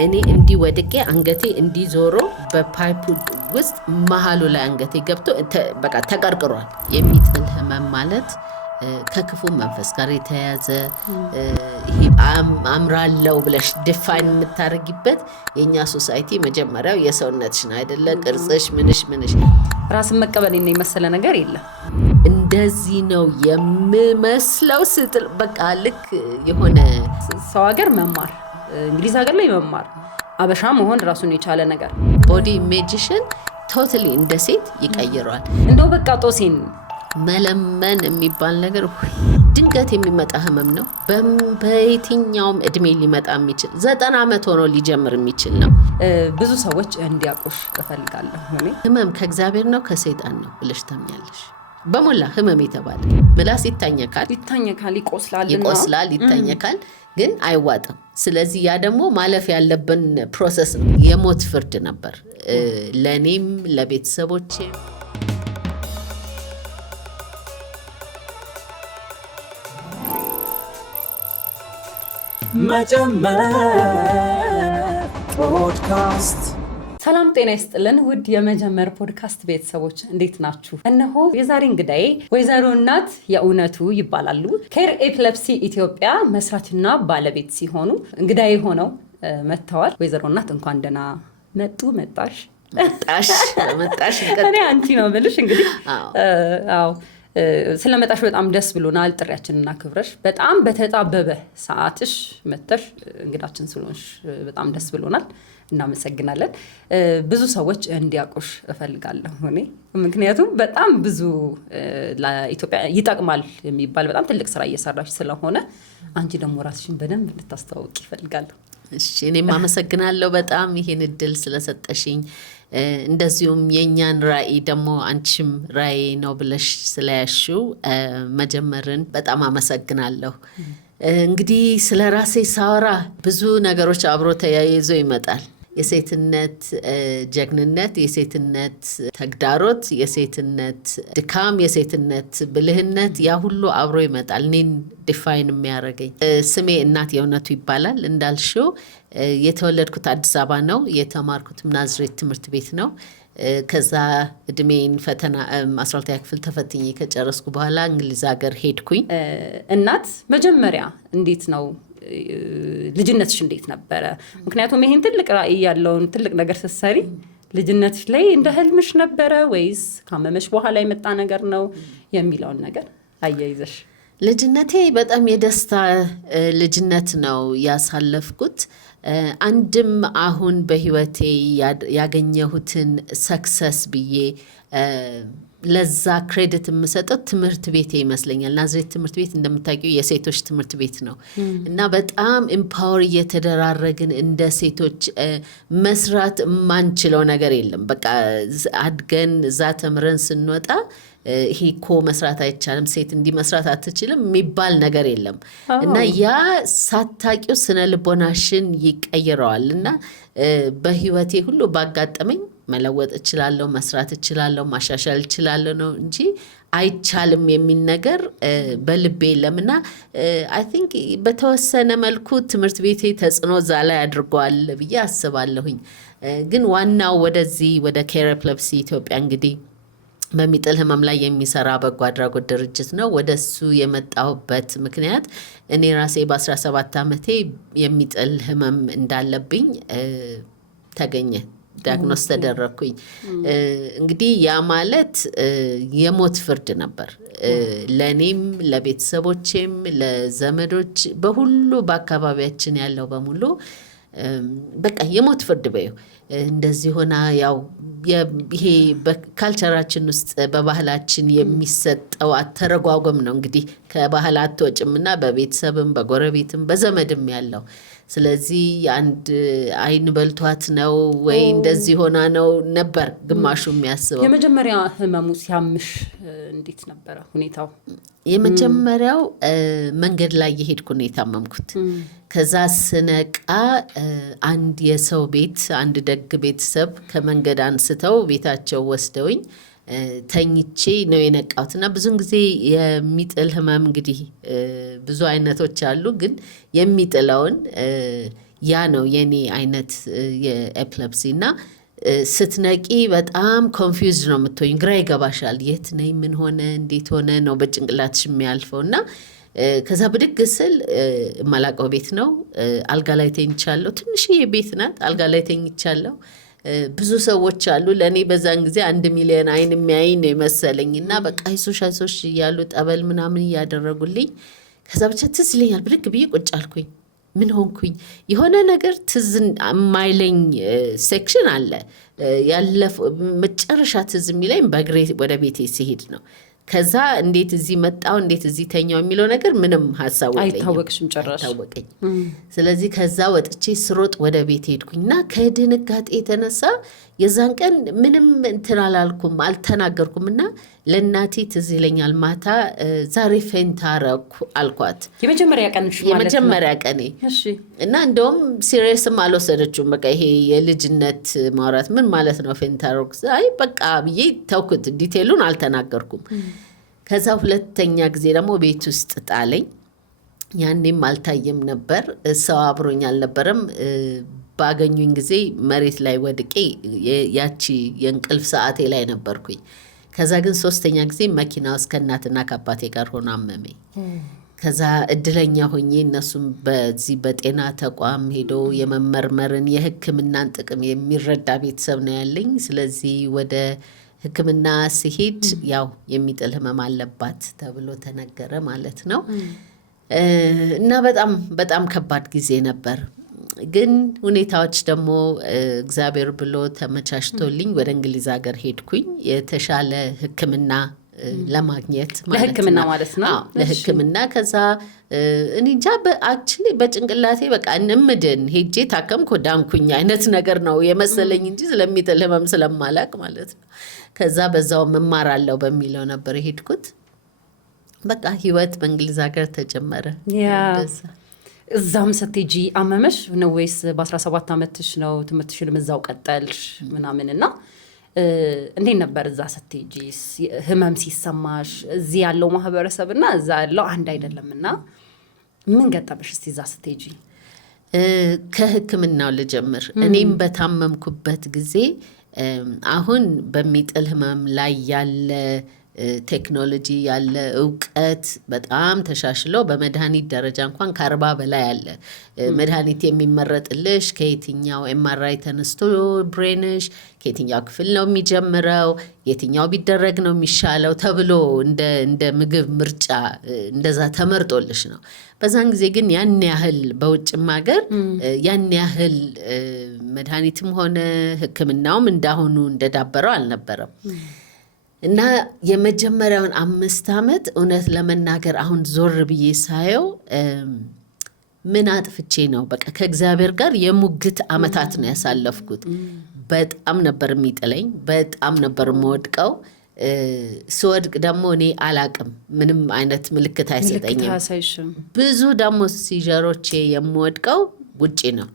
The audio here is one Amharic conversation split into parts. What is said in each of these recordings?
እኔ እንዲ ወድቄ አንገቴ እንዲ ዞሮ በፓይፑ ውስጥ መሃሉ ላይ አንገቴ ገብቶ በቃ ተቀርቅሯል። የሚጥል ህመም ማለት ከክፉ መንፈስ ጋር የተያዘ ይሄ አምራለው ብለሽ ዲፋይን የምታደርጊበት የኛ ሶሳይቲ መጀመሪያው የሰውነትሽን አይደለ ቅርጽሽ ምንሽ ራስን መቀበል ነው የመሰለ ነገር የለም። እንደዚህ ነው የምመስለው ስትል በቃ ልክ የሆነ ሰው ሀገር መማር እንግሊዝ ሀገር ላይ መማር አበሻ መሆን ራሱን የቻለ ነገር ቦዲ ኢሜጅሽን ቶታሊ እንደ ሴት ይቀይረዋል። እንደው በቃ ጦሴን መለመን የሚባል ነገር ድንገት የሚመጣ ህመም ነው። በየትኛውም እድሜ ሊመጣ የሚችል 90 ዓመት ሆኖ ሊጀምር የሚችል ነው። ብዙ ሰዎች እንዲያውቁሽ እፈልጋለሁ። ህመም ከእግዚአብሔር ነው ከሰይጣን ነው ብለሽ ታምኛለሽ? በሞላ ህመም የተባለ ምላስ ይታኘካል፣ ይቆስላል፣ ይታኘካል ግን አይዋጥም። ስለዚህ ያ ደግሞ ማለፍ ያለብን ፕሮሰስ ነው። የሞት ፍርድ ነበር ለኔም ለቤተሰቦቼም። መጀመር ፖድካስት። ሰላም ጤና ይስጥልን ውድ የመጀመር ፖድካስት ቤተሰቦች እንዴት ናችሁ? እነሆ የዛሬ እንግዳዬ ወይዘሮ እናት የእውነቱ ይባላሉ። ኬር ኤፒለፕሲ ኢትዮጵያ መስራችና ባለቤት ሲሆኑ እንግዳዬ ሆነው መጥተዋል። ወይዘሮ እናት እንኳን ደህና መጣሽ። እኔ አንቺ ነው የምልሽ እንግዲህ። አዎ ስለመጣሽ በጣም ደስ ብሎናል። ጥሪያችንና ክብረሽ በጣም በተጣበበ ሰዓትሽ መጥተሽ እንግዳችን ስለሆንሽ በጣም ደስ ብሎናል። እናመሰግናለን። ብዙ ሰዎች እንዲያውቁሽ እፈልጋለሁ እኔ ምክንያቱም በጣም ብዙ ለኢትዮጵያ ይጠቅማል የሚባል በጣም ትልቅ ስራ እየሰራሽ ስለሆነ አንቺ ደግሞ ራስሽን በደንብ እንድታስተዋውቂ እፈልጋለሁ። እሺ እኔም አመሰግናለሁ በጣም ይሄን እድል ስለሰጠሽኝ። እንደዚሁም የኛን ራዕይ ደግሞ አንቺም ራዕይ ነው ብለሽ ስለያሽው መጀመርን በጣም አመሰግናለሁ። እንግዲህ ስለ ራሴ ሳወራ ብዙ ነገሮች አብሮ ተያይዞ ይመጣል። የሴትነት ጀግንነት፣ የሴትነት ተግዳሮት፣ የሴትነት ድካም፣ የሴትነት ብልህነት ያ ሁሉ አብሮ ይመጣል። እኔን ዲፋይን የሚያደርገኝ ስሜ እናት የእውነቱ ይባላል። እንዳልሽው የተወለድኩት አዲስ አበባ ነው። የተማርኩትም ናዝሬት ትምህርት ቤት ነው። ከዛ እድሜን ፈተና 12ኛ ክፍል ተፈትኜ ከጨረስኩ በኋላ እንግሊዝ ሀገር ሄድኩኝ። እናት መጀመሪያ እንዴት ነው ልጅነትሽ እንዴት ነበረ? ምክንያቱም ይሄን ትልቅ ራዕይ ያለውን ትልቅ ነገር ስትሰሪ ልጅነትሽ ላይ እንደ ህልምሽ ነበረ ወይስ ካመመሽ በኋላ የመጣ ነገር ነው የሚለውን ነገር አያይዘሽ። ልጅነቴ በጣም የደስታ ልጅነት ነው ያሳለፍኩት። አንድም አሁን በህይወቴ ያገኘሁትን ሰክሰስ ብዬ ለዛ ክሬዲት የምሰጠው ትምህርት ቤቴ ይመስለኛል። ናዝሬት ትምህርት ቤት እንደምታውቂው የሴቶች ትምህርት ቤት ነው እና በጣም ኤምፓወር እየተደራረግን እንደ ሴቶች መስራት የማንችለው ነገር የለም። በቃ አድገን እዛ ተምረን ስንወጣ ይሄ እኮ መስራት አይቻልም፣ ሴት እንዲህ መስራት አትችልም የሚባል ነገር የለም እና ያ ሳታቂው ስነ ልቦናሽን ይቀይረዋል እና በህይወቴ ሁሉ ባጋጠመኝ መለወጥ እችላለሁ፣ መስራት እችላለሁ፣ ማሻሻል እችላለሁ ነው እንጂ አይቻልም የሚል ነገር በልቤ የለምና አይ ቲንክ በተወሰነ መልኩ ትምህርት ቤቴ ተጽዕኖ እዛ ላይ አድርጓል ብዬ አስባለሁኝ። ግን ዋናው ወደዚህ ወደ ኬር ኤፒለፕሲ ኢትዮጵያ እንግዲህ በሚጥል ህመም ላይ የሚሰራ በጎ አድራጎት ድርጅት ነው። ወደሱ የመጣሁበት ምክንያት እኔ ራሴ በ17 ዓመቴ የሚጥል ህመም እንዳለብኝ ተገኘ፣ ዲያግኖስ ተደረኩኝ። እንግዲህ ያ ማለት የሞት ፍርድ ነበር ለኔም፣ ለቤተሰቦቼም፣ ለዘመዶች በሁሉ በአካባቢያችን ያለው በሙሉ በቃ የሞት ፍርድ በዩ እንደዚህ ሆና ያው ይሄ በካልቸራችን ውስጥ በባህላችን የሚሰጠው አተረጓጎም ነው እንግዲህ ከባህል አትወጭምና በቤተሰብም በጎረቤትም በዘመድም ያለው። ስለዚህ አንድ አይን በልቷት ነው ወይ እንደዚህ ሆና ነው ነበር ግማሹ የሚያስበው። የመጀመሪያ ህመሙ ሲያምሽ እንዴት ነበረ ሁኔታው? የመጀመሪያው መንገድ ላይ የሄድኩ ነው የታመምኩት። ከዛ ስነቃ አንድ የሰው ቤት አንድ ደግ ቤተሰብ ከመንገድ አንስተው ቤታቸው ወስደውኝ ተኝቼ ነው የነቃሁት እና ብዙን ጊዜ የሚጥል ህመም እንግዲህ ብዙ አይነቶች አሉ። ግን የሚጥለውን ያ ነው የኔ አይነት የኤፕለፕሲ እና ስትነቂ በጣም ኮንፊውዝድ ነው የምትሆኝ፣ ግራ ይገባሻል። የት ነኝ፣ ምን ሆነ፣ እንዴት ሆነ ነው በጭንቅላትሽ የሚያልፈው። እና ከዛ ብድግ ስል የማላውቀው ቤት ነው። አልጋ ላይ ተኝቻለሁ። ትንሽዬ ቤት ናት። አልጋ ላይ ተኝቻለሁ። ብዙ ሰዎች አሉ። ለእኔ በዛን ጊዜ 1 ሚሊዮን አይን የሚያይ ነው የመሰለኝ እና በቃ አይዞሽ እያሉ ጠበል ምናምን እያደረጉልኝ፣ ከዛ ብቻ ትዝ ይለኛል ብድግ ብዬ ቁጭ አልኩኝ። ምን ሆንኩኝ? የሆነ ነገር ትዝ የማይለኝ ሴክሽን አለ። ያለፈው መጨረሻ ትዝ የሚለኝ በእግሬ ወደ ቤቴ ሲሄድ ነው። ከዛ እንዴት እዚህ መጣው እንዴት እዚህ ተኛው የሚለው ነገር ምንም ሀሳብ አይታወቅሽም፣ ጭራሽ አይታወቀኝ። ስለዚህ ከዛ ወጥቼ ስሮጥ ወደ ቤት ሄድኩኝና ከድንጋጤ የተነሳ የዛን ቀን ምንም እንትን አላልኩም፣ አልተናገርኩም። እና ለእናቴ ትዝ ይለኛል ማታ ዛሬ ፌንት አደረኩ አልኳት። የመጀመሪያ ቀንሽ ማለት ነው? የመጀመሪያ ቀኔ። እና እንደውም ሲሪየስም አልወሰደችውም። በቃ ይሄ የልጅነት ማውራት ምን ማለት ነው ፌንት አደረኩ፣ አይ በቃ ብዬ ተውኩት። ዲቴሉን አልተናገርኩም። ከዛ ሁለተኛ ጊዜ ደግሞ ቤት ውስጥ ጣለኝ። ያኔም አልታየም ነበር፣ ሰው አብሮኝ አልነበረም። ባገኙኝ ጊዜ መሬት ላይ ወድቄ ያቺ የእንቅልፍ ሰዓቴ ላይ ነበርኩኝ። ከዛ ግን 3ኛ ጊዜ መኪና ውስጥ ከእናትና ከአባቴ ጋር ሆኖ አመመኝ። ከዛ እድለኛ ሆኜ እነሱም በዚህ በጤና ተቋም ሄዶ የመመርመርን የሕክምናን ጥቅም የሚረዳ ቤተሰብ ነው ያለኝ። ስለዚህ ወደ ሕክምና ሲሄድ ያው የሚጥል ህመም አለባት ተብሎ ተነገረ ማለት ነው። እና በጣም በጣም ከባድ ጊዜ ነበር። ግን ሁኔታዎች ደግሞ እግዚአብሔር ብሎ ተመቻችቶልኝ ወደ እንግሊዝ ሀገር ሄድኩኝ የተሻለ ሕክምና ለማግኘት ለሕክምና ማለት ነው። ለሕክምና ከዛ እኔ እንጃ አክቹሊ በጭንቅላቴ በቃ እንምድን ሄጄ ታከምኩ ዳንኩኝ አይነት ነገር ነው የመሰለኝ እንጂ ስለሚጥል ህመም ስለማላቅ ማለት ነው። ከዛ በዛው መማራለሁ በሚለው ነበር የሄድኩት። በቃ ህይወት በእንግሊዝ ሀገር ተጀመረ። እዛም ስትሄጂ አመመሽ ነው ወይስ በ17 ዓመትሽ ነው ትምህርትሽንም እዛው ቀጠልሽ ምናምን? እና እንዴት ነበር እዛ ስትሄጂ ህመም ሲሰማሽ? እዚህ ያለው ማህበረሰብ እና እዛ ያለው አንድ አይደለም እና ምን ገጠመሽ እስቲ እዛ ስትሄጂ? ከህክምናው ልጀምር። እኔም በታመምኩበት ጊዜ አሁን በሚጥል ህመም ላይ ያለ ቴክኖሎጂ ያለ እውቀት በጣም ተሻሽሎ በመድኃኒት ደረጃ እንኳን ከ40 በላይ አለ። መድኃኒት የሚመረጥልሽ ከየትኛው ኤምአርአይ ተነስቶ ብሬንሽ ከየትኛው ክፍል ነው የሚጀምረው፣ የትኛው ቢደረግ ነው የሚሻለው ተብሎ እንደ ምግብ ምርጫ እንደዛ ተመርጦልሽ ነው። በዛን ጊዜ ግን ያን ያህል በውጭም ሀገር ያን ያህል መድኃኒትም ሆነ ሕክምናውም እንዳሁኑ እንደዳበረው አልነበረም። እና የመጀመሪያውን 5 ዓመት እውነት ለመናገር አሁን ዞር ብዬ ሳየው ምን አጥፍቼ ነው በቃ ከእግዚአብሔር ጋር የሙግት ዓመታት ነው ያሳለፍኩት። በጣም ነበር የሚጥለኝ፣ በጣም ነበር የምወድቀው። ስወድቅ ደግሞ እኔ አላቅም፣ ምንም አይነት ምልክት አይሰጠኝም። ብዙ ደግሞ ሲጀሮቼ የምወድቀው ውጪ ነው።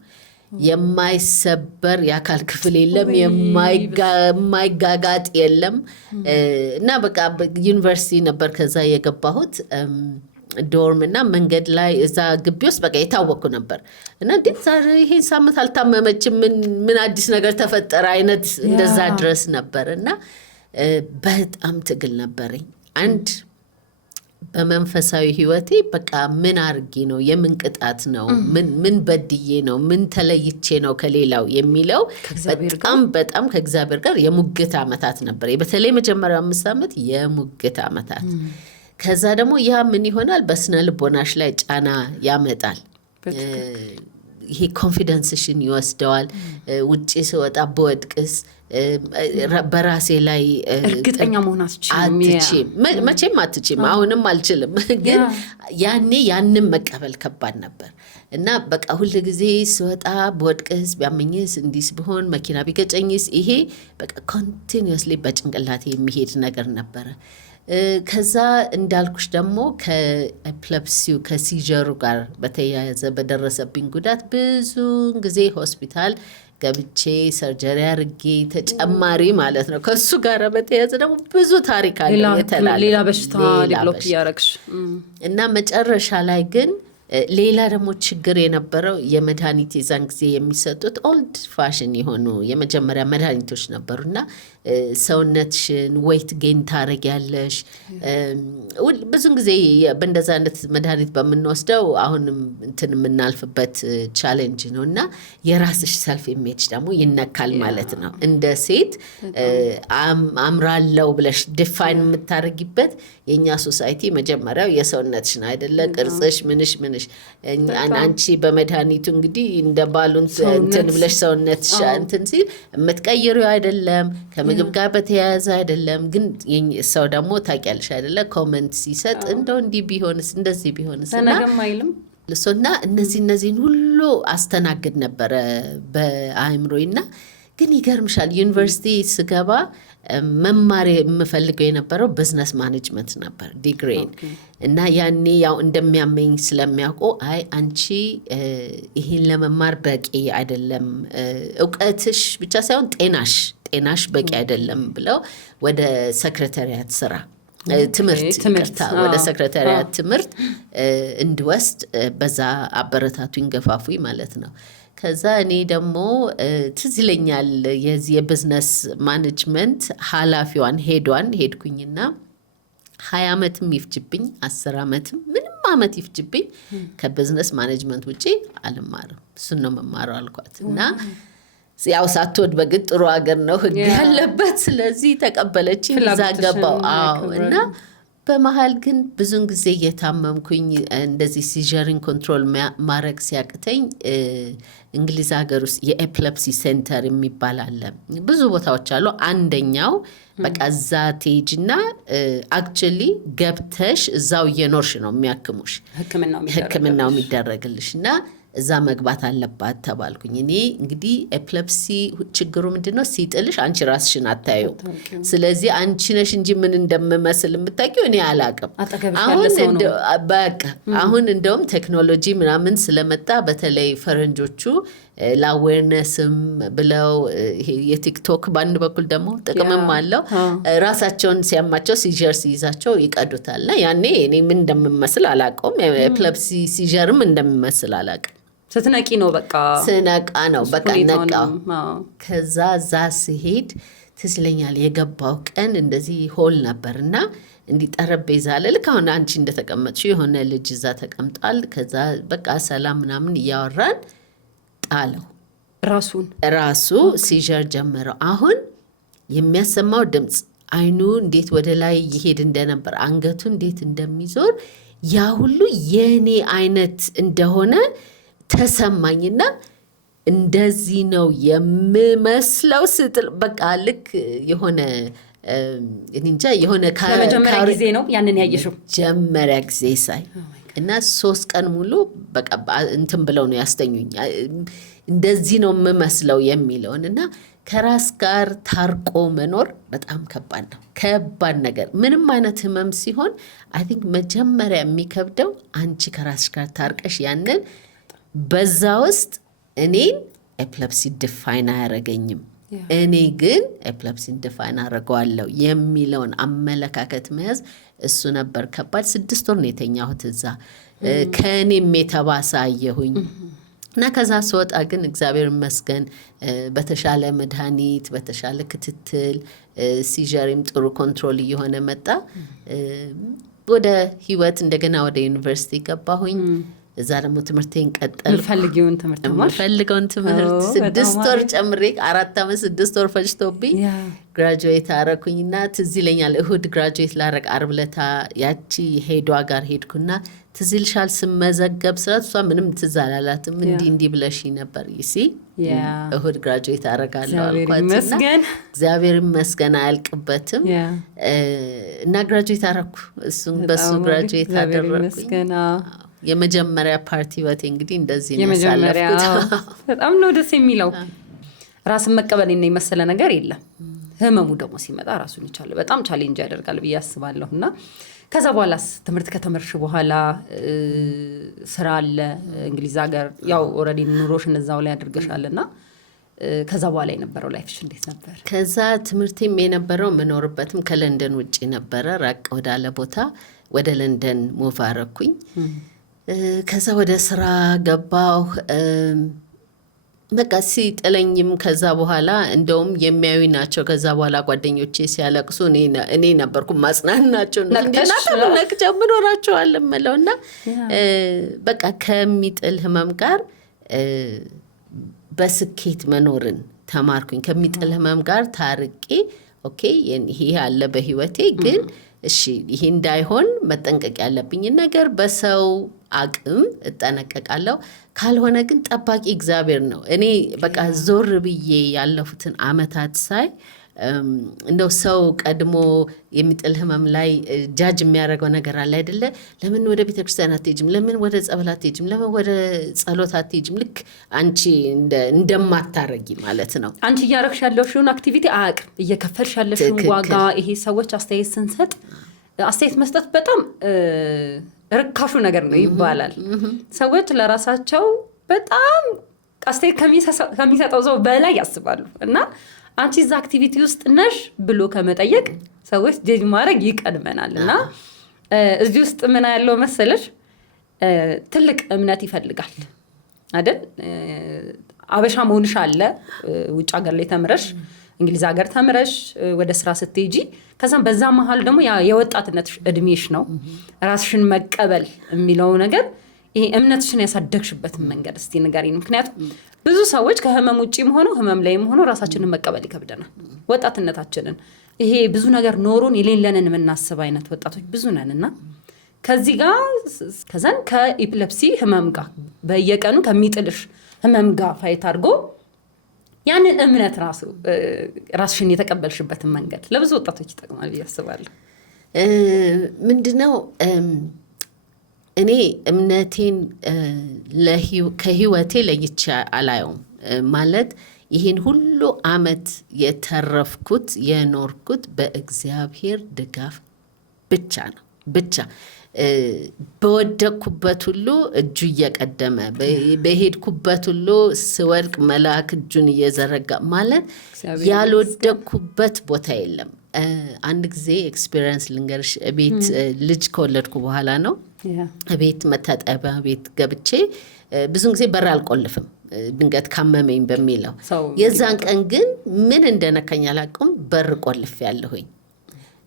የማይሰበር የአካል ክፍል የለም፣ የማይጋጋጥ የለም። እና በቃ ዩኒቨርሲቲ ነበር ከዛ የገባሁት ዶርም እና መንገድ ላይ እዛ ግቢ ውስጥ በቃ የታወቅኩ ነበር። እና እንዴት ዛሬ ይሄን ሳምንት አልታመመችም፣ ምን አዲስ ነገር ተፈጠረ አይነት እንደዛ ድረስ ነበር። እና በጣም ትግል ነበረኝ። አንድ በመንፈሳዊ ህይወቴ በቃ ምን አርጌ ነው፣ የምን ቅጣት ነው፣ ምን በድዬ ነው፣ ምን ተለይቼ ነው ከሌላው የሚለው በጣም ከእግዚአብሔር ጋር የሙግት ዓመታት ነበር። በተለይ መጀመሪያው 5 ዓመት የሙግት ዓመታት። ከዛ ደግሞ ያ ምን ይሆናል በስነ ልቦናሽ ላይ ጫና ያመጣል። ይሄ ኮንፊደንስሽን ይወስደዋል። ውጪ ስወጣ በወድቅስ በራሴ ላይ እርግጠኛ መሆን አትችም፣ መቼም አትችም። አሁንም አልችልም። ግን ያኔ ያንን መቀበል ከባድ ነበር። እና በቃ ሁል ጊዜ ስወጣ በወድቅስ፣ ቢያመኝስ፣ እንዲስ ብሆን፣ መኪና ቢገጨኝስ፣ ይሄ በቃ ኮንቲኒየስሊ በጭንቅላቴ የሚሄድ ነገር ነበረ። ከዛ እንዳልኩሽ ደግሞ ከኤፕለፕሲው ከሲጀሩ ጋር በተያያዘ በደረሰብኝ ጉዳት ብዙ ጊዜ ሆስፒታል ገብቼ ሰርጀሪ አርጌ ተጨማሪ ማለት ነው። ከሱ ጋር በተያያዘ ደግሞ ብዙ ታሪክ አለ የተላለፈ ሌላ በሽታ ዲቨሎፕ ያረግሽ። እና መጨረሻ ላይ ግን ሌላ ደግሞ ችግር የነበረው የመድኃኒት የዛን ጊዜ የሚሰጡት ኦልድ ፋሽን የሆኑ የመጀመሪያ መድኃኒቶች ነበሩና ሰውነትሽን ዌይት ጌን ታረጊያለሽ። ብዙን ጊዜ በእንደዛ አይነት መድኃኒት በምንወስደው አሁንም እንትን የምናልፍበት ቻሌንጅ ነው እና የራስሽ ሰልፍ ኢሜጅ ደግሞ ይነካል ማለት ነው። እንደ ሴት አምራለው ብለሽ ዲፋይን የምታደርጊበት የእኛ ሶሳይቲ መጀመሪያው የሰውነትሽን አይደለ ቅርጽሽ ምንሽ አንቺ በመድኃኒቱ እንግዲህ እንደ ባሉን እንትን ብለሽ ሰውነትሽ እንትን ሲል የምትቀይሪው አይደለም፣ ከምግብ ጋር በተያያዘ አይደለም። ግን ሰው ደግሞ ታውቂያለሽ አይደለ ኮመንት ሲሰጥ እንደው እንዲህ ቢሆንስ እንደዚህ ቢሆንስ እና እነዚህን ሁሉ አስተናግድ ነበረ በአእምሮዬና ግን ይገርምሻል ዩኒቨርሲቲ ስገባ መማር የምፈልገው የነበረው ቢዝነስ ማኔጅመንት ነበር ዲግሪን እና ያኔ ያው እንደሚያመኝ ስለሚያውቁ አይ አንቺ ይሄን ለመማር በቂ አይደለም፣ እውቀትሽ ብቻ ሳይሆን ጤናሽ በቂ አይደለም ብለው ወደ ሰክሬታሪያት ስራ ትምህርት ወደ ሰክሬታሪያት ትምህርት እንድወስድ በዛ አበረታቱኝ ገፋፉኝ ማለት ነው። ከዛ እኔ ደግሞ ትዝ ይለኛል የዚህ የቢዝነስ ማኔጅመንት ኃላፊዋን ሄድኩኝና 20 ዓመትም ይፍጅብኝ 10 ዓመትም ምንም ዓመት ይፍጅብኝ ከቢዝነስ ማኔጅመንት ውጪ አልማርም፣ እሱን ነው መማረው አልኳት እና ያው ሳትወድ በግድ ጥሩ ሀገር ነው ህግ ያለበት፣ ስለዚህ ተቀበለችኝ። እዛ ገባው እና በመሃል ግን ብዙን ጊዜ እየታመምኩኝ እንደዚህ ሲጀሪን ኮንትሮል ማድረግ ሲያቅተኝ እንግሊዝ ሀገር ውስጥ የኤፕለፕሲ ሴንተር የሚባል አለ። ብዙ ቦታዎች አሉ። አንደኛው በቃ እዛ ትሄጂና አክቹዋሊ ገብተሽ እዛው እየኖርሽ ነው የሚያክሙሽ፣ ህክምናው የሚደረግልሽ እና እዛ መግባት አለባት ተባልኩኝ። እኔ እንግዲህ ኤፕለፕሲ ችግሩ ምንድነው ሲጥልሽ አንቺ ራስሽን አታዩ። ስለዚህ አንቺ ነሽ እንጂ ምን እንደምመስል የምታውቂው እኔ አላቅም። አሁን እንደውም ቴክኖሎጂ ምናምን ስለመጣ በተለይ ፈረንጆቹ ለአዌርነስም ብለው የቲክቶክ በአንድ በኩል ደግሞ ጥቅምም አለው። ራሳቸውን ሲያማቸው ሲጀር ሲይዛቸው ይቀዱታል እና ያኔ እኔ ምን እንደምመስል አላቀውም። ኤፕለፕሲ ሲጀርም እንደምመስል አላቅም። ስትነቂ ነው በቃ ስነቃ ነው በቃ ነቃው። ከዛ እዛ ሲሄድ ትዝ ይለኛል የገባው ቀን እንደዚህ ሆል ነበር እና እንዲህ ጠረጴዛ አለ ልክ አሁን አንቺ እንደተቀመጥሽው የሆነ ልጅ እዛ ተቀምጧል። ከዛ በቃ ሰላም ምናምን እያወራን ጣለው ራሱ ሲጀር ጀመረው። አሁን የሚያሰማው ድምፅ አይኑ እንዴት ወደ ላይ ይሄድ እንደነበር አንገቱ እንዴት እንደሚዞር ያ ሁሉ የኔ አይነት እንደሆነ ተሰማኝና እንደዚህ ነው የምመስለው ስትል በቃ ልክ የሆነ እንጃ የሆነ ለመጀመሪያ ጊዜ ነው ያንን ያየሽው? መጀመሪያ ጊዜ ሳይ እና 3 ቀን ሙሉ በቃ እንትን ብለው ነው ያስተኙኝ። እንደዚህ ነው የምመስለው የሚለውን እና ከራስ ጋር ታርቆ መኖር በጣም ከባድ ነው። ከባድ ነገር ምንም አይነት ህመም ሲሆን አይ ቲንክ መጀመሪያ የሚከብደው አንቺ ከራስሽ ጋር ታርቀሽ ያንን በዛ ውስጥ እኔን ኤፕለፕሲ ዲፋይን አያረገኝም፣ እኔ ግን ኤፕለፕሲን ዲፋይን አረገዋለሁ የሚለውን አመለካከት መያዝ እሱ ነበር ከባድ። 6 ወር ነው የተኛሁት እዛ። ከእኔም የተባሰ አየሁኝ እና ከዛ ስወጣ ግን እግዚአብሔር ይመስገን በተሻለ መድኃኒት በተሻለ ክትትል ሲጀሪም ጥሩ ኮንትሮል እየሆነ መጣ። ወደ ህይወት እንደገና ወደ ዩኒቨርሲቲ ገባሁኝ። እዛ ደግሞ ትምህርቴን ቀጠልኩ። የምፈልገውን ትምህርት 6 ወር ጨምሬ 4 ዓመት 6 ወር ፈጅቶብኝ ግራጁዌት አረኩኝና ትዝ ይለኛል እሁድ ግራጁዌት ላረግ ዓርብ ዕለት ያቺ ሄዷ ጋር ሄድኩና ትዝ ይልሻል ስመዘገብ ስራት እሷ ምንም ትዝ አላላትም። እንዲህ ብለሽ ነበር ይሲ እሁድ ግራጁዌት አረጋለሁ አልኳትና እግዚአብሔር ይመስገን አያልቅበትም እና ግራጁዌት አረኩ። እሱም በሱ ግራጁዌት አደረኩኝ። የመጀመሪያ ፓርቲ ወቴ እንግዲህ እንደዚህ ነው ያሳለፍኩት። በጣም ነው ደስ የሚለው። ራስን መቀበል እና የመሰለ ነገር የለም። ህመሙ ደግሞ ሲመጣ ራሱን ይቻለ በጣም ቻሌንጅ ያደርጋል ብዬ አስባለሁና ከዛ በኋላስ ትምህርት ከተመርሽ በኋላ ስራ አለ እንግሊዝ ሀገር ያው ኦሬዲ ኑሮሽን እዛው ላይ አድርገሻልና ከዛ በኋላ የነበረው ላይፍሽ እንዴት ነበር? ከዛ ትምህርቴም የነበረው መኖርበትም ከለንደን ውጪ ነበረ። ራቅ ወዳለ ቦታ ወደ ለንደን ሙቭ አረኩኝ። ከዛ ወደ ስራ ገባሁ። በቃ ሲጥለኝም ከዛ በኋላ እንደውም የሚያዩ ናቸው። ከዛ በኋላ ጓደኞቼ ሲያለቅሱ እኔ ነበርኩ ማጽናናቸው። ነቅጨው ምን ሆናችኋል እምለው እና በቃ ከሚጥል ህመም ጋር በስኬት መኖርን ተማርኩኝ። ከሚጥል ህመም ጋር ታርቄ ኦኬ ይሄ ያለ በህይወቴ ግን እሺ ይሄ እንዳይሆን መጠንቀቅ ያለብኝን ነገር በሰው አቅም እጠነቀቃለሁ። ካልሆነ ግን ጠባቂ እግዚአብሔር ነው። እኔ በቃ ዞር ብዬ ያለፉትን አመታት ሳይ እንደው ሰው ቀድሞ የሚጥል ህመም ላይ ጃጅ የሚያደርገው ነገር አለ አይደለ? ለምን ወደ ቤተክርስቲያን አትሄጂም? ለምን ወደ ጸበል አትሄጂም? ለምን ወደ ጸሎት አትሄጂም? ልክ አንቺ እንደማታረጊ ማለት ነው። አንቺ እያረግሽ ያለሽውን አክቲቪቲ አያውቅም፣ እየከፈልሽ ያለሽውን ዋጋ። ይሄ ሰዎች አስተያየት ስንሰጥ አስተያየት መስጠት በጣም ርካሹ ነገር ነው ይባላል። ሰዎች ለራሳቸው በጣም አስተያየት ከሚሰጠው ሰው በላይ ያስባሉ እና አንቺ እዛ አክቲቪቲ ውስጥ ነሽ ብሎ ከመጠየቅ ሰዎች ጀጅ ማድረግ ይቀድመናል። እና እዚህ ውስጥ ምን ያለው መሰለሽ ትልቅ እምነት ይፈልጋል አይደል? አበሻ መሆንሽ አለ ውጭ ሀገር ላይ ተምረሽ እንግሊዝ ሀገር ተምረሽ ወደ ስራ ስትሄጂ ከዛም በዛ መሀል ደግሞ የወጣትነት እድሜሽ ነው። ራስሽን መቀበል የሚለው ነገር ይሄ እምነትሽን ያሳደግሽበትን መንገድ እስቲ ንገሪኝ። ምክንያቱም ብዙ ሰዎች ከህመም ውጪም ሆነው ህመም ላይም ሆነው ራሳችንን መቀበል ይከብደናል። ወጣትነታችንን ይሄ ብዙ ነገር ኖሮን የሌለንን የምናስብ አይነት ወጣቶች ብዙ ነንና ከዚህ ጋር ከዛን ከኢፕለፕሲ ህመም ጋር በየቀኑ ከሚጥልሽ ህመም ጋር ፋይት አድርጎ ያንን እምነት ራስሽን የተቀበልሽበትን መንገድ ለብዙ ወጣቶች ይጠቅማል ብዬ አስባለሁ። ምንድነው እኔ እምነቴን ከህይወቴ ለይቼ አላየውም። ማለት ይህን ሁሉ አመት የተረፍኩት የኖርኩት በእግዚአብሔር ድጋፍ ብቻ ነው። ብቻ በወደቅኩበት ሁሉ እጁ እየቀደመ በሄድኩበት ሁሉ ስወድቅ መልአክ እጁን እየዘረጋ ማለት ያልወደቅኩበት ቦታ የለም። አንድ ጊዜ ኤክስፒሪየንስ ልንገርሽ። ቤት ልጅ ከወለድኩ በኋላ ነው ቤት መታጠቢያ ቤት ገብቼ ብዙን ጊዜ በር አልቆልፍም ድንገት ካመመኝ በሚለው። የዛን ቀን ግን ምን እንደነካኝ አላውቅም፣ በር ቆልፍ ያለሁኝ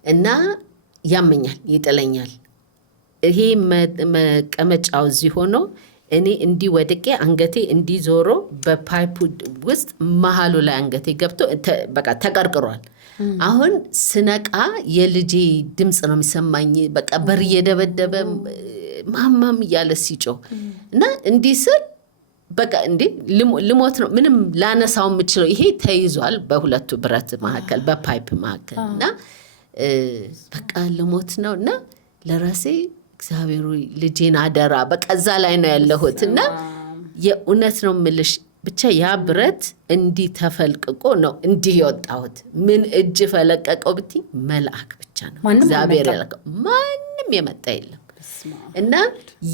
እና ያመኛል፣ ይጥለኛል። ይሄ መቀመጫው እዚህ ሆኖ እኔ እንዲህ ወድቄ አንገቴ እንዲህ ዞሮ በፓይፑ ውስጥ መሀሉ ላይ አንገቴ ገብቶ በቃ ተቀርቅሯል። አሁን ስነቃ የልጄ ድምፅ ነው የሚሰማኝ። በቃ በር እየደበደበ ማማም እያለ ሲጮህ እና እንዲህ ስል በቃ እንዴ ልሞት ነው። ምንም ላነሳው የምችለው ይሄ ተይዟል በሁለቱ ብረት መካከል በፓይፕ መካከል እና በቃ ልሞት ነው እና ለራሴ እግዚአብሔር ልጄን አደራ በቃ እዛ ላይ ነው ያለሁት። እና የእውነት ነው የምልሽ ብቻ ያ ብረት እንዲህ ተፈልቅቆ ነው እንዲህ የወጣሁት። ምን እጅ ፈለቀቀው ብትይ መልአክ ብቻ ነው እግዚአብሔር ያለቀው፣ ማንም የመጣ የለም። እና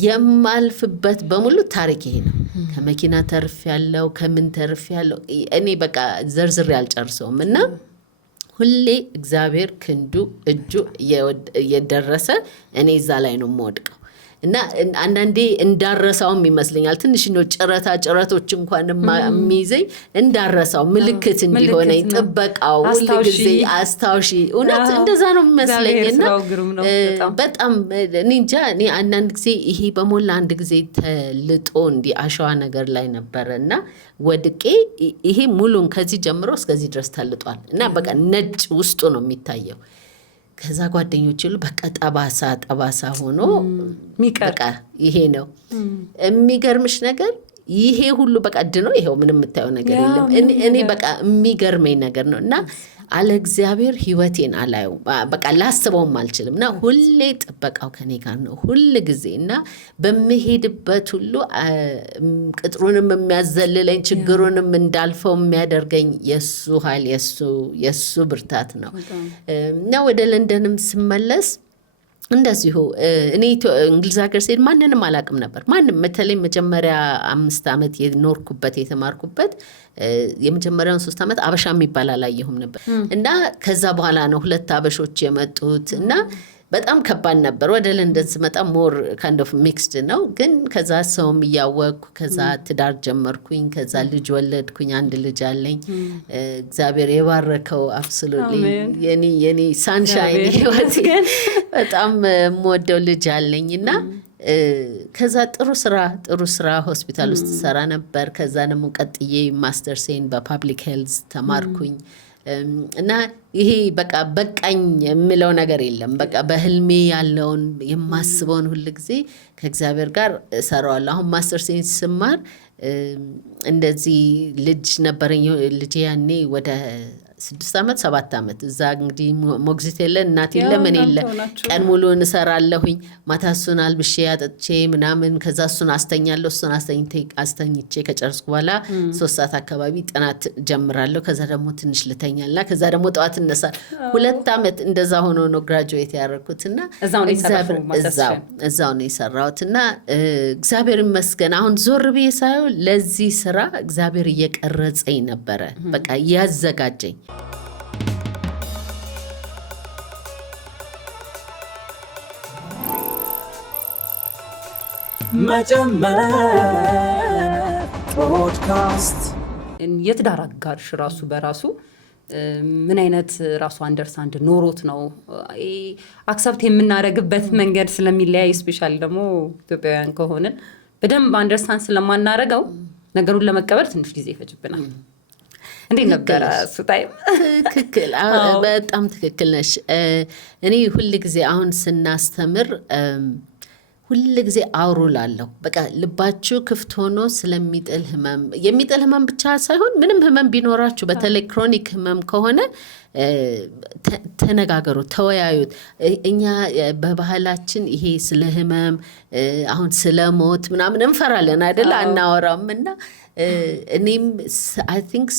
የማልፍበት በሙሉ ታሪክ ይሄ ነው። ከመኪና ተርፍ ያለው ከምን ተርፍ ያለው እኔ በቃ ዘርዝሬ አልጨርሰውም። እና ሁሌ እግዚአብሔር ክንዱ እጁ የደረሰ እኔ እዛ ላይ ነው የምወድቀው። እና አንዳንዴ እንዳረሳውም ይመስለኛል ትንሽ ነው ጭረቶች እንኳን የሚይዘኝ እንዳረሳው ምልክት እንዲሆነኝ ጥበቃው ሁሉ ጊዜ አስታውሺ። እውነት እንደዛ ነው የሚመስለኝና በጣም እኔ እንጃ። እኔ አንዳንድ ጊዜ ይሄ በሞላ አንድ ጊዜ ተልጦ እንዲህ አሸዋ ነገር ላይ ነበረ እና ወድቄ ይሄ ሙሉን ከዚህ ጀምሮ እስከዚህ ድረስ ተልጧል እና በቃ ነጭ ውስጡ ነው የሚታየው። ከዛ ጓደኞች ሁሉ በቃ ጠባሳ ሆኖ በቃ ይሄ ነው የሚገርምሽ ነገር። ይሄ ሁሉ በቃ ድኖ ይሄው ምንም የምታየው ነገር የለም። እኔ በቃ የሚገርመኝ ነገር ነው እና አለ እግዚአብሔር ህይወቴን አላየው በቃ ላስበውም አልችልም። እና ሁሌ ጥበቃው ከኔ ጋር ነው ሁል ጊዜ እና በመሄድበት ሁሉ ቅጥሩንም የሚያዘልለኝ ችግሩንም እንዳልፈው የሚያደርገኝ የሱ ኃይል የሱ ብርታት ነው። እና ወደ ለንደንም ስመለስ እንደዚሁ እኔ እንግሊዝ ሀገር ስሄድ ማንንም አላውቅም ነበር። ማንም በተለይ መጀመሪያ 5 ዓመት የኖርኩበት የተማርኩበት የመጀመሪያውን 3 ዓመት አበሻ የሚባል አላየሁም ነበር። እና ከዛ በኋላ ነው 2 አበሾች የመጡት እና በጣም ከባድ ነበር። ወደ ለንደን ስመጣ ሞር ካይንድ ኦፍ ሚክስድ ነው። ግን ከዛ ሰውም እያወቅኩ ከዛ ትዳር ጀመርኩኝ። ከዛ ልጅ ወለድኩኝ። አንድ ልጅ አለኝ። እግዚአብሔር የባረከው አብሶሉትሊ የኔ ሳንሻይን ህይወቴ በጣም የምወደው ልጅ አለኝ እና ከዛ ጥሩ ስራ ሆስፒታል ውስጥ ሰራ ነበር። ከዛ ደግሞ ቀጥዬ ማስተርሴን በፓብሊክ ሄልዝ ተማርኩኝ እና ይሄ በቃኝ የምለው ነገር የለም። በቃ በህልሜ ያለውን የማስበውን ሁሉ ጊዜ ከእግዚአብሔር ጋር እሰራዋለሁ። አሁን ማስተርሴን ስማር እንደዚህ ልጅ ነበረኝ። ልጅ ያኔ ወደ 6 ዓመት 7 ዓመት እዛ እንግዲህ ሞግዚት የለ እናት የለ ምን የለ ቀን ሙሉ እንሰራለሁኝ። ማታ እሱን አልብሼ አጠጥቼ ምናምን ከዛ እሱን አስተኛለሁ። እሱን አስተኝቼ ከጨርስኩ በኋላ 3 ሰዓት አካባቢ ጥናት ጀምራለሁ። ከዛ ደግሞ ትንሽ ልተኛልና ከዛ ደግሞ ጠዋት እነሳለሁ። 2 ዓመት እንደዛ ሆኖ ነው ግራጁዌት ያደረኩትና እዛው ነው የሰራሁትና እግዚአብሔር ይመስገን። አሁን ዞር ብዬ ሳየው ለዚህ ስራ እግዚአብሔር እየቀረጸኝ ነበረ። በቃ ያዘጋጀኝ መጀመር ፖድካስት የትዳር አጋርሽ ራሱ በራሱ ምን አይነት ራሱ አንደርስታንድ ኖሮት ነው አክሰፕት የምናደርግበት መንገድ ስለሚለያይ ስፔሻሊ ደግሞ ኢትዮጵያውያን ከሆነን በደንብ አንደርስታንድ ስለማናደርገው ነገሩን ለመቀበል ትንሽ ጊዜ ይፈጅብናል። እንዴት ነበር እሱ ታይም? ትክክል፣ በጣም ትክክል ነሽ። እኔ ሁል ጊዜ አሁን ስናስተምር ሁል ጊዜ አውሩላለሁ። በቃ ልባችሁ ክፍት ሆኖ ስለሚጥል ህመም የሚጥል ህመም ብቻ ሳይሆን ምንም ህመም ቢኖራችሁ በተለይ ክሮኒክ ህመም ከሆነ ተነጋገሩ፣ ተወያዩት። እኛ በባህላችን ይሄ ስለ ህመም አሁን ስለ ሞት ምናምን እንፈራለን አይደል? አናወራም። እና እኔም አይ ቲንክ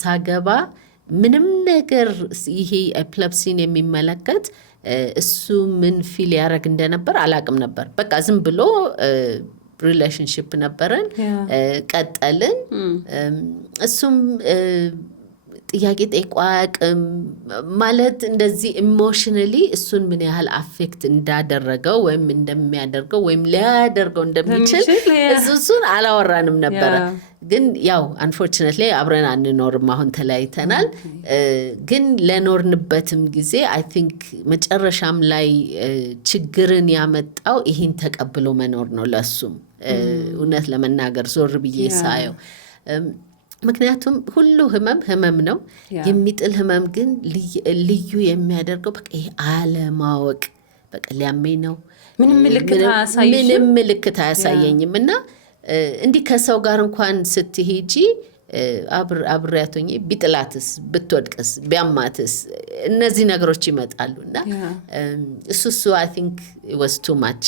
ሳገባ ምንም ነገር ይሄ ኤፕለፕሲን የሚመለከት እሱ ምን ፊል ያደረግ እንደነበር አላቅም ነበር። በቃ ዝም ብሎ ሪሌሽንሽፕ ነበረን፣ ቀጠልን። እሱም ጥያቄ ጠይቆ አያውቅም። ማለት እንደዚህ ኢሞሽናሊ እሱን ምን ያህል አፌክት እንዳደረገው ወይም እንደሚያደርገው ወይም ሊያደርገው እንደሚችል እሱን አላወራንም ነበረ። ግን ያው አንፎርቹኔትሊ አብረን አንኖርም፣ አሁን ተለያይተናል። ግን ለኖርንበትም ጊዜ አይ ቲንክ መጨረሻም ላይ ችግርን ያመጣው ይህን ተቀብሎ መኖር ነው ለሱም እውነት ለመናገር ዞር ብዬ ሳየው። ምክንያቱም ሁሉ ህመም ነው። የሚጥል ህመም ግን ልዩ የሚያደርገው በቃ ይሄ አለማወቅ። በቃ ሊያመኝ ነው፣ ምንም ምልክት አያሳየኝም። እና እንዲህ ከሰው ጋር እንኳን ስትሄጂ አብሬያቶኝ ቢጥላትስ፣ ብትወድቅስ፣ ቢያማትስ እነዚህ ነገሮች ይመጣሉ። እና እሱ አይ ቲንክ was too much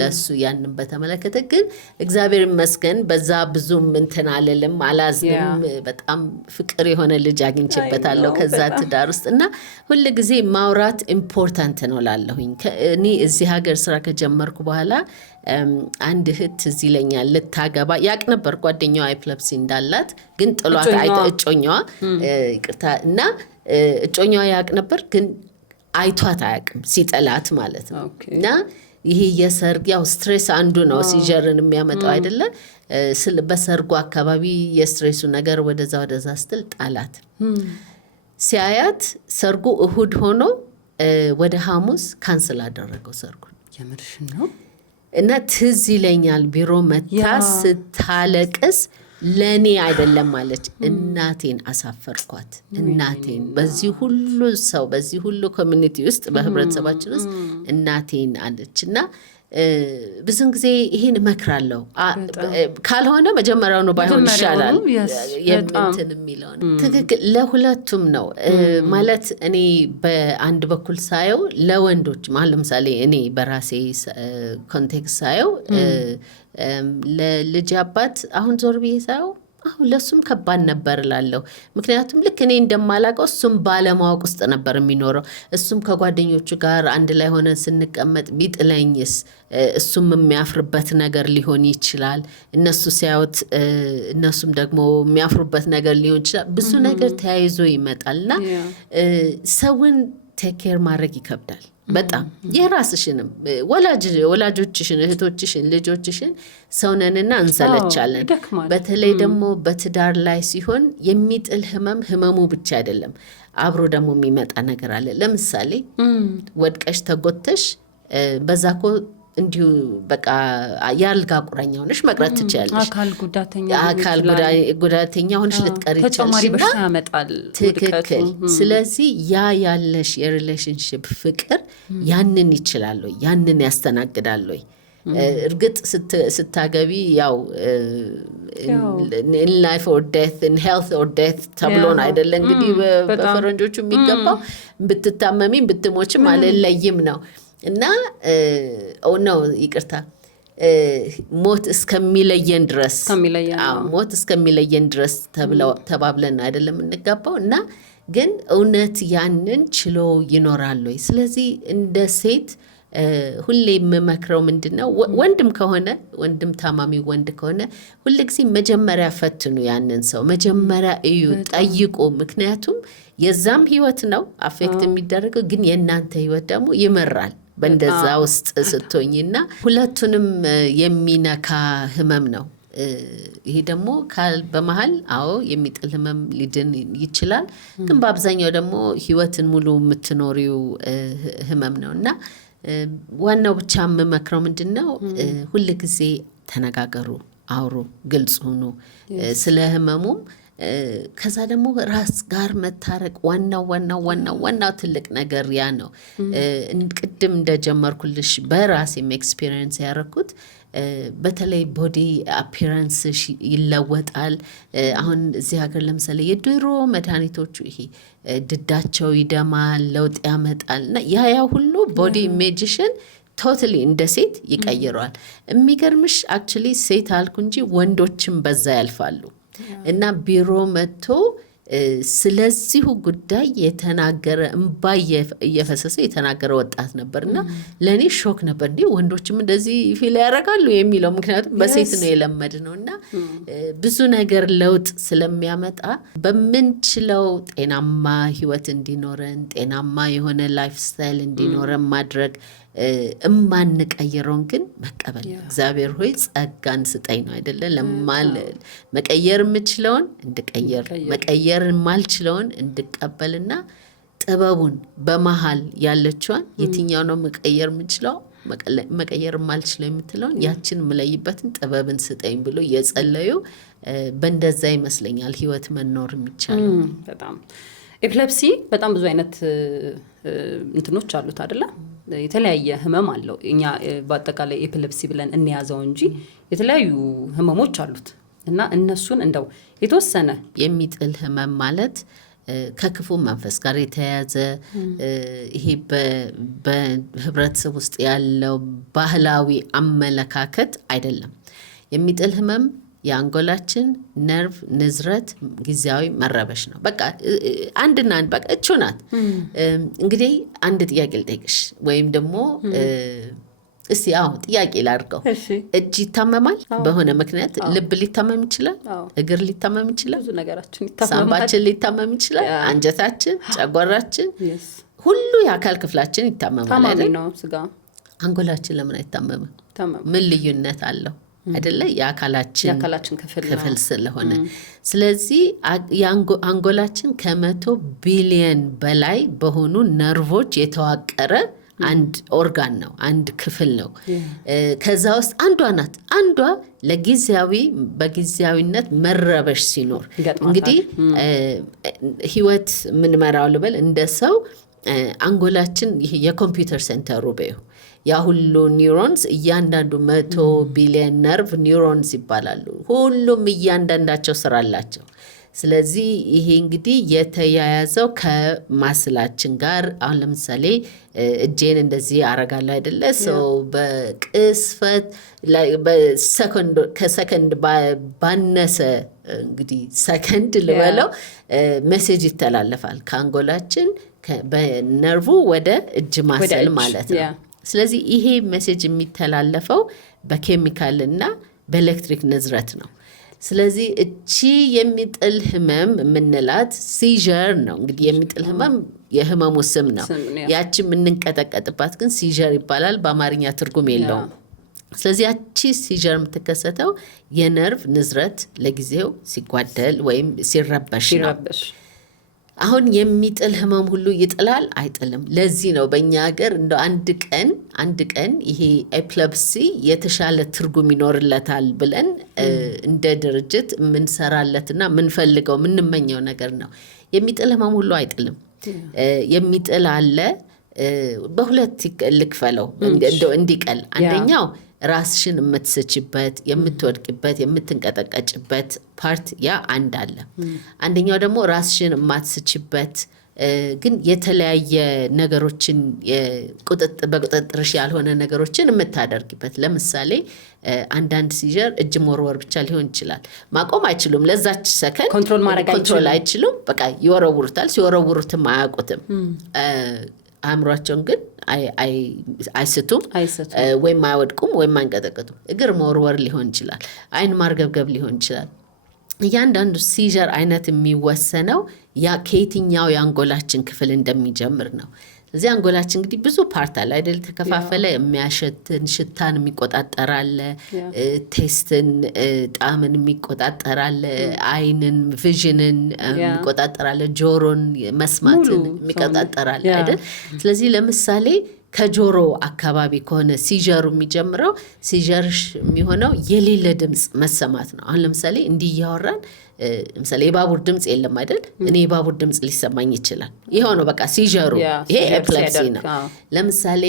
ለሱ ያንን በተመለከተ። ግን እግዚአብሔር ይመስገን በዛ ብዙም እንትን አልልም፣ አላዝንም። በጣም ፍቅር የሆነ ልጅ አግኝቼበታለሁ ከዛ ትዳር ውስጥ። እና ሁል ጊዜ ማውራት ኢምፖርታንት ነው ላለሁኝ። እኔ እዚህ ሀገር ስራ ከጀመርኩ በኋላ አንድ እህት እዚህ ይለኛል ልታገባ ያቅ ነበር ጓደኛዋ ኤፕለፕሲ እንዳላት፣ ግን ጥሏት እጮኛዋ ይቅርታ እና እጮኛዋ ያቅ ነበር ግን አይቷት አያቅም ሲጠላት ማለት ነው። እና ይሄ የሰርግ ያው ስትሬስ አንዱ ነው ሲጀርን የሚያመጣው አይደለ? በሰርጉ አካባቢ የስትሬሱ ነገር ወደዛ ስትል ጣላት። ሲያያት ሰርጉ እሁድ ሆኖ ወደ ሐሙስ ካንስል አደረገው ሰርጉን። የምርሽን ነው? እና ትዝ ይለኛል ቢሮ መታ ስታለቅስ ለኔ አይደለም ማለች፣ እናቴን አሳፈርኳት። እናቴን በዚህ ሁሉ ሰው በዚህ ሁሉ ኮሚኒቲ ውስጥ በህብረተሰባችን ውስጥ እናቴን አለች። እና ብዙን ጊዜ ይሄን እመክራለሁ። ካልሆነ መጀመሪያው ነው ባይሆን ይሻላል የምንትን የሚለው ትክክል። ለሁለቱም ነው ማለት እኔ በአንድ በኩል ሳየው ለወንዶች ማለት ለምሳሌ እኔ በራሴ ኮንቴክስት ሳየው ለልጅ አባት አሁን ዞር ብዬ ሳየው አሁን ለሱም ከባድ ነበር እላለሁ። ምክንያቱም ልክ እኔ እንደማላውቀው እሱም ባለማወቅ ውስጥ ነበር የሚኖረው። እሱም ከጓደኞቹ ጋር አንድ ላይ ሆነን ስንቀመጥ ቢጥለኝስ እሱም የሚያፍርበት ነገር ሊሆን ይችላል። እነሱ ሲያዩት እነሱም ደግሞ የሚያፍሩበት ነገር ሊሆን ይችላል። ብዙ ነገር ተያይዞ ይመጣልና ሰውን ቴክ ኬር ማድረግ ይከብዳል። በጣም የራስሽንም ወላጆችሽን፣ እህቶችሽን፣ ልጆችሽን ሰውነንና እንሰለቻለን። በተለይ ደግሞ በትዳር ላይ ሲሆን የሚጥል ህመሙ ብቻ አይደለም፣ አብሮ ደግሞ የሚመጣ ነገር አለ። ለምሳሌ ወድቀሽ ተጎተሽ በዛኮ እንዲሁ በቃ የአልጋ ቁራኛ ሆነሽ መቅረት ትችያለሽ። አካል ጉዳተኛ ሆነሽ ልትቀሪ ትችያለሽ። ትክክል። ስለዚህ ያለሽ የሪሌሽንሽፕ ፍቅር ያንን ይችላል ወይ? ያንን ያስተናግዳል ወይ? እርግጥ ስታገቢ ያው in life or death, in health or death ተብሎን አይደለ እንግዲህ በፈረንጆቹ የሚገባው። ብትታመሚም ብትሞችም አልለይም ነው እና ይቅርታ ሞት እስከሚለየን ድረስ ተባብለን አይደለም እንጋባው። እና ግን እውነት ያንን ችሎ ይኖራል ወይ? ስለዚህ እንደ ሴት ሁሌ የምመክረው ምንድነው፣ ወንድም ከሆነ ወንድም ታማሚ ወንድ ከሆነ ሁልጊዜ መጀመሪያ ፈትኑ ያንን ሰው፣ መጀመሪያ እዩ፣ ጠይቁ። ምክንያቱም የዛም ህይወት ነው አፌክት የሚደረገው፣ ግን የእናንተ ህይወት ደግሞ ይመራል በእንደዛ ውስጥ ስትሆኝና ሁለቱንም የሚነካ ህመም ነው። ይሄ ደግሞ በመሃል የሚጥል ህመም ሊድን ይችላል፣ ግን በአብዛኛው ደግሞ ህይወትን ሙሉ የምትኖሪው ህመም ነው እና ዋናው ብቻ የምመክረው ምንድነው፣ ሁል ጊዜ ተነጋገሩ፣ አውሩ፣ ግልጽ ሁኑ ስለ ህመሙም። ከዛ ደግሞ ራስ ጋር መታረቅ ዋናው ትልቅ ነገር ያ ነው። ቅድም እንደጀመርኩልሽ በራሴም ኤክስፒሪየንስ ያደረኩት በተለይ ቦዲ አፒራንስሽ ይለወጣል። አሁን እዚህ ሀገር ለምሳሌ የድሮ መድኃኒቶቹ ይሄ ድዳቸው ይደማል፣ ለውጥ ያመጣል እና ያ ሁሉ ቦዲ ኢሜጅሽን ቶታሊ እንደ ሴት ይቀይረዋል። የሚገርምሽ አክቹሊ ሴት አልኩ እንጂ ወንዶችም በዛ ያልፋሉ። እና ቢሮ መጥቶ ስለዚሁ ጉዳይ የተናገረ እንባ እየፈሰሰ የተናገረ ወጣት ነበር እና ለእኔ ሾክ ነበር። እንዲህ ወንዶችም እንደዚህ ፊል ያደርጋሉ የሚለው፣ ምክንያቱም በሴት ነው የለመድ ነው እና ብዙ ነገር ለውጥ ስለሚያመጣ በምንችለው ጤናማ ህይወት እንዲኖረን፣ ጤናማ የሆነ ላይፍ ስታይል እንዲኖረን ማድረግ፣ እማንቀይረውን ግን መቀበል። እግዚአብሔር ሆይ ጸጋን ስጠኝ ነው አይደለ? መቀየር የምችለውን እንድቀየር፣ መቀየር የማልችለውን እንድቀበልና ጥበቡን በመሃል ያለችዋን የትኛው ነው መቀየር የምችለው፣ መቀየር የማልችለው የምትለውን ያችን የምለይበትን ጥበብን ስጠኝ ብሎ እየጸለዩ በእንደዛ ይመስለኛል ህይወት መኖር የሚቻለው። በጣም ኤፒሌፕሲ በጣም ብዙ አይነት እንትኖች አሉት አይደለ? የተለያየ ህመም አለው። እኛ በአጠቃላይ ኤፒሌፕሲ ብለን እንያዘው እንጂ የተለያዩ ህመሞች አሉት እና እነሱን እንደው የተወሰነ የሚጥል ህመም ማለት ከክፉ መንፈስ ጋር የተያያዘ ይሄ በህብረተሰብ ውስጥ ያለው ባህላዊ አመለካከት አይደለም። የሚጥል ህመም የአንጎላችን ነርቭ ንዝረት ጊዜያዊ መረበሽ ነው። በቃ አንድና አንድ በቃ እቹ ናት። እንግዲህ አንድ ጥያቄ ልጠይቅሽ ወይም ደግሞ እስቲ ጥያቄ ላድርገው። እጅ ይታመማል በሆነ ምክንያት፣ ልብ ሊታመም ይችላል፣ እግር ሊታመም ይችላል፣ ሳምባችን ሊታመም ይችላል፣ አንጀታችን፣ ጨጓራችን፣ ሁሉ የአካል ክፍላችን ይታመማል አይደል? አንጎላችን ለምን አይታመምም? ምን ልዩነት አለው? አይደለ? የአካላችን ክፍል ስለሆነ። ስለዚህ አንጎላችን ከ100 ቢሊየን በላይ በሆኑ ነርቮች የተዋቀረ አንድ ኦርጋን ነው፣ አንድ ክፍል ነው። ከዛ ውስጥ አንዷ ናት። አንዷ በጊዜያዊነት መረበሽ ሲኖር እንግዲህ ህይወት ምንመራው ልበል እንደ ሰው አንጎላችን የኮምፒውተር ሴንተሩ በዩ ያ ሁሉ ኒውሮንስ እያንዳንዱ 100 ቢሊየን ነርቭ ኒውሮንስ ይባላሉ። ሁሉም እያንዳንዳቸው ስራ አላቸው። ስለዚህ ይሄ እንግዲህ የተያያዘው ከማስላችን ጋር። አሁን ለምሳሌ እጄን እንደዚህ አረጋለሁ አይደለ? ሰው በቅስፈት ከሰከንድ ባነሰ እንግዲህ ሰከንድ ልበለው ሜሴጅ ይተላለፋል ከአንጎላችን በነርቭ ወደ እጅ ማሰል ማለት ነው። ስለዚህ ይሄ ሜሴጅ የሚተላለፈው በኬሚካልና በኤሌክትሪክ ንዝረት ነው። ስለዚህ እቺ የሚጥል ህመም የምንላት ሲዠር ነው። እንግዲህ የሚጥል ህመም የህመሙ ስም ነው። ያቺ የምንንቀጠቀጥባት ግን ሲዠር ይባላል። በአማርኛ ትርጉም የለውም። ስለዚህ ያቺ ሲዠር የምትከሰተው የነርቭ ንዝረት ለጊዜው ሲጓደል ወይም ሲረበሽ ነው። አሁን የሚጥል ህመም ሁሉ ይጥላል አይጥልም። ለዚህ ነው በእኛ ሀገር እንደ አንድ ቀን ይሄ ኤፕለፕሲ የተሻለ ትርጉም ይኖርለታል ብለን እንደ ድርጅት የምንሰራለትና የምንፈልገው የምንመኘው ነገር ነው። የሚጥል ህመም ሁሉ አይጥልም። የሚጥል አለ። በሁለት ልክፈለው እንዲቀል። አንደኛው ራስሽን የምትስችበት፣ የምትወድቅበት፣ የምትንቀጠቀጭበት ፓርት ያ አንድ አለ። አንደኛው ደግሞ ራስሽን የማትስችበት ግን የተለያየ ነገሮችን በቁጥጥርሽ ያልሆነ ነገሮችን የምታደርግበት። ለምሳሌ አንዳንድ ሲዠር እጅ መወርወር ብቻ ሊሆን ይችላል። ማቆም አይችሉም። ለዛች ሰከንድ ኮንትሮል አይችሉም። በቃ ይወረውሩታል። ሲወረውሩትም አያውቁትም። አእምሯቸውን ግን አይስቱም ወይም አይወድቁም ወይም አይንቀጠቀጡም። እግር መወርወር ሊሆን ይችላል። አይን ማርገብገብ ሊሆን ይችላል። እያንዳንዱ ሲዠር አይነት የሚወሰነው ከየትኛው የአንጎላችን ክፍል እንደሚጀምር ነው። እዚህ አንጎላችን እንግዲህ ብዙ ፓርት አለ አይደል? ተከፋፈለ። የሚያሸትን ሽታን የሚቆጣጠር አለ፣ ቴስትን ጣዕምን የሚቆጣጠር አለ፣ አይንን ቪዥንን የሚቆጣጠር አለ፣ ጆሮን መስማትን የሚቆጣጠር አለ አይደል? ስለዚህ ለምሳሌ ከጆሮ አካባቢ ከሆነ ሲዠሩ የሚጀምረው ሲዠርሽ የሚሆነው የሌለ ድምፅ መሰማት ነው። አሁን ለምሳሌ እንዲህ እያወራን ለምሳሌ የባቡር ድምፅ የለም አይደል? እኔ የባቡር ድምፅ ሊሰማኝ ይችላል። ይኸው ነው በቃ ሲዠሩ። ይሄ ኤፕለፕሲ ነው። ለምሳሌ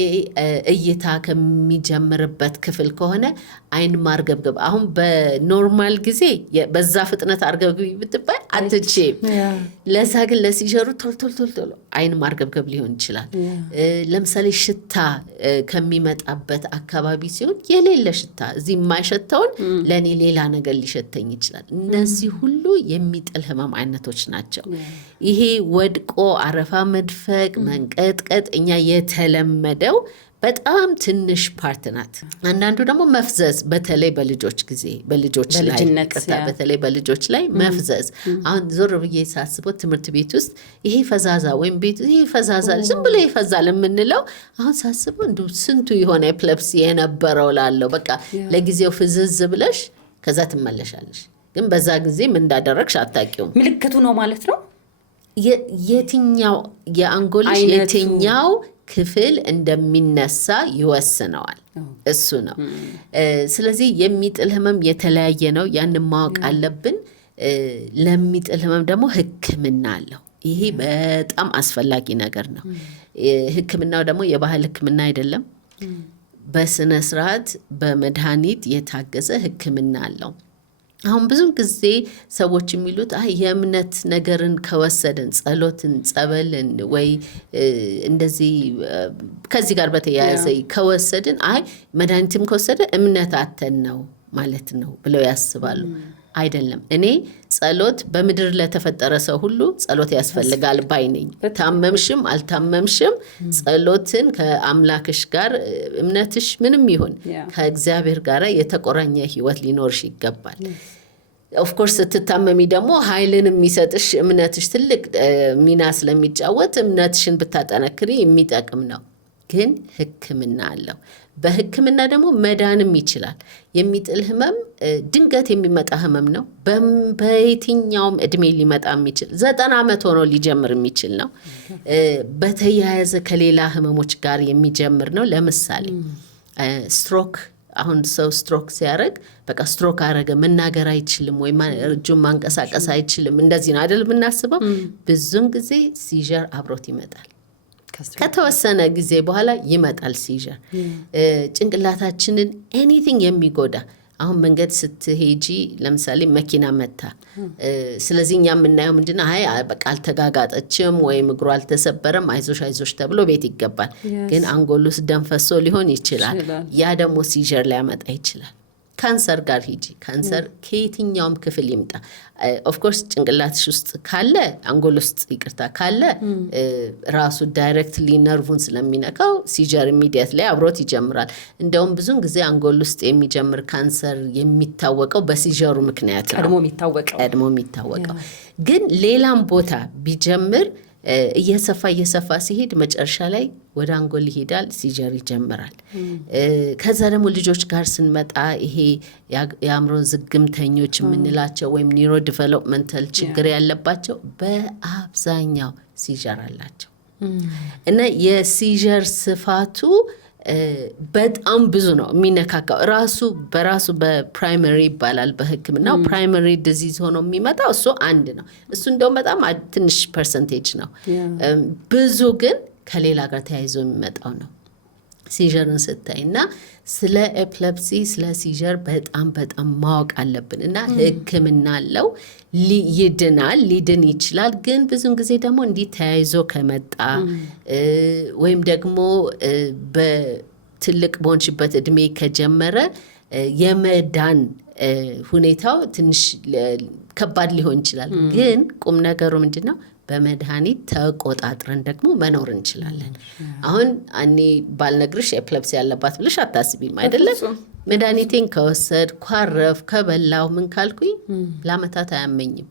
እይታ ከሚጀምርበት ክፍል ከሆነ አይን ማርገብገብ። አሁን በኖርማል ጊዜ በዛ ፍጥነት አርገብግቢ ብትባይ አትችይም። ለዛ ግን ለሲዠሩ ቶሎ አይን ማርገብገብ ሊሆን ይችላል። ለምሳሌ ሽታ ከሚመጣበት አካባቢ ሲሆን የሌለ ሽታ እዚህ የማይሸተውን ለእኔ ሌላ ነገር ሊሸተኝ ይችላል። እነዚህ ሁሉ የሚጥል ህመም አይነቶች ናቸው። ይሄ ወድቆ አረፋ መድፈቅ፣ መንቀጥቀጥ እኛ የተለመደው በጣም ትንሽ ፓርት ናት። አንዳንዱ ደግሞ መፍዘዝ፣ በተለይ በልጆች ጊዜ በተለይ በልጆች ላይ መፍዘዝ። አሁን ዞር ብዬ ሳስበው ትምህርት ቤት ውስጥ ይሄ ፈዛዛ ወይም ቤት ይሄ ፈዛዛ ዝም ብሎ ይፈዛል የምንለው አሁን ሳስበው እንዲሁ ስንቱ የሆነ ኤፕለፕሲ የነበረው ላለው በቃ ለጊዜው ፍዝዝ ብለሽ ከዛ ትመለሻለሽ። ግን በዛ ጊዜ ምን እንዳደረግሽ አታውቂውም። ምልክቱ ነው ማለት ነው። የትኛው የአንጎልሽ የትኛው ክፍል እንደሚነሳ ይወስነዋል። እሱ ነው። ስለዚህ የሚጥል ህመም የተለያየ ነው። ያንን ማወቅ አለብን። ለሚጥል ህመም ደግሞ ሕክምና አለው። ይሄ በጣም አስፈላጊ ነገር ነው። ሕክምናው ደግሞ የባህል ሕክምና አይደለም። በስነ ስርዓት በመድኃኒት የታገዘ ሕክምና አለው። አሁን ብዙ ጊዜ ሰዎች የሚሉት የእምነት ነገርን ከወሰድን ጸሎትን፣ ጸበልን ወይ እንደዚህ ከዚህ ጋር በተያያዘ ከወሰድን መድኃኒትም ከወሰደ እምነት አተን ነው ማለት ነው ብለው ያስባሉ። አይደለም። እኔ ጸሎት በምድር ለተፈጠረ ሰው ሁሉ ጸሎት ያስፈልጋል ባይ ነኝ። ታመምሽም አልታመምሽም ጸሎትን ከአምላክሽ ጋር እምነትሽ ምንም ይሁን ከእግዚአብሔር ጋር የተቆራኘ ህይወት ሊኖርሽ ይገባል። ኦፍኮርስ ስትታመሚ ደግሞ ኃይልን የሚሰጥሽ እምነትሽ ትልቅ ሚና ስለሚጫወት እምነትሽን ብታጠነክሪ የሚጠቅም ነው። ግን ሕክምና አለው። በሕክምና ደግሞ መዳንም ይችላል። የሚጥል ህመም ድንገት የሚመጣ ህመም ነው። በየትኛውም እድሜ ሊመጣ የሚችል 90 ዓመት ሆኖ ሊጀምር የሚችል ነው። በተያያዘ ከሌላ ህመሞች ጋር የሚጀምር ነው። ለምሳሌ ስትሮክ። አሁን ሰው ስትሮክ ሲያደርግ በቃ ስትሮክ አረገ መናገር አይችልም ወይ እጁን ማንቀሳቀስ አይችልም፣ እንደዚህ ነው አይደል የምናስበው። ብዙን ጊዜ ሲዠር አብሮት ይመጣል። ከተወሰነ ጊዜ በኋላ ይመጣል ሲዠር። ጭንቅላታችንን ኤኒቲንግ የሚጎዳ አሁን መንገድ ስትሄጂ ለምሳሌ መኪና መታ፣ ስለዚህ እኛ የምናየው ምንድነው በቃ አልተጋጋጠችም ወይም እግሩ አልተሰበረም አይዞሽ ተብሎ ቤት ይገባል። ግን አንጎል ውስጥ ደም ፈሶ ሊሆን ይችላል። ያ ደግሞ ሲዠር ሊያመጣ ይችላል። ካንሰር ጋር ሂጂ። ካንሰር ከየትኛውም ክፍል ይምጣ ኦፍ ኮርስ ጭንቅላትሽ ውስጥ ካለ አንጎል ውስጥ ይቅርታ ካለ ራሱ ዳይሬክትሊ ነርቭን ስለሚነካው ሲጀር ኢሚዲየት ላይ አብሮት ይጀምራል። እንደውም ብዙን ጊዜ አንጎል ውስጥ የሚጀምር ካንሰር የሚታወቀው በሲጀሩ ምክንያት ነው፣ ቀድሞ የሚታወቀው። ግን ሌላም ቦታ ቢጀምር እየሰፋ ሲሄድ መጨረሻ ላይ ወደ አንጎል ይሄዳል፣ ሲጀር ይጀምራል። ከዛ ደግሞ ልጆች ጋር ስንመጣ ይሄ የአእምሮ ዝግምተኞች የምንላቸው ወይም ኒውሮ ዲቨሎፕመንታል ችግር ያለባቸው በአብዛኛው ሲጀር አላቸው እና የሲጀር ስፋቱ በጣም ብዙ ነው የሚነካካው። በራሱ በፕራይመሪ ይባላል በሕክምናው ፕራይመሪ ዲዚዝ ሆኖ የሚመጣው እሱ አንድ ነው። እሱ እንደውም በጣም ትንሽ ፐርሰንቴጅ ነው። ብዙ ግን ከሌላ ጋር ተያይዞ የሚመጣው ነው ሲጀርን ስታይ እና ስለ ኤፕለፕሲ ስለ ሲጀር በጣም ማወቅ አለብን እና ሕክምና አለው። ሊድን ይችላል። ግን ብዙን ጊዜ ደግሞ እንዲህ ተያይዞ ከመጣ ወይም ደግሞ በትልቅ በሆንሽበት እድሜ ከጀመረ የመዳን ሁኔታው ትንሽ ከባድ ሊሆን ይችላል። ግን ቁም ነገሩ ምንድን ነው? በመድኃኒት ተቆጣጥረን ደግሞ መኖር እንችላለን። አሁን እኔ ባልነግርሽ ኤፕለፕሲ ያለባት ብልሽ አታስቢም አይደለም? መድኃኒቴን ከወሰድ ኳረፍ ከበላው ምን ካልኩኝ ለአመታት አያመኝም።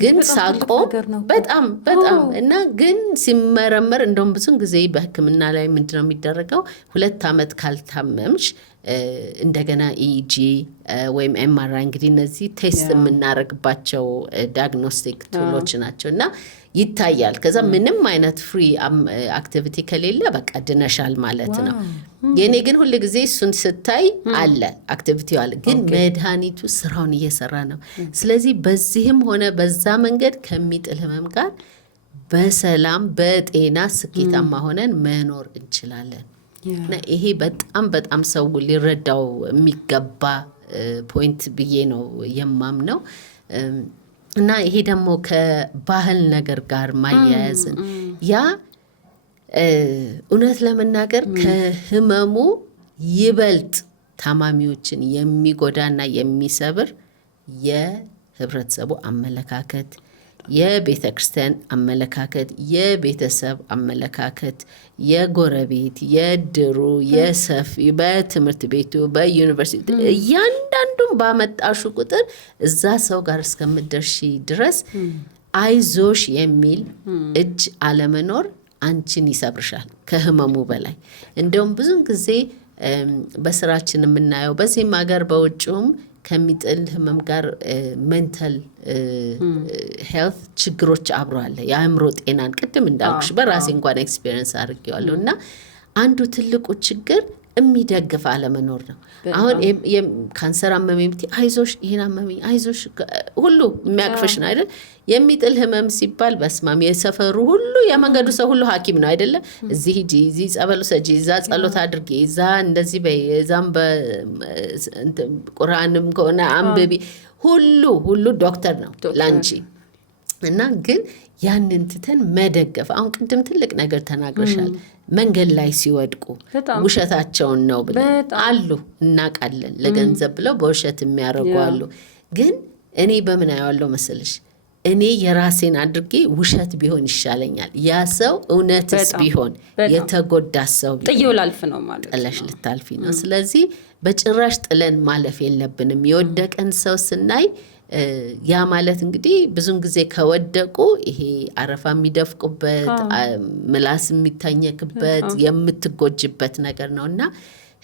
ግን ሳቆም በጣም እና ግን ሲመረመር እንደውም ብዙን ጊዜ በሕክምና ላይ ምንድነው የሚደረገው 2 ዓመት ካልታመምሽ እንደገና ኢጂ ወይም ኤምአርአይ እንግዲህ እነዚህ ቴስት የምናደርግባቸው ዳያግኖስቲክ ቱሎች ናቸው እና ይታያል። ከዛ ምንም አይነት ፍሪ አክቲቪቲ ከሌለ በቃ ድነሻል ማለት ነው። የኔ ግን ሁሉ ጊዜ እሱን ስታይ አለ አክቲቪቲው አለ፣ ግን መድኃኒቱ ስራውን እየሰራ ነው። ስለዚህ በዚህም ሆነ በዛ መንገድ ከሚጥል ህመም ጋር በሰላም በጤና ስኬታማ ሆነን መኖር እንችላለን። እና ይሄ በጣም ሰው ሊረዳው የሚገባ ፖይንት ብዬ ነው የማምነው። እና ይሄ ደግሞ ከባህል ነገር ጋር ማያያዝን ያ እውነት ለመናገር ከህመሙ ይበልጥ ታማሚዎችን የሚጎዳና የሚሰብር የህብረተሰቡ አመለካከት፣ የቤተ ክርስቲያን አመለካከት፣ የቤተሰብ አመለካከት፣ የጎረቤት፣ የድሩ፣ የሰፊ፣ በትምህርት ቤቱ፣ በዩኒቨርሲቲ እያንዳንዱን ባመጣሹ ቁጥር እዛ ሰው ጋር እስከምደርሺ ድረስ አይዞሽ የሚል እጅ አለመኖር አንቺን ይሰብርሻል ከህመሙ በላይ። እንደውም ብዙን ጊዜ በስራችን የምናየው በዚህም ሀገር በውጭውም ከሚጥል ህመም ጋር ሜንታል ሄልት ችግሮች አብሮ አለ። የአእምሮ ጤናን ቅድም እንዳልኩሽ በራሴ እንኳን ኤክስፒሪየንስ አድርጌዋለሁ እና አንዱ ትልቁ ችግር የሚደግፍ አለመኖር ነው። አሁን ካንሰር አመመኝ ብትይ አይዞሽ፣ ይሄን አመመኝ አይዞሽ ሁሉ የሚያቅፍሽ ነው አይደል? የሚጥል ህመም ሲባል በስማም የሰፈሩ ሁሉ የመንገዱ ሰው ሁሉ ሐኪም ነው አይደለ? እዚህ ሂጂ፣ እዚህ ጸበሉ ሰጂ፣ እዛ ጸሎት አድርጌ፣ እዛ እንደዚህ በይ፣ እዛም በቁርአንም ከሆነ አንብቢ፣ ሁሉ ዶክተር ነው ላንቺ። እና ግን ያንን ትተን መደገፍ። አሁን ቅድም ትልቅ ነገር ተናግረሻል። መንገድ ላይ ሲወድቁ ውሸታቸውን ነው ብለን አሉ እናቃለን። ለገንዘብ ብለው በውሸት የሚያደርጉ አሉ። ግን እኔ በምን አየዋለሁ መሰለሽ? እኔ የራሴን አድርጌ ውሸት ቢሆን ይሻለኛል። ያ ሰው እውነትስ ቢሆን የተጎዳ ሰው ጥዬው ላልፍ ነው ማለት ጥለሽ ልታልፊ ነው። ስለዚህ በጭራሽ ጥለን ማለፍ የለብንም። የወደቀን ሰው ስናይ ያ ማለት እንግዲህ ብዙን ጊዜ ከወደቁ ይሄ አረፋ የሚደፍቁበት ምላስ የሚታኘክበት የምትጎጅበት ነገር ነው እና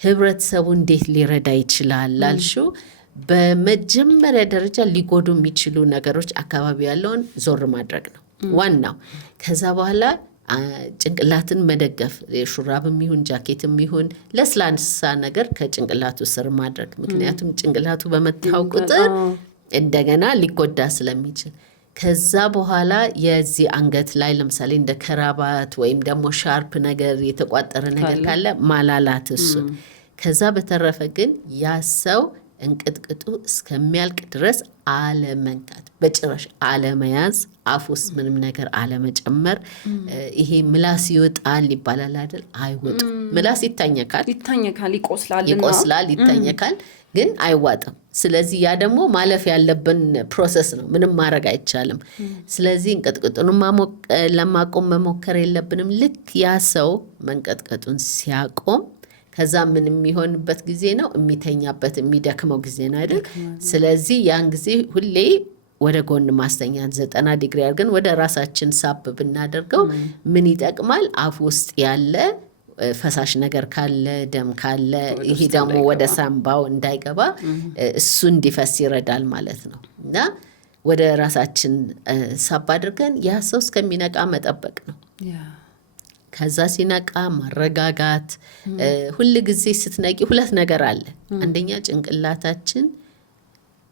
ህብረተሰቡ እንዴት ሊረዳ ይችላል ላልሽው፣ በመጀመሪያ ደረጃ ሊጎዱ የሚችሉ ነገሮች አካባቢ ያለውን ዞር ማድረግ ነው ዋናው። ከዛ በኋላ ጭንቅላትን መደገፍ፣ ሹራብም ይሁን ጃኬትም ይሁን ለስላሳ ነገር ከጭንቅላቱ ስር ማድረግ። ምክንያቱም ጭንቅላቱ በመታው ቁጥር እንደገና ሊጎዳ ስለሚችል። ከዛ በኋላ የዚህ አንገት ላይ ለምሳሌ እንደ ከራባት ወይም ደግሞ ሻርፕ ነገር የተቋጠረ ነገር ካለ ማላላት እሱን። ከዛ በተረፈ ግን ያ ሰው እንቅጥቅጡ እስከሚያልቅ ድረስ አለመንካት፣ በጭራሽ አለመያዝ፣ አፍ ውስጥ ምንም ነገር አለመጨመር። ይሄ ምላስ ይወጣል ይባላል አይደል? አይወጣም። ምላስ ይታኘካል፣ ይቆስላል፣ ይታኘካል፣ ግን አይዋጥም። ስለዚህ ያ ደግሞ ማለፍ ያለብን ፕሮሰስ ነው። ምንም ማድረግ አይቻልም። ስለዚህ እንቅጥቅጡን ለማቆም መሞከር የለብንም። ልክ ያ ሰው መንቀጥቀጡን ሲያቆም ከዛ ምን የሚሆንበት ጊዜ ነው? የሚተኛበት የሚደክመው ጊዜ ነው አይደል? ስለዚህ ያን ጊዜ ሁሌ ወደ ጎን ማስተኛት 90 ዲግሪ አድርገን ወደ ራሳችን ሳብ ብናደርገው ምን ይጠቅማል? አፍ ውስጥ ያለ ፈሳሽ ነገር ካለ፣ ደም ካለ ይሄ ደግሞ ወደ ሳምባው እንዳይገባ እሱ እንዲፈስ ይረዳል ማለት ነው። እና ወደ ራሳችን ሳብ አድርገን ያ ሰው እስከሚነቃ መጠበቅ ነው። ከዛ ሲነቃ ማረጋጋት። ሁል ጊዜ ስትነቂ ሁለት ነገር አለ። አንደኛ ጭንቅላታችን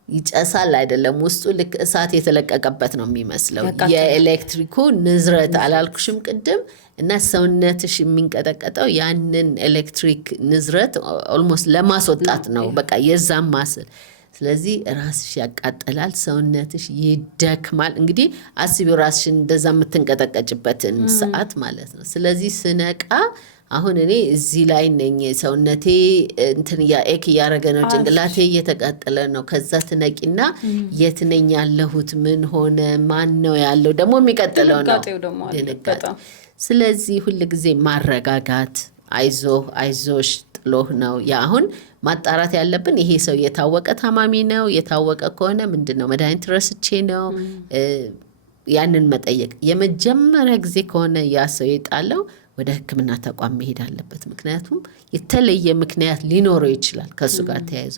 ይጨሳል አይደለም፣ ውስጡ ልክ እሳት የተለቀቀበት ነው የሚመስለው። የኤሌክትሪኩ ንዝረት አላልኩሽም ቅድም? እና ሰውነትሽ የሚንቀጠቀጠው ያንን ኤሌክትሪክ ንዝረት ኦልሞስት ለማስወጣት ነው። በቃ የዛም ማስል። ስለዚህ ራስሽ ያቃጠላል፣ ሰውነትሽ ይደክማል። እንግዲህ አስቢው ራስሽን እንደዛ የምትንቀጠቀጭበትን ሰዓት ማለት ነው። ስለዚህ ስነቃ አሁን እኔ እዚህ ላይ ነኝ፣ ሰውነቴ እንትን ኤክ እያደረገ ነው፣ ጭንቅላቴ እየተቃጠለ ነው። ከዛ ትነቂና የት ነኝ ያለሁት? ምን ሆነ? ማን ነው ያለው? ደግሞ የሚቀጥለው ነው ድንጋጤ። ስለዚህ ሁል ጊዜ ማረጋጋት፣ አይዞህ አይዞሽ፣ ጥሎህ ነው። ያ አሁን ማጣራት ያለብን ይሄ ሰው የታወቀ ታማሚ ነው። የታወቀ ከሆነ ምንድን ነው መድኃኒት ረስቼ ነው ያንን መጠየቅ። የመጀመሪያ ጊዜ ከሆነ ያ ሰው የጣለው ወደ ሕክምና ተቋም መሄድ አለበት። ምክንያቱም የተለየ ምክንያት ሊኖረው ይችላል ከሱ ጋር ተያይዞ።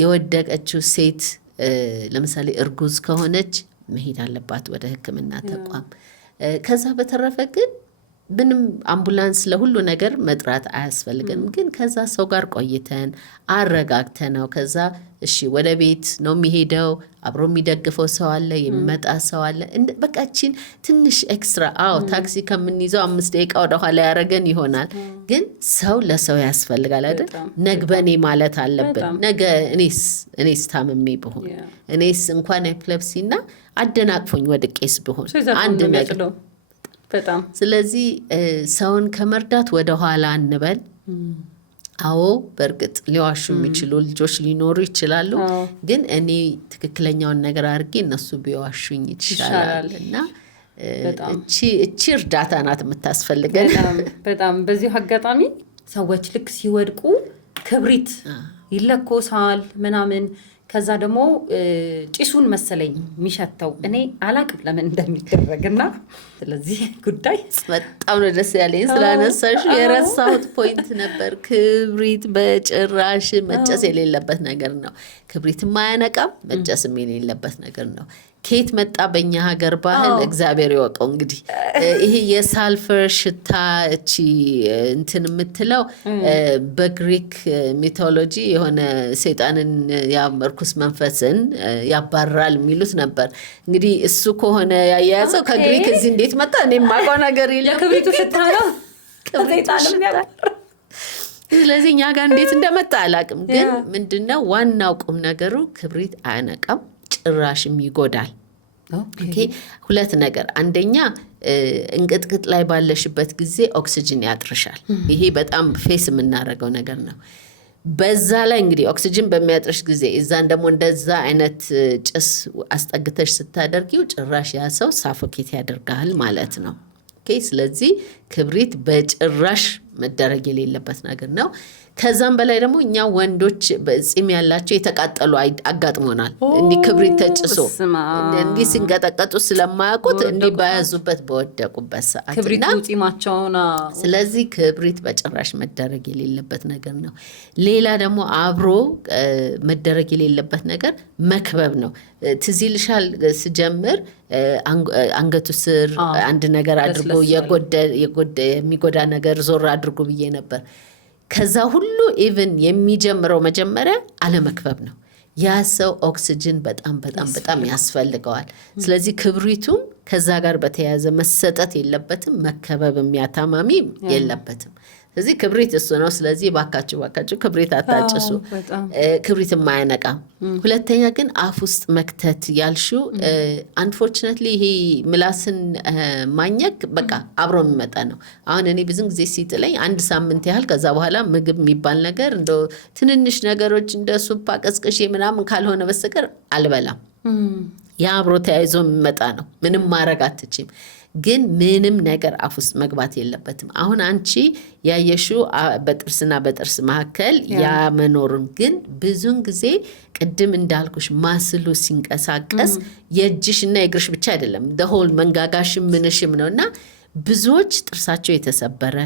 የወደቀችው ሴት ለምሳሌ እርጉዝ ከሆነች መሄድ አለባት ወደ ሕክምና ተቋም። ከዛ በተረፈ ግን ምንም አምቡላንስ ለሁሉ ነገር መጥራት አያስፈልገንም። ግን ከዛ ሰው ጋር ቆይተን አረጋግተነው ከዛ እሺ ወደ ቤት ነው የሚሄደው። አብሮ የሚደግፈው ሰው አለ፣ የሚመጣ ሰው አለ። በቃችን ትንሽ ኤክስትራ ታክሲ ከምንይዘው 5 ደቂቃ ወደኋላ ያደረገን ይሆናል። ግን ሰው ለሰው ያስፈልጋል አይደል? ነግበኔ ማለት አለብን። ነገ እኔስ ታምሜ ብሆን፣ እኔስ እንኳን ኤፕለፕሲና አደናቅፎኝ ወድቄስ ብሆን አንድ ነገር። ስለዚህ ሰውን ከመርዳት ወደ ኋላ እንበል። አዎ በእርግጥ ሊዋሹ የሚችሉ ልጆች ሊኖሩ ይችላሉ። ግን እኔ ትክክለኛውን ነገር አድርጌ እነሱ ቢዋሹኝ ይችላል። እና እቺ እርዳታ ናት የምታስፈልገን። በጣም በዚሁ አጋጣሚ ሰዎች ልክ ሲወድቁ ክብሪት ይለኮሳል ምናምን፣ ከዛ ደግሞ ጭሱን መሰለኝ የሚሸተው። እኔ አላቅም ለምን እንደሚደረግና ስለዚህ ጉዳይ በጣም ነው ደስ ያለኝ ስላነሳሽ። የረሳሁት ፖይንት ነበር። ክብሪት በጭራሽ መጨስ የሌለበት ነገር ነው። ክብሪትም አያነቃም፣ መጨስም የሌለበት ነገር ነው። ከየት መጣ በእኛ ሀገር ባህል እግዚአብሔር ይወቀው። እንግዲህ ይሄ የሳልፈር ሽታ እቺ እንትን የምትለው በግሪክ ሚቶሎጂ የሆነ ሰይጣንን ርኩስ መንፈስን ያባራል የሚሉት ነበር። እንግዲህ እሱ ከሆነ ያያዘው ከግሪክ እዚህ እንዴት መጣ? እኔ የማውቀው ነገር የለም። የክብሪቱ ሽታ ነው ሰይጣንም ያባራል። ስለዚህ እኛ ጋር እንዴት እንደመጣ አላውቅም። ግን ምንድነው ዋናው ቁም ነገሩ ክብሪት አያነቃም፣ ጭራሽም ይጎዳል። ሁለት ነገር፣ አንደኛ እንቅጥቅጥ ላይ ባለሽበት ጊዜ ኦክሲጅን ያጥርሻል። ይሄ በጣም ፌስ የምናደርገው ነገር ነው። በዛ ላይ እንግዲህ ኦክሲጅን በሚያጥርሽ ጊዜ እዛን ደግሞ እንደዛ አይነት ጭስ አስጠግተሽ ስታደርጊው ጭራሽ ያ ሰው ሳፎኬት ያደርጋል ማለት ነው። ስለዚህ ክብሪት በጭራሽ መደረግ የሌለበት ነገር ነው። ከዛም በላይ ደግሞ እኛ ወንዶች በፂም ያላቸው የተቃጠሉ አጋጥሞናል። እንዲህ ክብሪት ተጭሶ እንዲህ ሲንቀጠቀጡ ስለማያውቁት እንዲህ በያዙበት በወደቁበት ሰዓት ክብሪቱ ፂማቸውና፣ ስለዚህ ክብሪት በጭራሽ መደረግ የሌለበት ነገር ነው። ሌላ ደግሞ አብሮ መደረግ የሌለበት ነገር መክበብ ነው። ትዝ ይልሻል ስጀምር አንገቱ ስር አንድ ነገር አድርጎ የሚጎዳ ነገር ዞር አድርጎ ብዬ ነበር። ከዛ ሁሉ ኢቭን የሚጀምረው መጀመሪያ አለመክበብ ነው። ያ ሰው ኦክሲጅን በጣም ያስፈልገዋል። ስለዚህ ክብሪቱም ከዛ ጋር በተያያዘ መሰጠት የለበትም፣ መከበብ የሚያታማሚ የለበትም። ስለዚህ ክብሪት እሱ ነው። ስለዚህ ባካችሁ ክብሪት አታጭሱ። ክብሪት የማያነቃም። ሁለተኛ ግን አፍ ውስጥ መክተት ያልሽው አንፎርቹኔትሊ ይሄ ምላስን ማኘክ በቃ አብሮ የሚመጣ ነው። አሁን እኔ ብዙ ጊዜ ሲጥለኝ 1 ሳምንት ያህል ከዛ በኋላ ምግብ የሚባል ነገር እንደ ትንንሽ ነገሮች እንደ ሱፕ ቀዝቅዤ ምናምን ካልሆነ በስተቀር አልበላም። ያ አብሮ ተያይዞ የሚመጣ ነው። ምንም ማድረግ አትችም። ግን ምንም ነገር አፍ ውስጥ መግባት የለበትም። አሁን አንቺ ያየሽው በጥርስና በጥርስ መካከል ያ መኖሩን ግን ብዙን ጊዜ ቅድም እንዳልኩሽ ማስሉ ሲንቀሳቀስ የእጅሽና የእግርሽ ብቻ አይደለም ደሆል መንጋጋሽም ምንሽም ነው እና ብዙዎች ጥርሳቸው የተሰበረ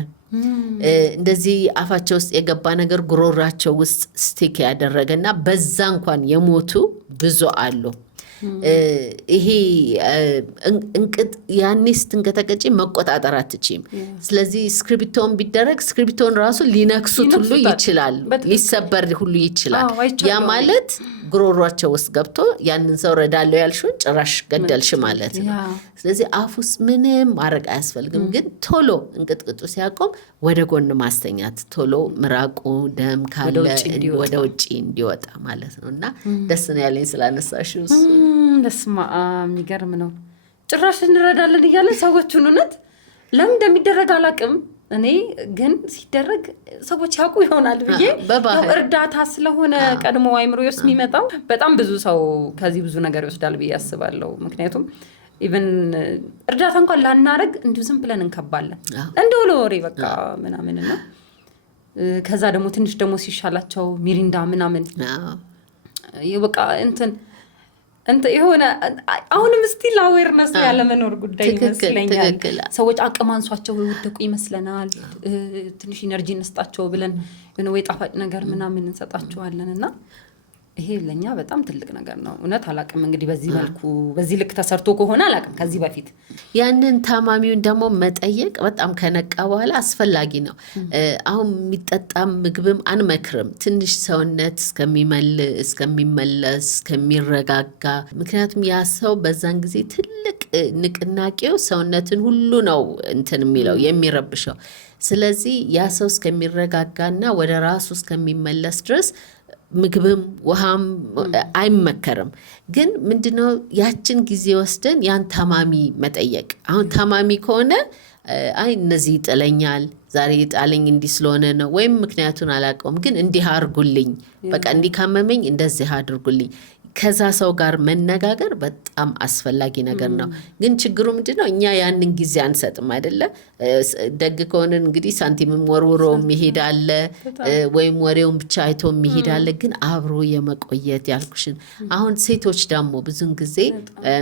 እንደዚህ አፋቸው ውስጥ የገባ ነገር ጉሮራቸው ውስጥ ስቲክ ያደረገና በዛ እንኳን የሞቱ ብዙ አሉ። ይሄ እንቅጥ ያኔ ስትንቀጠቀጪ መቆጣጠር አትችይም። ስለዚህ ስክሪፕቶን ቢደረግ ስክሪፕቶን ራሱ ሊነክሱት ሁሉ ይችላል፣ ሊሰበር ሁሉ ይችላል። ያ ማለት ጉሮሯቸው ውስጥ ገብቶ ያንን ሰው ረዳለው ያልሽውን ጭራሽ ገደልሽ ማለት ነው። ስለዚህ አፍ ውስጥ ምንም ማድረግ አያስፈልግም። ግን ቶሎ እንቅጥቅጡ ሲያቆም ወደ ጎን ማስተኛት፣ ቶሎ ምራቁ ደም ካለ ወደ ውጭ እንዲወጣ ማለት ነው። እና ደስ ነው ያለኝ ስላነሳሽው። ደስማ የሚገርም ነው። ጭራሽ እንረዳለን እያለን ሰዎቹን እውነት ለምን እንደሚደረግ አላውቅም። እኔ ግን ሲደረግ ሰዎች ያውቁ ይሆናል ብዬ እርዳታ ስለሆነ ቀድሞ አይምሮ ውስጥ የሚመጣው በጣም ብዙ ሰው ከዚህ ብዙ ነገር ይወስዳል ብዬ አስባለሁ። ምክንያቱም ኢቨን እርዳታ እንኳን ላናረግ እንዲሁ ዝም ብለን እንከባለን እንደው ለወሬ በቃ ምናምንና ከዛ ደግሞ ትንሽ ደግሞ ሲሻላቸው ሚሪንዳ ምናምን በቃ እንትን የሆነ አሁንም ስቲል አዌርነስ ያለመኖር ጉዳይ ይመስለኛል። ሰዎች አቅም አንሷቸው ወደቁ ይመስለናል። ትንሽ ኢነርጂ እንስጣቸው ብለን ወይ ጣፋጭ ነገር ምናምን እንሰጣቸዋለን እና ይሄ ለኛ በጣም ትልቅ ነገር ነው። እውነት አላቅም እንግዲህ በዚህ መልኩ በዚህ ልክ ተሰርቶ ከሆነ አላቅም። ከዚህ በፊት ያንን ታማሚውን ደግሞ መጠየቅ በጣም ከነቃ በኋላ አስፈላጊ ነው። አሁን የሚጠጣ ምግብም አንመክርም፣ ትንሽ ሰውነት እስከሚመለስ እስከሚረጋጋ። ምክንያቱም ያ ሰው በዛን ጊዜ ትልቅ ንቅናቄው ሰውነትን ሁሉ ነው እንትን የሚለው የሚረብሸው። ስለዚህ ያ ሰው እስከሚረጋጋና ወደ ራሱ እስከሚመለስ ድረስ ምግብም ውሃም አይመከርም። ግን ምንድነው ያችን ጊዜ ወስደን ያን ታማሚ መጠየቅ። አሁን ታማሚ ከሆነ አይ እነዚህ ይጥለኛል ዛሬ ይጣለኝ እንዲህ ስለሆነ ነው ወይም ምክንያቱን አላውቀውም፣ ግን እንዲህ አድርጉልኝ፣ በቃ እንዲህ ካመመኝ እንደዚህ አድርጉልኝ። ከዛ ሰው ጋር መነጋገር በጣም አስፈላጊ ነገር ነው። ግን ችግሩ ምንድነው እኛ ያንን ጊዜ አንሰጥም አይደለ? ደግ ከሆነን እንግዲህ ሳንቲምም ወርውሮ የሚሄድ አለ፣ ወይም ወሬውን ብቻ አይቶ የሚሄድ አለ። ግን አብሮ የመቆየት ያልኩሽን አሁን ሴቶች ደግሞ ብዙን ጊዜ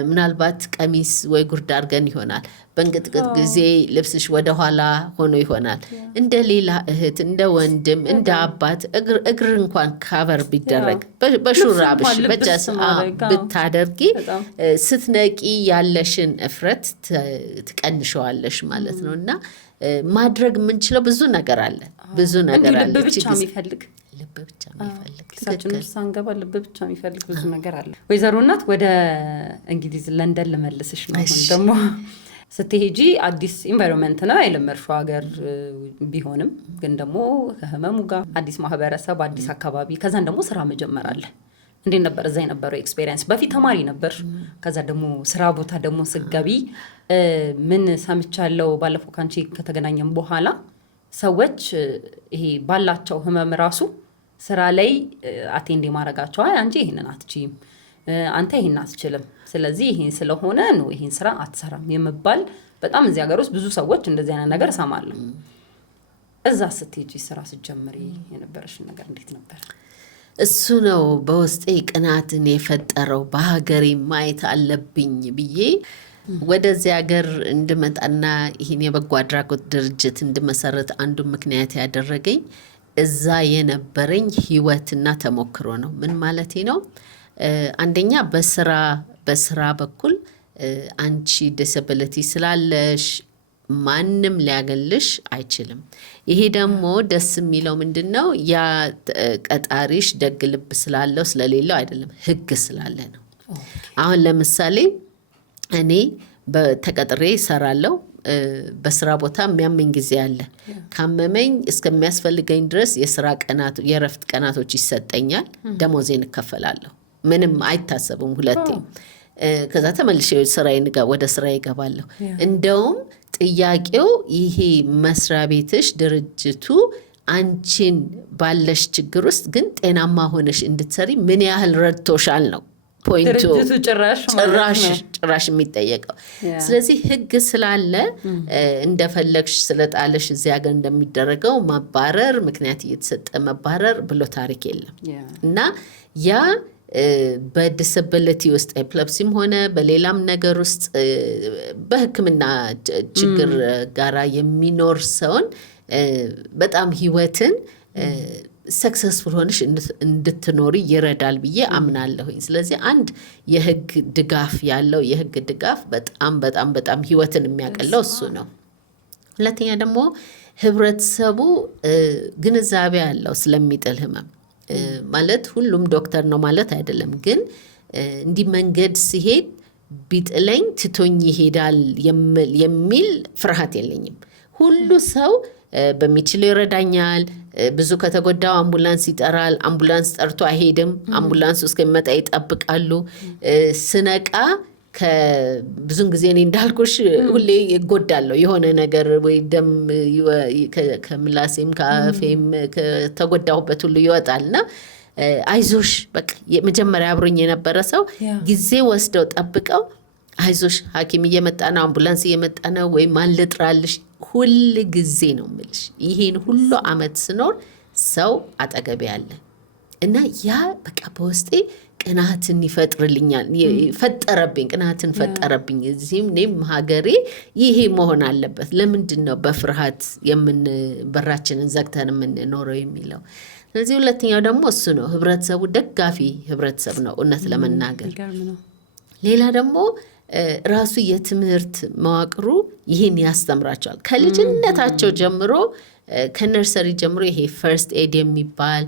ምናልባት ቀሚስ ወይ ጉርድ አድርገን ይሆናል፣ በእንቅጥቅጥ ጊዜ ልብስሽ ወደ ኋላ ሆኖ ይሆናል። እንደ ሌላ እህት እንደ ወንድም እንደ አባት እግር እንኳን ካቨር ቢደረግ በሹራብሽ በጃስ ብታደርጊ ስትነቂ ያለሽን እፍረት ትቀንሸዋለሽ ማለት ነው። እና ማድረግ የምንችለው ብዙ ነገር አለ፣ ብዙ ነገር አለ። ልብ ብቻ የሚፈልግ ሳንገባ ልብ ብቻ የሚፈልግ ብዙ ነገር አለ። ወይዘሮ እናት ወደ እንግሊዝ ለንደን ልመልስሽ ነው። አሁን ደግሞ ስትሄጂ አዲስ ኢንቫይሮንመንት ነው የለመድሽው ሀገር ቢሆንም ግን ደግሞ ከህመሙ ጋር አዲስ ማህበረሰብ፣ አዲስ አካባቢ፣ ከዛን ደግሞ ስራ መጀመር አለ። እንዴት ነበር እዛ የነበረው ኤክስፔሪየንስ? በፊት ተማሪ ነበር፣ ከዛ ደግሞ ስራ ቦታ ደግሞ ስገቢ ምን ሰምቻለሁ ባለፈው ካንቺ ከተገናኘን በኋላ ሰዎች ይሄ ባላቸው ህመም ራሱ ስራ ላይ አቴንድ ማድረጋቸው አንቺ ይሄንን አትችይም፣ አንተ ይሄን አትችልም፣ ስለዚህ ይሄን ስለሆነ ነው ይሄን ስራ አትሰራም የመባል በጣም እዚህ ሀገር ውስጥ ብዙ ሰዎች እንደዚህ አይነት ነገር ሰማለሁ። እዛ ስትሄጂ ስራ ስትጀምሪ የነበረሽ ነገር እንዴት ነበር? እሱ ነው በውስጤ ቅናትን የፈጠረው። በሀገሬ ማየት አለብኝ ብዬ ወደዚህ ሀገር እንድመጣና ይህን የበጎ አድራጎት ድርጅት እንድመሰረት አንዱ ምክንያት ያደረገኝ እዛ የነበረኝ ህይወትና ተሞክሮ ነው። ምን ማለቴ ነው? አንደኛ በስራ በኩል አንቺ ዲስብሊቲ ስላለሽ ማንም ሊያገልሽ አይችልም። ይሄ ደግሞ ደስ የሚለው ምንድነው? ያ ቀጣሪሽ ደግ ልብ ስላለው ስለሌለው አይደለም፣ ህግ ስላለ ነው። አሁን ለምሳሌ እኔ በተቀጥሬ ሰራለው፣ በስራ ቦታ የሚያመኝ ጊዜ አለ። ካመመኝ እስከሚያስፈልገኝ ድረስ የረፍት ቀናቶች ይሰጠኛል። ደሞዜን እከፈላለሁ። ምንም አይታሰብም ሁለቴ። ከዛ ተመልሼ ወደ ስራዬ እገባለሁ። እንደውም ጥያቄው ይሄ መስሪያ ቤትሽ ድርጅቱ አንቺን ባለሽ ችግር ውስጥ ግን ጤናማ ሆነሽ እንድትሰሪ ምን ያህል ረድቶሻል ነው ፖይንቱ። ጭራሽ የሚጠየቀው። ስለዚህ ህግ ስላለ እንደፈለግሽ ስለጣለሽ እዚህ ሀገር እንደሚደረገው ማባረር፣ ምክንያት እየተሰጠ መባረር ብሎ ታሪክ የለም እና ያ በዲስብሊቲ ውስጥ ኤፕለፕሲም ሆነ በሌላም ነገር ውስጥ በሕክምና ችግር ጋራ የሚኖር ሰውን በጣም ህይወትን ሰክሰስፉል ሆነሽ እንድትኖሪ ይረዳል ብዬ አምናለሁኝ። ስለዚህ አንድ የህግ ድጋፍ ያለው የህግ ድጋፍ በጣም በጣም በጣም ህይወትን የሚያቀለው እሱ ነው። ሁለተኛ ደግሞ ህብረተሰቡ ግንዛቤ ያለው ስለሚጥል ህመም ማለት ሁሉም ዶክተር ነው ማለት አይደለም፣ ግን እንዲህ መንገድ ሲሄድ ቢጥለኝ ትቶኝ ይሄዳል የሚል ፍርሃት የለኝም። ሁሉ ሰው በሚችለው ይረዳኛል። ብዙ ከተጎዳው አምቡላንስ ይጠራል። አምቡላንስ ጠርቶ አይሄድም። አምቡላንስ እስከሚመጣ ይጠብቃሉ። ስነቃ ብዙን ጊዜ እኔ እንዳልኩሽ ሁሌ ይጎዳለሁ የሆነ ነገር ወይ ደም ከምላሴም ከአፌም ከተጎዳሁበት ሁሉ ይወጣልና አይዞሽ በቃ መጀመሪያ አብሮኝ የነበረ ሰው ጊዜ ወስደው ጠብቀው አይዞሽ ሐኪም እየመጣ ነው፣ አምቡላንስ እየመጣ ነው፣ ወይ ማን ልጥራልሽ፣ ሁል ጊዜ ነው የምልሽ። ይሄን ሁሉ አመት ስኖር ሰው አጠገቤ አለ እና ያ በቃ በውስጤ ቅናትን ይፈጥርልኛል። ቅናትን ፈጠረብኝ። እዚህም እኔም ሀገሬ ይሄ መሆን አለበት። ለምንድን ነው በፍርሃት በራችንን ዘግተን የምንኖረው የሚለው። ስለዚህ ሁለተኛው ደግሞ እሱ ነው። ህብረተሰቡ ደጋፊ ህብረተሰብ ነው እውነት ለመናገር። ሌላ ደግሞ ራሱ የትምህርት መዋቅሩ ይህን ያስተምራቸዋል ከልጅነታቸው ጀምሮ። ከነርሰሪ ጀምሮ ይሄ ፈርስት ኤድ የሚባል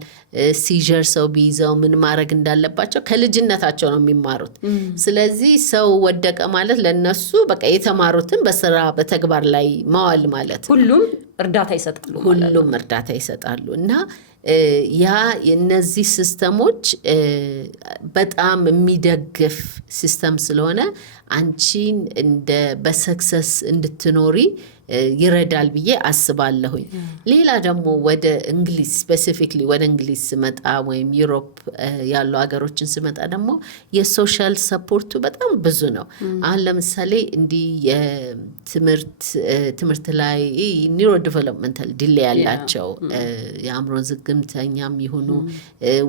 ሲጀር ሰው ቢይዘው ምን ማድረግ እንዳለባቸው ከልጅነታቸው ነው የሚማሩት። ስለዚህ ሰው ወደቀ ማለት ለነሱ በቃ የተማሩትን በስራ በተግባር ላይ ማዋል ማለት ነው። ሁሉም እርዳታ ይሰጣሉ እና ያ የነዚህ ሲስተሞች በጣም የሚደግፍ ሲስተም ስለሆነ አንቺን በሰክሰስ እንድትኖሪ ይረዳል ብዬ አስባለሁኝ። ሌላ ደግሞ ወደ እንግሊዝ ስፔሲፊክሊ ወደ እንግሊዝ ስመጣ ወይም ዩሮፕ ያሉ ሀገሮችን ስመጣ ደግሞ የሶሻል ሰፖርቱ በጣም ብዙ ነው። አሁን ለምሳሌ እንዲህ ትምህርት ላይ ኒውሮ ዲቨሎፕመንታል ዲሌይ ያላቸው የአእምሮ ዝግምተኛም ይሁኑ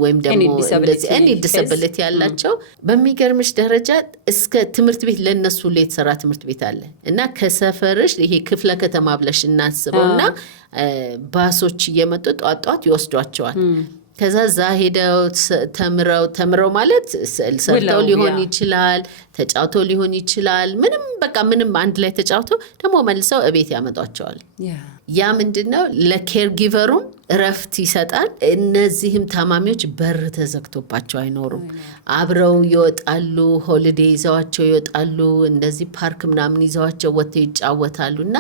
ወይም ደግሞ እንደዚህ ዲስብሊቲ ያላቸው በሚገርምሽ ደረጃ እስከ ትምህርት ቤት ለነሱ ላይ የተሰራ ትምህርት ቤት አለ እና ከሰፈርሽ ይሄ ክፍለ ከተማ ብለሽ እናስበውና ባሶች እየመጡ ጧት ይወስዷቸዋል። ከዛ እዛ ሄደው ተምረው ማለት ሰርተው ሊሆን ይችላል፣ ተጫውተው ሊሆን ይችላል። ምንም አንድ ላይ ተጫውተው ደግሞ መልሰው እቤት ያመጧቸዋል። ያ ምንድነው ለኬር ጊቨሩም እረፍት ይሰጣል። እነዚህም ታማሚዎች በር ተዘግቶባቸው አይኖሩም። አብረው ይወጣሉ፣ ሆሊዴ ይዘዋቸው ይወጣሉ፣ እንደዚህ ፓርክ ምናምን ይዘዋቸው ወጥተው ይጫወታሉ። እና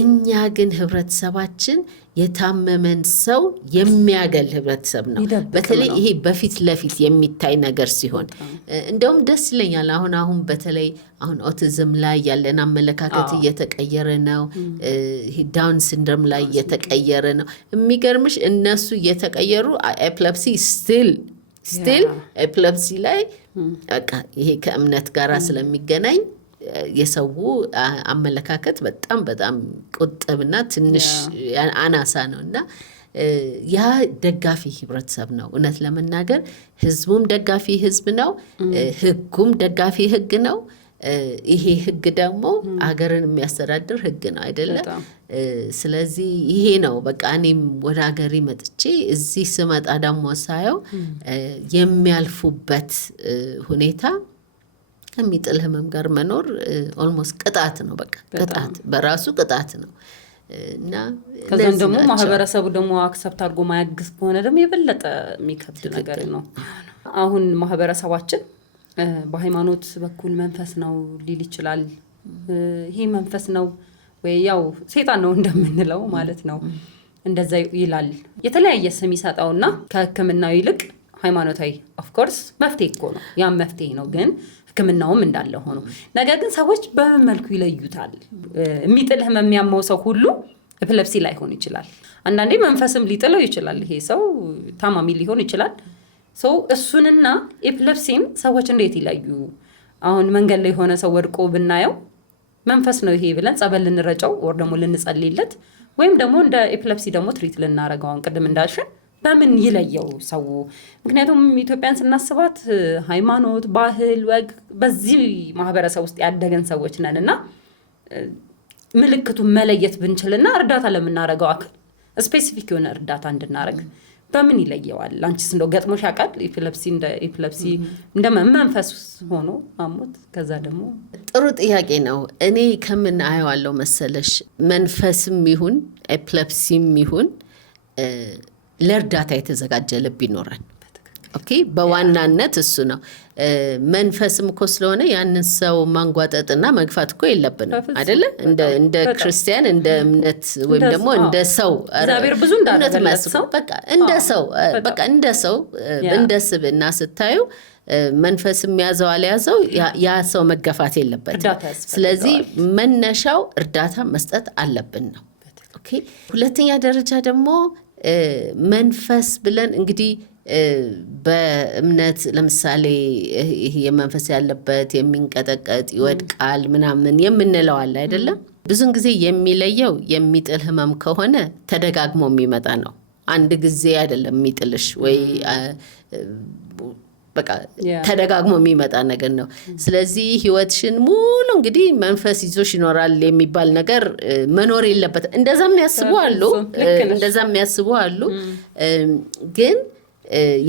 እኛ ግን ህብረተሰባችን የታመመን ሰው የሚያገል ህብረተሰብ ነው። በተለይ ይሄ በፊት ለፊት የሚታይ ነገር ሲሆን እንደውም ደስ ይለኛል። አሁን በተለይ አሁን ኦቲዝም ላይ ያለን አመለካከት እየተቀየረ ነው። ዳውን ሲንድሮም ላይ እየተቀየረ ነው። የሚገርምሽ እነሱ እየተቀየሩ ኤፕለፕሲ ስቲል ኤፕለፕሲ ላይ በቃ ይሄ ከእምነት ጋራ ስለሚገናኝ የሰው አመለካከት በጣም በጣም ቁጥብና ትንሽ አናሳ ነው እና ያ ደጋፊ ህብረተሰብ ነው። እውነት ለመናገር ህዝቡም ደጋፊ ህዝብ ነው፣ ህጉም ደጋፊ ህግ ነው። ይሄ ህግ ደግሞ ሀገርን የሚያስተዳድር ህግ ነው አይደለም? ስለዚህ ይሄ ነው በቃ እኔም ወደ ሀገሬ መጥቼ እዚህ ስመጣ ደግሞ ሳየው የሚያልፉበት ሁኔታ ከሚጥል ህመም ጋር መኖር ኦልሞስት ቅጣት ነው። በቃ ቅጣት በራሱ ቅጣት ነው እና ከዛም ደግሞ ማህበረሰቡ ደግሞ አክሰፕት አድርጎ ማያግዝ ከሆነ ደግሞ የበለጠ የሚከብድ ነገር ነው። አሁን ማህበረሰባችን በሃይማኖት በኩል መንፈስ ነው ሊል ይችላል። ይሄ መንፈስ ነው ወይ ያው ሰይጣን ነው እንደምንለው ማለት ነው እንደዛ ይላል። የተለያየ ስም ይሰጣውና ከህክምናው ይልቅ ሃይማኖታዊ ኦፍ ኮርስ መፍትሄ እኮ ነው ያ መፍትሄ ነው ግን ህክምናውም እንዳለ ሆኖ ነገር ግን ሰዎች በምን መልኩ ይለዩታል? የሚጥል ህመም የሚያመው ሰው ሁሉ ኤፒሌፕሲ ላይሆን ይችላል። አንዳንዴ መንፈስም ሊጥለው ይችላል። ይሄ ሰው ታማሚ ሊሆን ይችላል። እሱንና ኤፒሌፕሲን ሰዎች እንዴት ይለዩ? አሁን መንገድ ላይ የሆነ ሰው ወድቆ ብናየው መንፈስ ነው ይሄ ብለን ጸበል ልንረጨው ወር ደግሞ ልንጸልይለት ወይም ደግሞ እንደ ኤፒሌፕሲ ደግሞ ትሪት ልናረገው አሁን ቅድም እንዳልሽን በምን ይለየው ሰው? ምክንያቱም ኢትዮጵያን ስናስባት ሃይማኖት፣ ባህል፣ ወግ በዚህ ማህበረሰብ ውስጥ ያደገን ሰዎች ነን እና ምልክቱን መለየት ብንችልና እርዳታ ለምናረገው አካል ስፔሲፊክ የሆነ እርዳታ እንድናረግ በምን ይለየዋል? አንቺስ እንደው ገጥሞሽ ያውቃል? ኤፒሌፕሲ እንደ ኤፒሌፕሲ እንደ መንፈስ ሆኖ አሞት ከዛ ደግሞ ጥሩ ጥያቄ ነው። እኔ ከምን አየዋለሁ መሰለሽ መንፈስም ይሁን ኤፒሌፕሲም ይሁን ለእርዳታ የተዘጋጀ ልብ ይኖራል። ኦኬ በዋናነት እሱ ነው። መንፈስም እኮ ስለሆነ ያንን ሰው ማንጓጠጥና መግፋት እኮ የለብንም አይደለ? እንደ ክርስቲያን እንደ እምነት ወይም ደግሞ እንደ ሰው እግዚአብሔር ብዙ እንዳደረገለት ሰው በቃ እንደ ሰው እንደ ስብዕና ስታዩ መንፈስም ያዘው አልያዘው ያ ሰው መገፋት የለበትም። ስለዚህ መነሻው እርዳታ መስጠት አለብን ነው። ኦኬ ሁለተኛ ደረጃ ደግሞ መንፈስ ብለን እንግዲህ በእምነት ለምሳሌ ይሄ የመንፈስ ያለበት የሚንቀጠቀጥ ይወድቃል ምናምን የምንለው አለ አይደለም? ብዙን ጊዜ የሚለየው የሚጥል ህመም ከሆነ ተደጋግሞ የሚመጣ ነው። አንድ ጊዜ አይደለም የሚጥልሽ ወይ በቃ ተደጋግሞ የሚመጣ ነገር ነው። ስለዚህ ህይወትሽን ሙሉ እንግዲህ መንፈስ ይዞሽ ይኖራል የሚባል ነገር መኖር የለበት። እንደዛም ያስቡ አሉ። ግን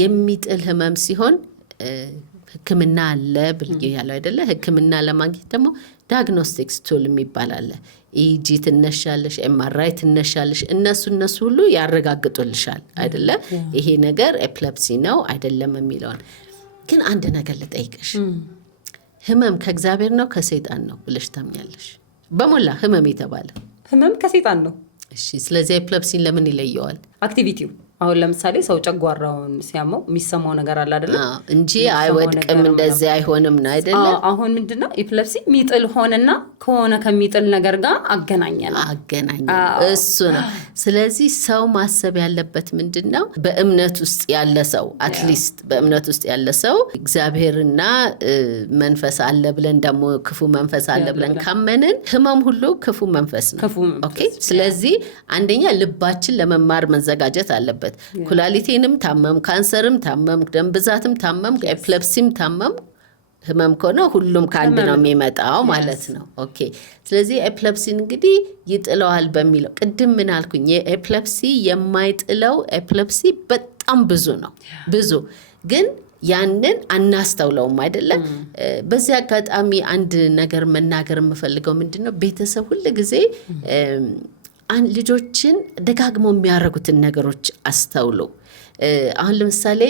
የሚጥል ህመም ሲሆን ህክምና አለ ብልጌ ያለው አይደለ? ህክምና ለማግኘት ደግሞ ዳያግኖስቲክስ ቱል የሚባል አለ። ኢጂ ትነሻለሽ፣ ኤምአርአይ ትነሻለሽ። እነሱ ሁሉ ያረጋግጡልሻል አይደለ? ይሄ ነገር ኤፒሌፕሲ ነው አይደለም የሚለውን። ግን አንድ ነገር ልጠይቅሽ፣ ህመም ከእግዚአብሔር ነው ከሰይጣን ነው ብለሽ ታምኛለሽ? በሞላ ህመም የተባለ ህመም ከሰይጣን ነው። እሺ፣ ስለዚህ ኤፒሌፕሲን ለምን ይለየዋል? አክቲቪቲው አሁን ለምሳሌ ሰው ጨጓራውን ሲያመው የሚሰማው ነገር አለ አይደለ? እንጂ አይወድቅም እንደዚህ አይሆንም ነው አይደለ? አሁን ምንድነው ኤፒሌፕሲ ሚጥል ሆነና ከሆነ ከሚጥል ነገር ጋር አገናኘን እሱ ነው። ስለዚህ ሰው ማሰብ ያለበት ምንድነው በእምነት ውስጥ ያለ ሰው አትሊስት በእምነት ውስጥ ያለ ሰው እግዚአብሔርና መንፈስ አለ ብለን ደግሞ ክፉ መንፈስ አለ ብለን ካመንን ህመም ሁሉ ክፉ መንፈስ ነው። ኦኬ ስለዚህ አንደኛ ልባችን ለመማር መዘጋጀት አለበት። ኩላሊቴንም ታመም፣ ካንሰርም ታመም፣ ደም ብዛትም ታመም፣ ኤፒሌፕሲም ታመም ህመም ከሆነ ሁሉም ከአንድ ነው የሚመጣው ማለት ነው። ኦኬ ስለዚህ ኤፒሌፕሲን እንግዲህ ይጥለዋል በሚለው ቅድም ምን አልኩኝ? የኤፒሌፕሲ የማይጥለው ኤፒሌፕሲ በጣም ብዙ ነው። ብዙ ግን ያንን አናስተውለውም አይደለም። በዚህ አጋጣሚ አንድ ነገር መናገር የምፈልገው ምንድነው ቤተሰብ ሁሉ ጊዜ ልጆችን ደጋግሞ የሚያደርጉትን ነገሮች አስተውሉ። አሁን ለምሳሌ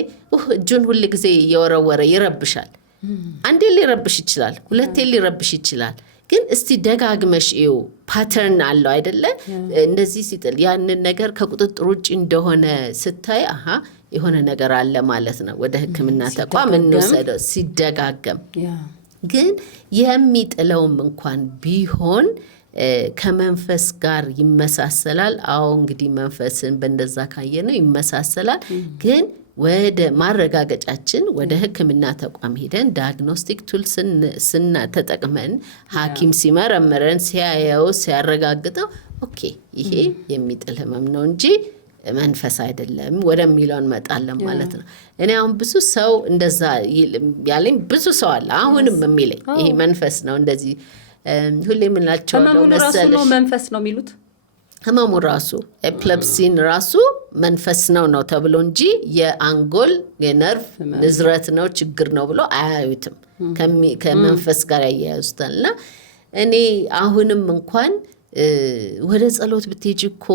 እጁን ሁሉ ጊዜ እየወረወረ ይረብሻል። አንዴ ሊረብሽ ይችላል፣ ሁለቴ ሊረብሽ ይችላል። ግን እስቲ ደጋግመሽ እዩ። ፓተርን አለው አይደለ? እንደዚህ ሲጥል ያንን ነገር ከቁጥጥር ውጭ እንደሆነ ስታይ የሆነ ነገር አለ ማለት ነው። ወደ ህክምና ተቋም እንወሰደው። ሲደጋገም ግን የሚጥለውም እንኳን ቢሆን ከመንፈስ ጋር ይመሳሰላል። እንግዲህ መንፈስን በእንደዛ ካየነው ይመሳሰላል። ግን ወደ ማረጋገጫችን ወደ ህክምና ተቋም ሄደን ዳያግኖስቲክ ቱል ተጠቅመን ሐኪም ሲመረምረን ሲያየው ሲያረጋግጠው ኦኬ ይሄ የሚጥል ህመም ነው እንጂ መንፈስ አይደለም ወደሚለው እንመጣለን ማለት ነው። እኔ አሁን ብዙ ሰው እንደዛ ያለኝ ብዙ ሰው አለ አሁንም የሚለኝ ይሄ መንፈስ ነው እንደዚህ ሁሌ ምንላቸው ነው መንፈስ ነው የሚሉት። ህመሙ ራሱ ኤፒሌፕሲን ራሱ መንፈስ ነው ተብሎ እንጂ የአንጎል የነርቭ ንዝረት ነው ችግር ነው ብሎ አያዩትም። ከመንፈስ ጋር ያያዩታል። እና እኔ አሁንም እንኳን ወደ ጸሎት ብትሄጂ እኮ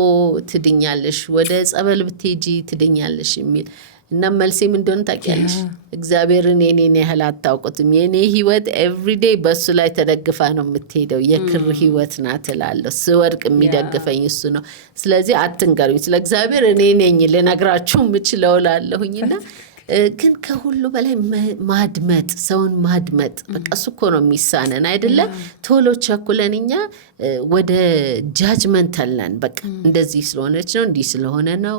ትድኛለሽ፣ ወደ ጸበል ብትሄጂ ትድኛለሽ የሚል እና መልሴ ምን እንደሆነ ታውቂያለሽ? እግዚአብሔርን የኔን ያህል አታውቁትም። የኔ ህይወት ኤቭሪዴይ በሱ ላይ ተደግፋ ነው የምትሄደው። የክር ህይወት ናት እላለሁ። ስወድቅ የሚደግፈኝ እሱ ነው። ስለዚህ አትንገሩኝ ስለ እግዚአብሔር፣ እኔ ነኝ ልነግራችሁ የምችለው እላለሁኝና ግን ከሁሉ በላይ ማድመጥ፣ ሰውን ማድመጥ በቃ እሱ እኮ ነው የሚሳነን አይደለ? ቶሎ ቸኩለን እኛ ወደ ጃጅመንታል ነን። በቃ እንደዚህ ስለሆነች ነው እንዲህ ስለሆነ ነው።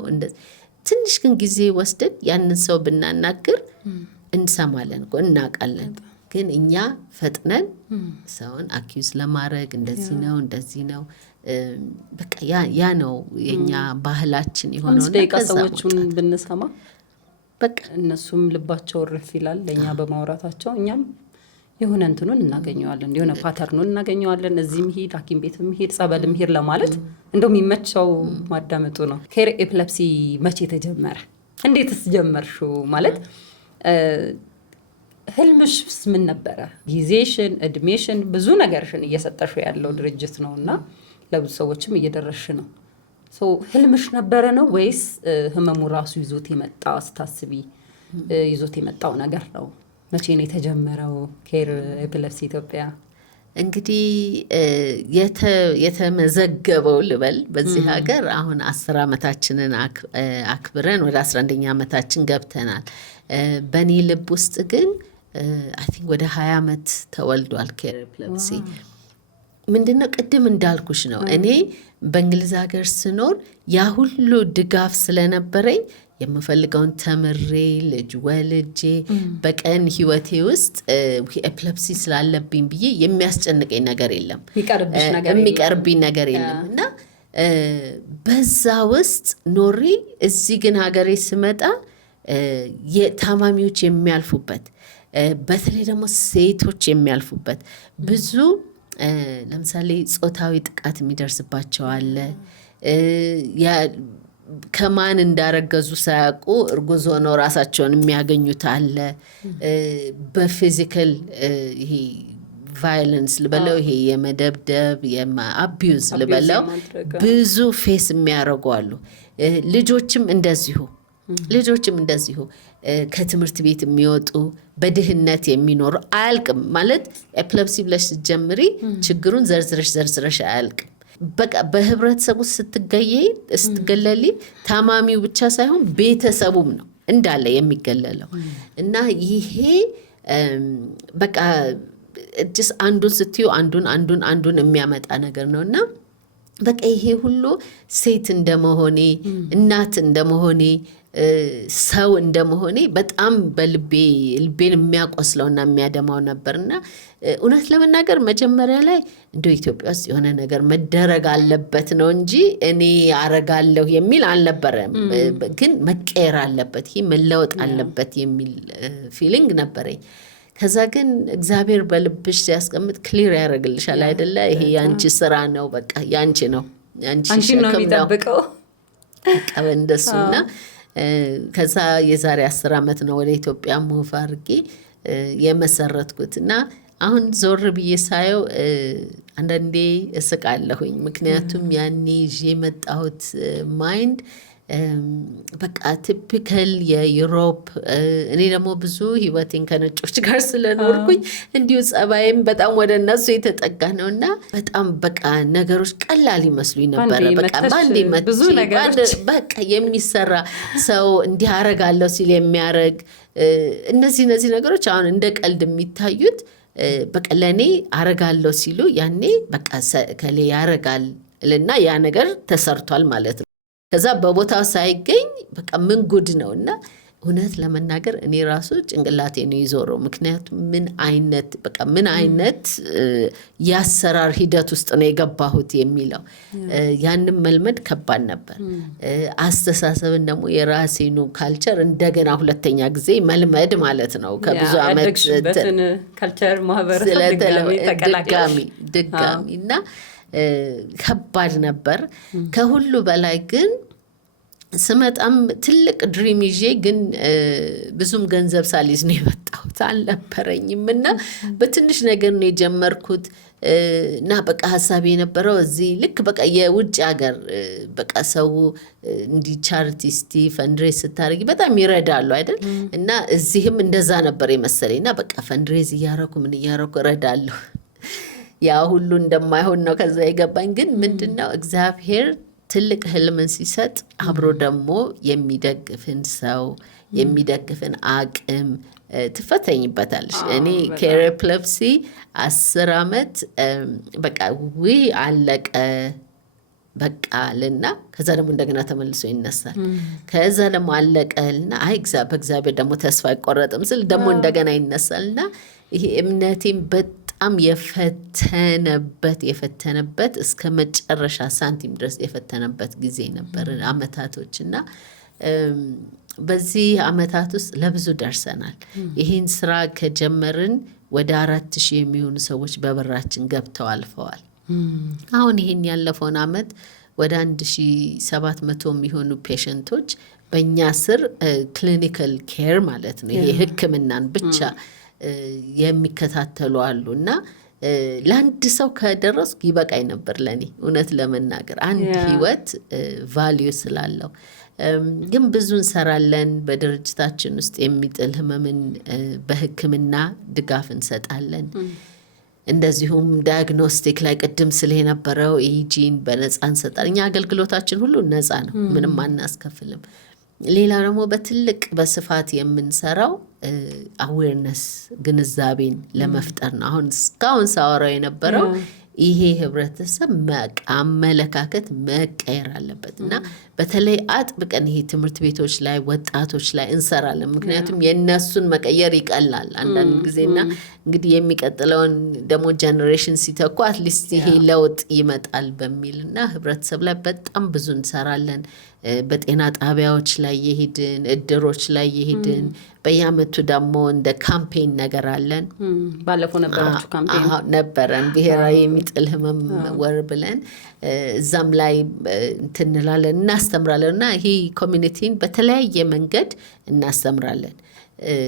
ትንሽ ግን ጊዜ ወስደን ያንን ሰው ብናናግር እንሰማለን እኮ እናውቃለን። ግን እኛ ፈጥነን ሰውን አኪዩዝ ለማድረግ እንደዚህ ነው በቃ ያ ነው የኛ ባህላችን የሆነው። ደቂቃ ሰዎቹን ብንሰማ በቃ እነሱም ልባቸው ርፍ ይላል ለኛ በማውራታቸው። እኛም የሆነ እንትኑን እናገኘዋለን፣ የሆነ ፓተርኑን እናገኘዋለን። እዚህም ሄድ ሐኪም ቤትም ሄድ ጸበልም ሄድ ለማለት እንደውም የሚመቸው ማዳመጡ ነው። ኬር ኤፕለፕሲ መቼ ተጀመረ? እንዴትስ ጀመርሽው? ማለት ህልምሽስ ምን ነበረ? ጊዜሽን፣ እድሜሽን፣ ብዙ ነገርሽን እየሰጠሽ ያለው ድርጅት ነውና ለብዙ ሰዎችም እየደረስሽ ነው። ህልምሽ ነበረ ነው ወይስ ህመሙ ራሱ ይዞት የመጣ ስታስቢ ይዞት የመጣው ነገር ነው? መቼ ነው የተጀመረው ኬር ኤፕለፕሲ ኢትዮጵያ? እንግዲህ የተመዘገበው ልበል በዚህ ሀገር አሁን 10 ዓመታችንን አክብረን ወደ 11ኛ ዓመታችን ገብተናል። በእኔ ልብ ውስጥ ግን አይ ቲንክ ወደ 20 ዓመት ተወልዷል ኬር ኤፕለፕሲ። ምንድነው ቅድም እንዳልኩሽ ነው። እኔ በእንግሊዝ ሀገር ስኖር ያ ሁሉ ድጋፍ ስለነበረኝ የምፈልገውን ተምሬ ልጅ ወልጄ በቀን ህይወቴ ውስጥ ኤፕለፕሲ ስላለብኝ ብዬ የሚያስጨንቀኝ ነገር የለም፣ የሚቀርብኝ ነገር የለም። እና በዛ ውስጥ ኖሬ እዚህ ግን ሀገሬ ስመጣ የታማሚዎች የሚያልፉበት በተለይ ደግሞ ሴቶች የሚያልፉበት ብዙ ለምሳሌ ጾታዊ ጥቃት የሚደርስባቸው አለ። ከማን እንዳረገዙ ሳያውቁ እርጉዝ ሆነው ራሳቸውን የሚያገኙት አለ። በፊዚካል ይሄ ቫዮለንስ ልበለው፣ ይሄ የመደብደብ የአቢዩዝ ልበለው ብዙ ፌስ የሚያደርጉ አሉ። ልጆችም እንደዚሁ ከትምህርት ቤት የሚወጡ በድህነት የሚኖሩ አያልቅም። ማለት ኤፕለፕሲ ብለሽ ስትጀምሪ ችግሩን ዘርዝረሽ አያልቅም። በቃ በህብረተሰቡ ስትገለሊ ታማሚው ብቻ ሳይሆን ቤተሰቡም ነው እንዳለ የሚገለለው። እና ይሄ በቃ እጅስ አንዱን ስትዩ አንዱን የሚያመጣ ነገር ነው። እና በቃ ይሄ ሁሉ ሴት እንደመሆኔ እናት እንደመሆኔ ሰው እንደመሆኔ በጣም ልቤን የሚያቆስለውና የሚያደማው ነበርና እውነት ለመናገር መጀመሪያ ላይ እንደው ኢትዮጵያ ውስጥ የሆነ ነገር መደረግ አለበት ነው እንጂ እኔ አረጋለሁ የሚል አልነበረም። ግን መቀየር አለበት፣ ይሄ መለወጥ አለበት የሚል ፊሊንግ ነበረኝ። ከዛ ግን እግዚአብሔር በልብሽ ሲያስቀምጥ ክሊር ያደርግልሻል አይደለ? ይሄ ያንቺ ስራ ነው፣ በቃ ያንቺ ነው፣ ያንቺ ሸክም ነው የሚጠብቀው። በቃ እንደሱና ከዛ የዛሬ 10 ዓመት ነው ወደ ኢትዮጵያ ሙቭ አድርጌ የመሰረትኩት። እና አሁን ዞር ብዬ ሳየው አንዳንዴ እስቃለሁኝ። ምክንያቱም ያኔ ይዤ የመጣሁት ማይንድ በቃ ቲፒካል የዩሮፕ፣ እኔ ደግሞ ብዙ ህይወቴን ከነጮች ጋር ስለኖርኩኝ እንዲሁ ጸባይም በጣም ወደ እነሱ የተጠጋ ነው። እና በጣም በቃ ነገሮች ቀላል ይመስሉኝ ነበረ። በቃ ባንዴ ብዙ ነገሮች በቃ የሚሰራ ሰው እንዲህ አረጋለሁ ሲል የሚያረግ እነዚህ ነገሮች አሁን እንደ ቀልድ የሚታዩት በቃ ለእኔ አረጋለሁ ሲሉ ያኔ በቃ ከሌ ያረጋል ልና ያ ነገር ተሰርቷል ማለት ነው። ከዛ በቦታው ሳይገኝ በቃ ምን ጉድ ነው። እና እውነት ለመናገር እኔ ራሱ ጭንቅላቴ ነው ይዞረው። ምክንያቱም ምን አይነት የአሰራር ሂደት ውስጥ ነው የገባሁት የሚለው ያንም መልመድ ከባድ ነበር። አስተሳሰብን ደግሞ የራሴኑ ካልቸር እንደገና ሁለተኛ ጊዜ መልመድ ማለት ነው። ከብዙ ዓመት ካልቸር ማህበረሰብ ድጋሚ እና ከባድ ነበር። ከሁሉ በላይ ግን ስመጣም ትልቅ ድሪም ይዤ ግን ብዙም ገንዘብ ሳልይዝ ነው የመጣሁት፣ አልነበረኝም። እና በትንሽ ነገር ነው የጀመርኩት። እና በቃ ሀሳቤ የነበረው እዚህ ልክ በቃ የውጭ ሀገር በቃ ሰው እንዲህ ቻሪቲስቲ ፈንድሬዝ ስታደርጊ በጣም ይረዳሉ አይደል? እና እዚህም እንደዛ ነበር የመሰለኝ እና በቃ ፈንድሬዝ እያረኩ ምን እያረኩ እረዳለሁ። ያ ሁሉ እንደማይሆን ነው ከዛ የገባኝ። ግን ምንድነው እግዚአብሔር ትልቅ ህልምን ሲሰጥ አብሮ ደግሞ የሚደግፍን ሰው የሚደግፍን አቅም ትፈተኝበታለሽ። እኔ ኬር ኤፒሌፕሲ 10 ዓመት በቃ አለቀ በቃ ልና ከዛ ደግሞ እንደገና ተመልሶ ይነሳል። ከዛ ደግሞ አለቀልና በእግዚአብሔር ደግሞ ተስፋ አይቆረጥም ስል ደግሞ እንደገና ይነሳልና ይሄ እምነቴም በጣም የፈተነበት እስከ መጨረሻ ሳንቲም ድረስ የፈተነበት ጊዜ ነበር አመታቶች። እና በዚህ አመታት ውስጥ ለብዙ ደርሰናል። ይህን ስራ ከጀመርን ወደ 4000 የሚሆኑ ሰዎች በበራችን ገብተው አልፈዋል። አሁን ይህን ያለፈውን አመት ወደ 1700 የሚሆኑ ፔሸንቶች በእኛ ስር ክሊኒካል ኬር ማለት ነው ይሄ ህክምናን ብቻ የሚከታተሉ አሉ። እና ለአንድ ሰው ከደረስኩ ይበቃኝ ነበር ለኔ እውነት ለመናገር አንድ ህይወት ቫልዩ ስላለው። ግን ብዙ እንሰራለን። በድርጅታችን ውስጥ የሚጥል ህመምን በህክምና ድጋፍ እንሰጣለን። እንደዚሁም ዳያግኖስቲክ ላይ ቅድም ስለ የነበረው ኢጂን በነፃ እንሰጣለን። እኛ አገልግሎታችን ሁሉ ነፃ ነው፣ ምንም አናስከፍልም። ሌላ ደግሞ በትልቅ በስፋት የምንሰራው አዌርነስ ግንዛቤን ለመፍጠር ነው። አሁን እስካሁን ሳወራው የነበረው ይሄ ህብረተሰብ አመለካከት መቀየር አለበት እና በተለይ አጥብቀን ይሄ ትምህርት ቤቶች ላይ ወጣቶች ላይ እንሰራለን። ምክንያቱም የእነሱን መቀየር ይቀላል አንዳንድ ጊዜና እንግዲህ የሚቀጥለውን ደግሞ ጀነሬሽን ሲተኩ አትሊስት ይሄ ለውጥ ይመጣል በሚልና ህብረተሰብ ላይ በጣም ብዙ እንሰራለን። በጤና ጣቢያዎች ላይ የሄድን እድሮች ላይ የሄድን በየአመቱ ደግሞ እንደ ካምፔን ነገር አለን። ባለፈው ነበራችሁ ካምፔን ነበረን ብሔራዊ የሚጥል ህመም ወር ብለን እዛም ላይ እንትንላለን እናስተምራለን። እና ይሄ ኮሚኒቲን በተለያየ መንገድ እናስተምራለን።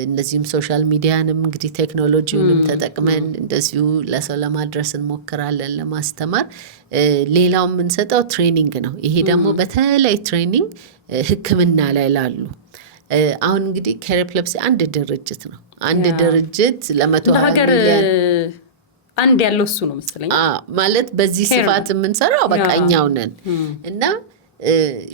እነዚህም ሶሻል ሚዲያንም እንግዲህ ቴክኖሎጂውንም ተጠቅመን እንደዚሁ ለሰው ለማድረስ እንሞክራለን ለማስተማር። ሌላው የምንሰጠው ትሬኒንግ ነው። ይሄ ደግሞ በተለይ ትሬኒንግ ህክምና ላይ ላሉ አሁን እንግዲህ ኬር ኤፒሌፕሲ አንድ ድርጅት ነው። አንድ ድርጅት ለ120 ሚሊዮን አንድ ያለው እሱ ነው መሰለኝ ማለት በዚህ ስፋት የምንሰራው በቃ እኛው ነን። እና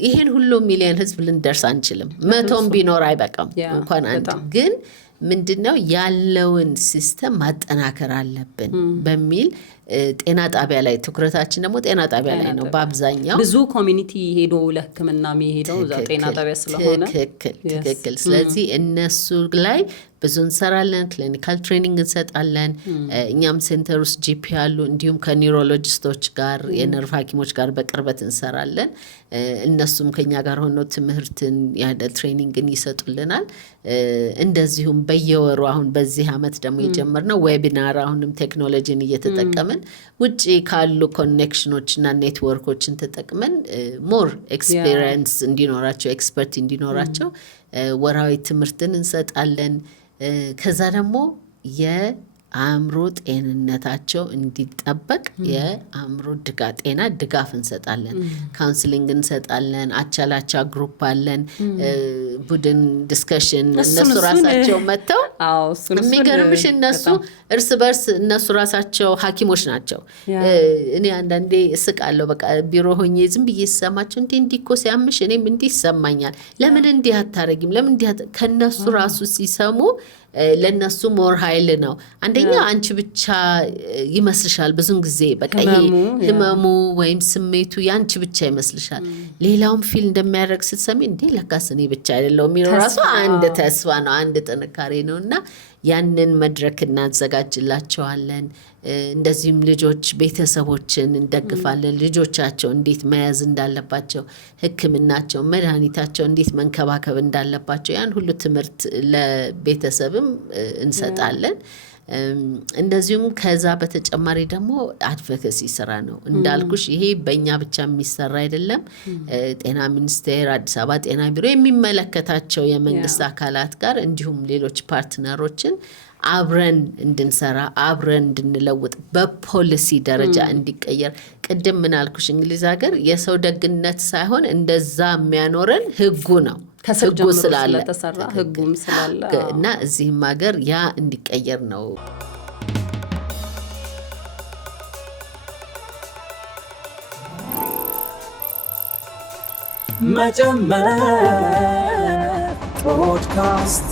ይሄን ሁሉ ሚሊዮን ህዝብ ልንደርስ አንችልም። 100 ቢኖር አይበቃም እንኳን አንድ። ግን ምንድነው ያለውን ሲስተም ማጠናከር አለብን በሚል ጤና ጣቢያ ላይ ትኩረታችን ደግሞ ጤና ጣቢያ ላይ ነው በአብዛኛው። ብዙ ኮሚኒቲ ሄዶ ለህክምና የሚሄደው እዛ ጤና ጣቢያ ስለሆነ ትክክል። ስለዚህ እነሱ ላይ ብዙ እንሰራለን። ክሊኒካል ትሬኒንግ እንሰጣለን። እኛም ሴንተር ውስጥ ጂፒ አሉ፣ እንዲሁም ከኒውሮሎጂስቶች ጋር የነርቭ ሐኪሞች ጋር በቅርበት እንሰራለን። እነሱም ከኛ ጋር ሆነው ትምህርትን ትሬኒንግን ይሰጡልናል። እንደዚሁም በየወሩ አሁን በዚህ አመት ደግሞ የጀመርነው ዌቢናር አሁንም ቴክኖሎጂን እየተጠቀምን ውጪ ካሉ ኮኔክሽኖች እና ኔትወርኮችን ተጠቅመን ሞር ኤክስፔሪየንስ እንዲኖራቸው ኤክስፐርት እንዲኖራቸው ወራዊ ትምህርትን እንሰጣለን። ከዛ ደግሞ የአእምሮ ጤንነታቸው እንዲጠበቅ የአእምሮ ጤና ድጋፍ እንሰጣለን። ካውንስሊንግ እንሰጣለን። አቻላቻ ግሩፕ አለን። ቡድን ዲስከሽን እነሱ ራሳቸው መጥተው የሚገርምሽ እነሱ እርስ በርስ እነሱ ራሳቸው ሐኪሞች ናቸው። እኔ አንዳንዴ እስቃለሁ። በቃ ቢሮ ሆኜ ዝም ብዬ ስሰማቸው እንዲህ እኮ ሲያምሽ እኔም እንዲህ ይሰማኛል፣ ለምን እንዲህ አታረጊም፣ ለምን እንዲህ ከነሱ ራሱ ሲሰሙ ለነሱ ሞር ኃይል ነው። አንደኛ አንቺ ብቻ ይመስልሻል ብዙን ጊዜ በቃ ይሄ ህመሙ ወይም ስሜቱ ያንቺ ብቻ ይመስልሻል። ሌላውም ፊል እንደሚያደርግ ስትሰሚ እንዴ ለካስ እኔ ብቻ አይደለሁም የሚለው ራሱ አንድ ተስፋ ነው፣ አንድ ጥንካሬ ነው። እና ያንን መድረክ እናዘጋጅላቸዋለን። እንደዚህም ልጆች ቤተሰቦችን እንደግፋለን። ልጆቻቸው እንዴት መያዝ እንዳለባቸው፣ ህክምናቸው፣ መድኃኒታቸው እንዴት መንከባከብ እንዳለባቸው ያን ሁሉ ትምህርት ለቤተሰብም እንሰጣለን። እንደዚሁም ከዛ በተጨማሪ ደግሞ አድቮኬሲ ስራ ነው እንዳልኩሽ። ይሄ በእኛ ብቻ የሚሰራ አይደለም። ጤና ሚኒስቴር፣ አዲስ አበባ ጤና ቢሮ የሚመለከታቸው የመንግስት አካላት ጋር እንዲሁም ሌሎች ፓርትነሮችን አብረን እንድንሰራ አብረን እንድንለውጥ በፖሊሲ ደረጃ እንዲቀየር። ቅድም ምን አልኩሽ እንግሊዝ ሀገር የሰው ደግነት ሳይሆን እንደዛ የሚያኖረን ህጉ ነው። ህጉ ስላለ ተሰራ ህጉም ስላለ እና እዚህም ሀገር ያ እንዲቀየር ነው። መጀመር ፖድካስት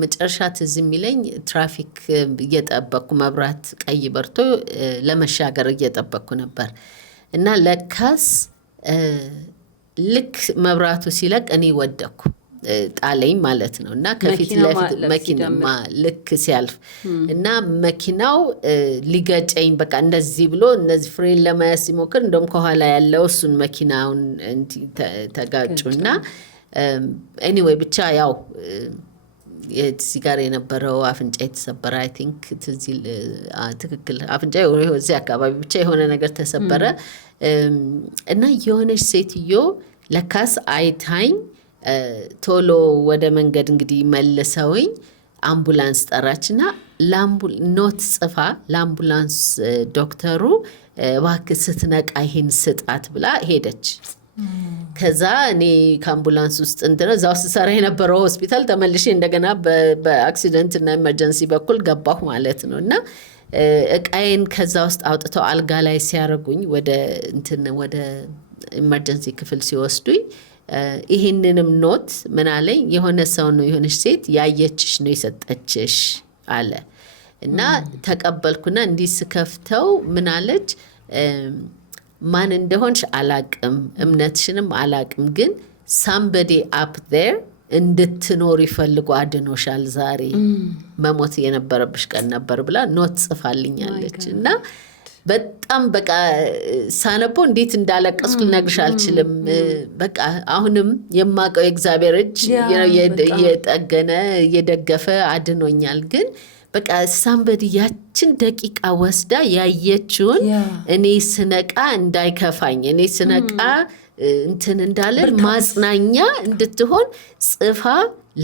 መጨረሻ ትዝ የሚለኝ ትራፊክ እየጠበቅኩ መብራት ቀይ በርቶ ለመሻገር እየጠበቅኩ ነበር እና ለካስ ልክ መብራቱ ሲለቅ እኔ ወደኩ፣ ጣለኝ ማለት ነው። እና ከፊት ለፊት መኪናማ ልክ ሲያልፍ እና መኪናው ሊገጨኝ በቃ እንደዚህ ብሎ እነዚህ ፍሬን ለመያዝ ሲሞክር እንደውም ከኋላ ያለው እሱን መኪናውን ተጋጩና ኤኒዌይ ብቻ ያው እዚህ ጋር የነበረው አፍንጫ የተሰበረ አይ ቲንክ ትክክል አፍንጫ እዚህ አካባቢ ብቻ የሆነ ነገር ተሰበረ እና የሆነች ሴትዮ ለካስ አይታኝ ቶሎ ወደ መንገድ እንግዲህ መልሰውኝ አምቡላንስ ጠራችና ኖት ጽፋ ለአምቡላንስ ዶክተሩ እባክህ ስትነቃ ይሄን ስጣት ብላ ሄደች። ከዛ እኔ ከአምቡላንስ ውስጥ እዛ ውስጥ ሰራ የነበረው ሆስፒታል ተመልሼ እንደገና በአክሲደንት እና ኤመርጀንሲ በኩል ገባሁ ማለት ነው። እና እቃዬን ከዛ ውስጥ አውጥተው አልጋ ላይ ሲያረጉኝ ወደ ኤመርጀንሲ ክፍል ሲወስዱኝ ይህንንም ኖት ምን አለኝ፣ የሆነ ሰው ነው የሆነች ሴት ያየችሽ ነው የሰጠችሽ አለ። እና ተቀበልኩና እንዲህ ስከፍተው ምን አለች፣ ማን እንደሆንሽ አላቅም፣ እምነትሽንም አላቅም፣ ግን ሳምበዲ አፕ ዜር እንድትኖር ይፈልጉ አድኖሻል፣ ዛሬ መሞት የነበረብሽ ቀን ነበር ብላ ኖት ጽፋልኛለች። እና በጣም በቃ ሳነበው እንዴት እንዳለቀስኩ ልነግርሽ አልችልም። በቃ አሁንም የማውቀው የእግዚአብሔር እጅ የጠገነ የደገፈ አድኖኛል። ግን በቃ ሳምበዲ ያችን ደቂቃ ወስዳ ያየችውን እኔ ስነቃ እንዳይከፋኝ እኔ ስነቃ እንትን እንዳለን ማጽናኛ እንድትሆን ጽፋ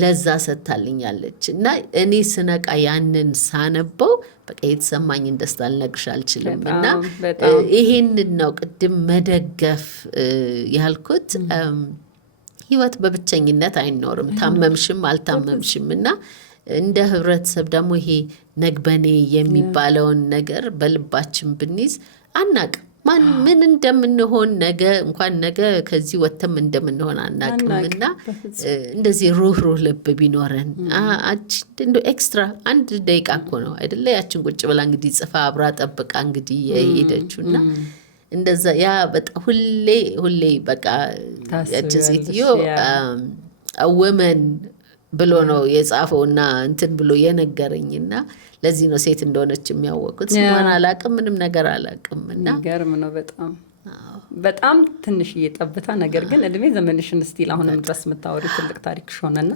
ለዛ ሰጥታልኛለች። እና እኔ ስነቃ ያንን ሳነበው በቃ የተሰማኝን ደስታ ልነግርሽ አልችልም። እና ይሄንን ነው ቅድም መደገፍ ያልኩት። ህይወት በብቸኝነት አይኖርም፣ ታመምሽም አልታመምሽም። እና እንደ ህብረተሰብ ደግሞ ይሄ ነግበኔ የሚባለውን ነገር በልባችን ብንይዝ አናቅም ምን እንደምንሆን ነገ ከዚህ ወተም እንደምንሆን አናቅምና እንደዚህ ሩህ ልብ ቢኖረን እንደ ኤክስትራ አንድ ደቂቃ እኮ ነው አይደለ? ያችን ቁጭ ብላ እንግዲህ ጽፋ አብራ ጠብቃ እንግዲህ የሄደችውና እንደዛ ያ በጣም ሁሌ በቃ ያችን ሴትዮ ወመን ብሎ ነው የጻፈውና እንትን ብሎ የነገረኝና ለዚህ ነው ሴት እንደሆነች የሚያወቁት። ስሟን አላቅም፣ ምንም ነገር አላቅም። እና ገርም ነው በጣም ትንሽ እየጠብታ ነገር ግን እድሜ ዘመንሽን ስቲል አሁንም ድረስ የምታወሪው ትልቅ ታሪክ ሆነና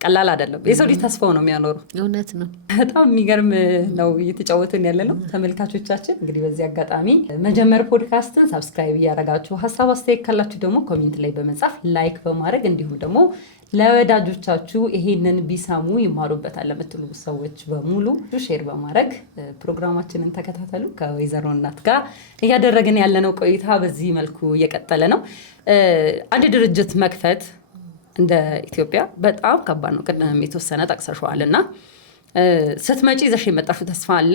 ቀላል አይደለም። የሰው ልጅ ተስፋው ነው የሚያኖሩ። እውነት ነው። በጣም የሚገርም ነው እየተጫወትን ያለ ነው። ተመልካቾቻችን እንግዲህ በዚህ አጋጣሚ መጀመር ፖድካስትን ሰብስክራይብ እያደረጋችሁ ሀሳብ አስተያየት ካላችሁ ደግሞ ኮሜንት ላይ በመጻፍ ላይክ በማድረግ እንዲሁም ደግሞ ለወዳጆቻችሁ ይሄንን ቢሰሙ ይማሩበታል ለምትሉ ሰዎች በሙሉ ሼር በማድረግ ፕሮግራማችንን ተከታተሉ። ከወይዘሮ እናት ጋር እያደረግን ያለነው ቆይታ በዚህ መልኩ እየቀጠለ ነው። አንድ ድርጅት መክፈት እንደ ኢትዮጵያ በጣም ከባድ ነው። ቅድም የተወሰነ ጠቅሰሽዋልና ስትመጪ ይዘሽ የመጣሽው ተስፋ አለ።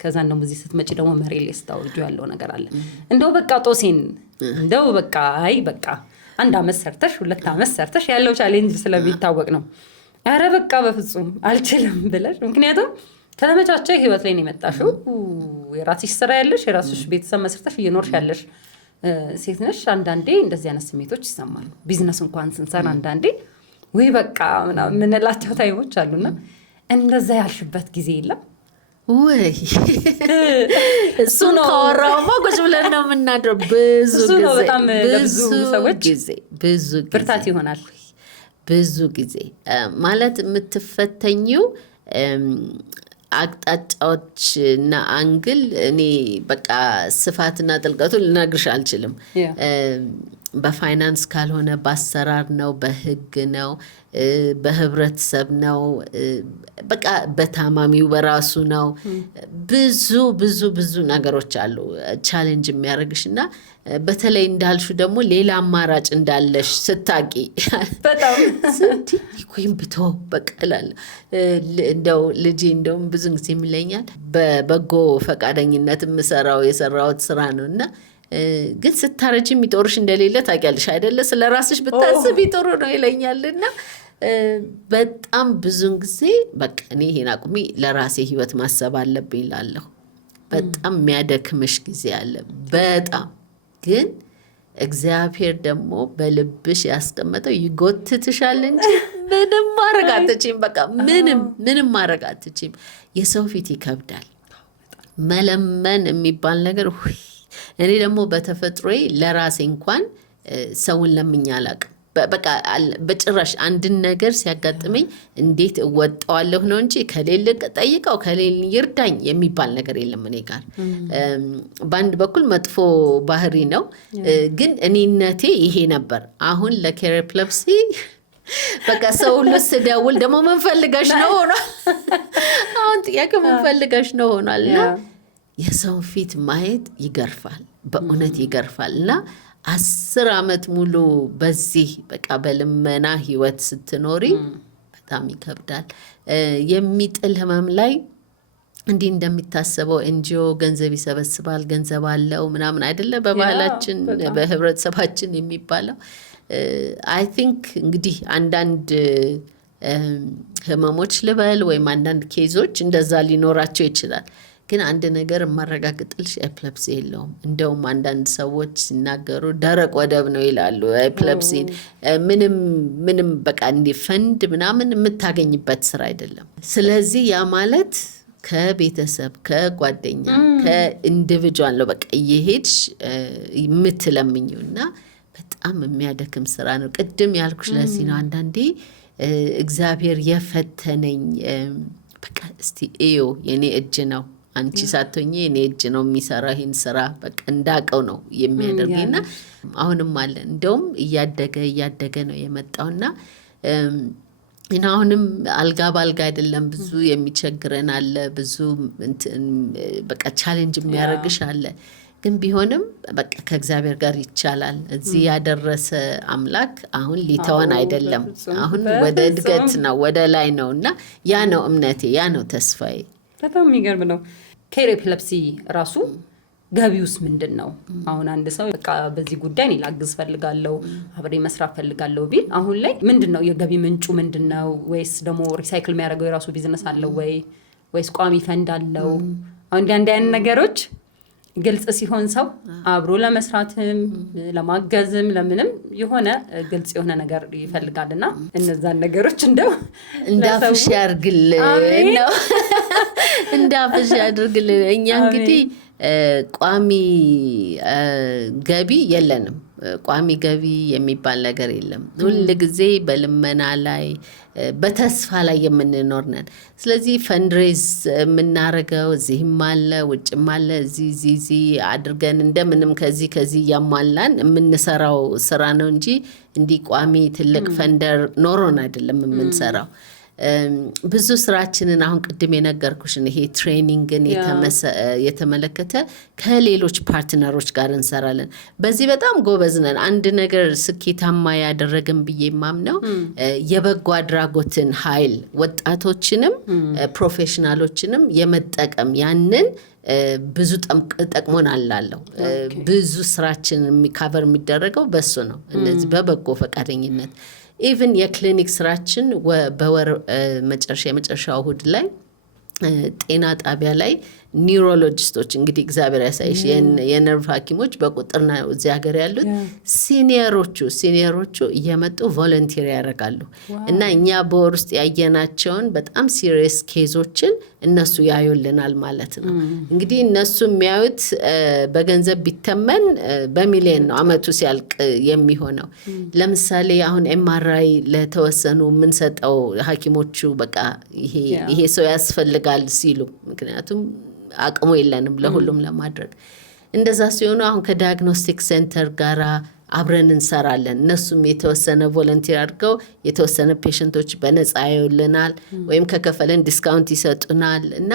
ከዛ እንደው እዚህ ስትመጪ ደግሞ መሬት ላይ ስታወርጁ ያለው ነገር አለ። እንደው በቃ ጦሴን እንደው በቃ በቃ 1 አመት ሰርተሽ 2 አመት ሰርተሽ ያለው ቻሌንጅ ስለሚታወቅ ነው ኧረ በቃ በፍጹም አልችልም ብለሽ፣ ምክንያቱም ተመቻቸ ህይወት ላይ ነው የመጣሽው። የራስሽ ስራ ያለሽ የራስሽ ቤተሰብ መስርተሽ እየኖርሽ ያለሽ ሴት ነሽ። አንዳንዴ እንደዚህ አይነት ስሜቶች ይሰማሉ። ቢዝነስ እንኳን ስንሰራ አንዳንዴ ወይ በቃ ምንላቸው ታይሞች አሉና እንደዛ ያልሽበት ጊዜ የለም ወይ? እሱ ነው ካወራውማ ቁጭ ብለን ነው የምናድረው። ብዙ ጊዜ ብርታት ይሆናል። ብዙ ጊዜ ማለት የምትፈተኝው አቅጣጫዎችና አንግል እኔ በቃ ስፋትና ጥልቀቱ ልነግርሽ አልችልም። በፋይናንስ ካልሆነ በአሰራር ነው፣ በህግ ነው፣ በህብረተሰብ ነው፣ በቃ በታማሚው በራሱ ነው። ብዙ ብዙ ብዙ ነገሮች አሉ ቻሌንጅ የሚያደርግሽ እና በተለይ እንዳልሹ ደግሞ ሌላ አማራጭ እንዳለሽ ስታቂ በጣም ይቆይም ብተው በቃ እላለሁ። እንደው ልጄ እንደውም ብዙ ጊዜ የሚለኛል በበጎ ፈቃደኝነት የሰራሁት ስራ ነው እና ግን ስታረጂ የሚጦርሽ እንደሌለ ታውቂያለሽ አይደለ? ስለ ራስሽ ብታስቢ ጥሩ ነው ይለኛልና በጣም ብዙን ጊዜ በቃ እኔ ይሄን አቁሜ ለራሴ ህይወት ማሰብ አለብኝ እላለሁ። በጣም የሚያደክምሽ ጊዜ አለ በጣም ግን እግዚአብሔር ደግሞ በልብሽ ያስቀመጠው ይጎትትሻል እንጂ ምንም ማድረግ አትችይም። በቃ ምንም ማድረግ አትችይም። የሰው ፊት ይከብዳል። መለመን የሚባል ነገር እኔ ደግሞ በተፈጥሮዬ ለራሴ እንኳን ሰውን ለምኜ አላውቅም። በቃ በጭራሽ አንድን ነገር ሲያጋጥመኝ እንዴት እወጣዋለሁ ነው እንጂ ከሌለ ጠይቀው ከሌለ ይርዳኝ የሚባል ነገር የለም እኔ ጋር። በአንድ በኩል መጥፎ ባህሪ ነው፣ ግን እኔነቴ ይሄ ነበር። አሁን ለኬር ኤፒሌፕሲ በቃ ሰው ሁሉ ስደውል ደግሞ ምን ፈልገሽ ነው ሆኗል። አሁን ጥያቄ ምን ፈልገሽ ነው ሆኗል። እና የሰውን ፊት ማየት ይገርፋል፣ በእውነት ይገርፋል። እና 10 ዓመት ሙሉ በዚህ በቃ በልመና ህይወት ስትኖሪ በጣም ይከብዳል። የሚጥል ህመም ላይ እንዲህ እንደሚታሰበው ኤንጂኦ ገንዘብ ይሰበስባል፣ ገንዘብ አለው ምናምን አይደለ በባህላችን በህብረተሰባችን የሚባለው። አይ ቲንክ እንግዲህ አንዳንድ ህመሞች ልበል ወይም አንዳንድ ኬዞች እንደዛ ሊኖራቸው ይችላል። ግን አንድ ነገር የማረጋግጥልሽ ኤፒሌፕሲ የለውም። እንደውም አንዳንድ ሰዎች ሲናገሩ ደረቅ ወደብ ነው ይላሉ። ኤፒሌፕሲን ምንም በቃ እንዲህ ፈንድ ምናምን የምታገኝበት ስራ አይደለም። ስለዚህ ያ ማለት ከቤተሰብ ከጓደኛ ከኢንዲቪጁዋል ነው በቃ እየሄድሽ የምትለምኚው እና በጣም የሚያደክም ስራ ነው። ቅድም ያልኩሽ ለዚህ ነው አንዳንዴ እግዚአብሔር የፈተነኝ በቃ እስቲ እዮ የኔ እጅ ነው አንቺ ሳትሆኚ እኔ እጅ ነው የሚሰራ ይሄን ስራ በቃ እንዳቀው ነው የሚያደርገኝና አሁንም አለ። እንደውም እያደገ ነው የመጣውና አሁንም አልጋ ባልጋ አይደለም። ብዙ የሚቸግረን አለ፣ ብዙ በቃ ቻሌንጅ የሚያደርግሽ አለ። ግን ቢሆንም በቃ ከእግዚአብሔር ጋር ይቻላል። እዚህ ያደረሰ አምላክ አሁን ሊተወን አይደለም። አሁን ወደ እድገት ነው ወደ ላይ ነው እና ያ ነው እምነቴ፣ ያ ነው ተስፋዬ። በጣም የሚገርም ነው። ኬር ኤፒሌፕሲ ራሱ ገቢውስ ምንድን ነው? አሁን አንድ ሰው በቃ በዚህ ጉዳይ እኔ ላግዝ ፈልጋለሁ፣ አብሬ መስራት ፈልጋለሁ ቢል አሁን ላይ ምንድን ነው የገቢ ምንጩ ምንድን ነው? ወይስ ደግሞ ሪሳይክል የሚያደርገው የራሱ ቢዝነስ አለው ወይስ ቋሚ ፈንድ አለው? አሁን እንዲህ አይነት ነገሮች ግልጽ ሲሆን ሰው አብሮ ለመስራትም ለማገዝም ለምንም የሆነ ግልጽ የሆነ ነገር ይፈልጋልና እነዛን ነገሮች እንዳፍሽ ያርግልን ነው እንዳፍሽ ያድርግልን። እኛ እንግዲህ ቋሚ ገቢ የለንም። ቋሚ ገቢ የሚባል ነገር የለም። ሁል ጊዜ በልመና ላይ በተስፋ ላይ የምንኖር ነን። ስለዚህ ፈንድሬዝ የምናረገው እዚህም አለ ውጭም አለ እዚህ አድርገን እንደምንም ከዚህ እያሟላን የምንሰራው ስራ ነው እንጂ እንዲህ ቋሚ ትልቅ ፈንደር ኖሮን አይደለም የምንሰራው። ብዙ ስራችንን አሁን ቅድም የነገርኩሽን ይሄ ትሬኒንግን የተመለከተ ከሌሎች ፓርትነሮች ጋር እንሰራለን። በዚህ በጣም ጎበዝ ነን። አንድ ነገር ስኬታማ ያደረግን ብዬ ማምነው የበጎ አድራጎትን ኃይል ወጣቶችንም ፕሮፌሽናሎችንም የመጠቀም ያንን ብዙ ጠቅሞን አላለው። ብዙ ስራችን ካቨር የሚደረገው በሱ ነው። እነዚህ በበጎ ፈቃደኝነት ኢቭን የክሊኒክ ስራችን በወር የመጨረሻው እሁድ ላይ ጤና ጣቢያ ላይ ኒውሮሎጂስቶች እንግዲህ እግዚአብሔር ያሳይሽ የነርቭ ሐኪሞች በቁጥር ነው እዚህ ሀገር ያሉት ሲኒየሮቹ እየመጡ ቮለንቲር ያደርጋሉ እና እኛ በወር ውስጥ ያየናቸውን በጣም ሲሪየስ ኬዞችን እነሱ ያዩልናል ማለት ነው። እንግዲህ እነሱ የሚያዩት በገንዘብ ቢተመን በሚሊዮን ነው አመቱ ሲያልቅ የሚሆነው። ለምሳሌ አሁን ኤምአርአይ ለተወሰኑ የምንሰጠው ሐኪሞቹ በቃ ይሄ ሰው ያስፈልጋል ሲሉ ምክንያቱም አቅሙ የለንም ለሁሉም ለማድረግ እንደዛ ሲሆኑ አሁን ከዳያግኖስቲክ ሴንተር ጋራ አብረን እንሰራለን። እነሱም የተወሰነ ቮለንቲር አድርገው የተወሰነ ፔሸንቶች በነፃ ያዩልናል ወይም ከከፈለን ዲስካውንት ይሰጡናል እና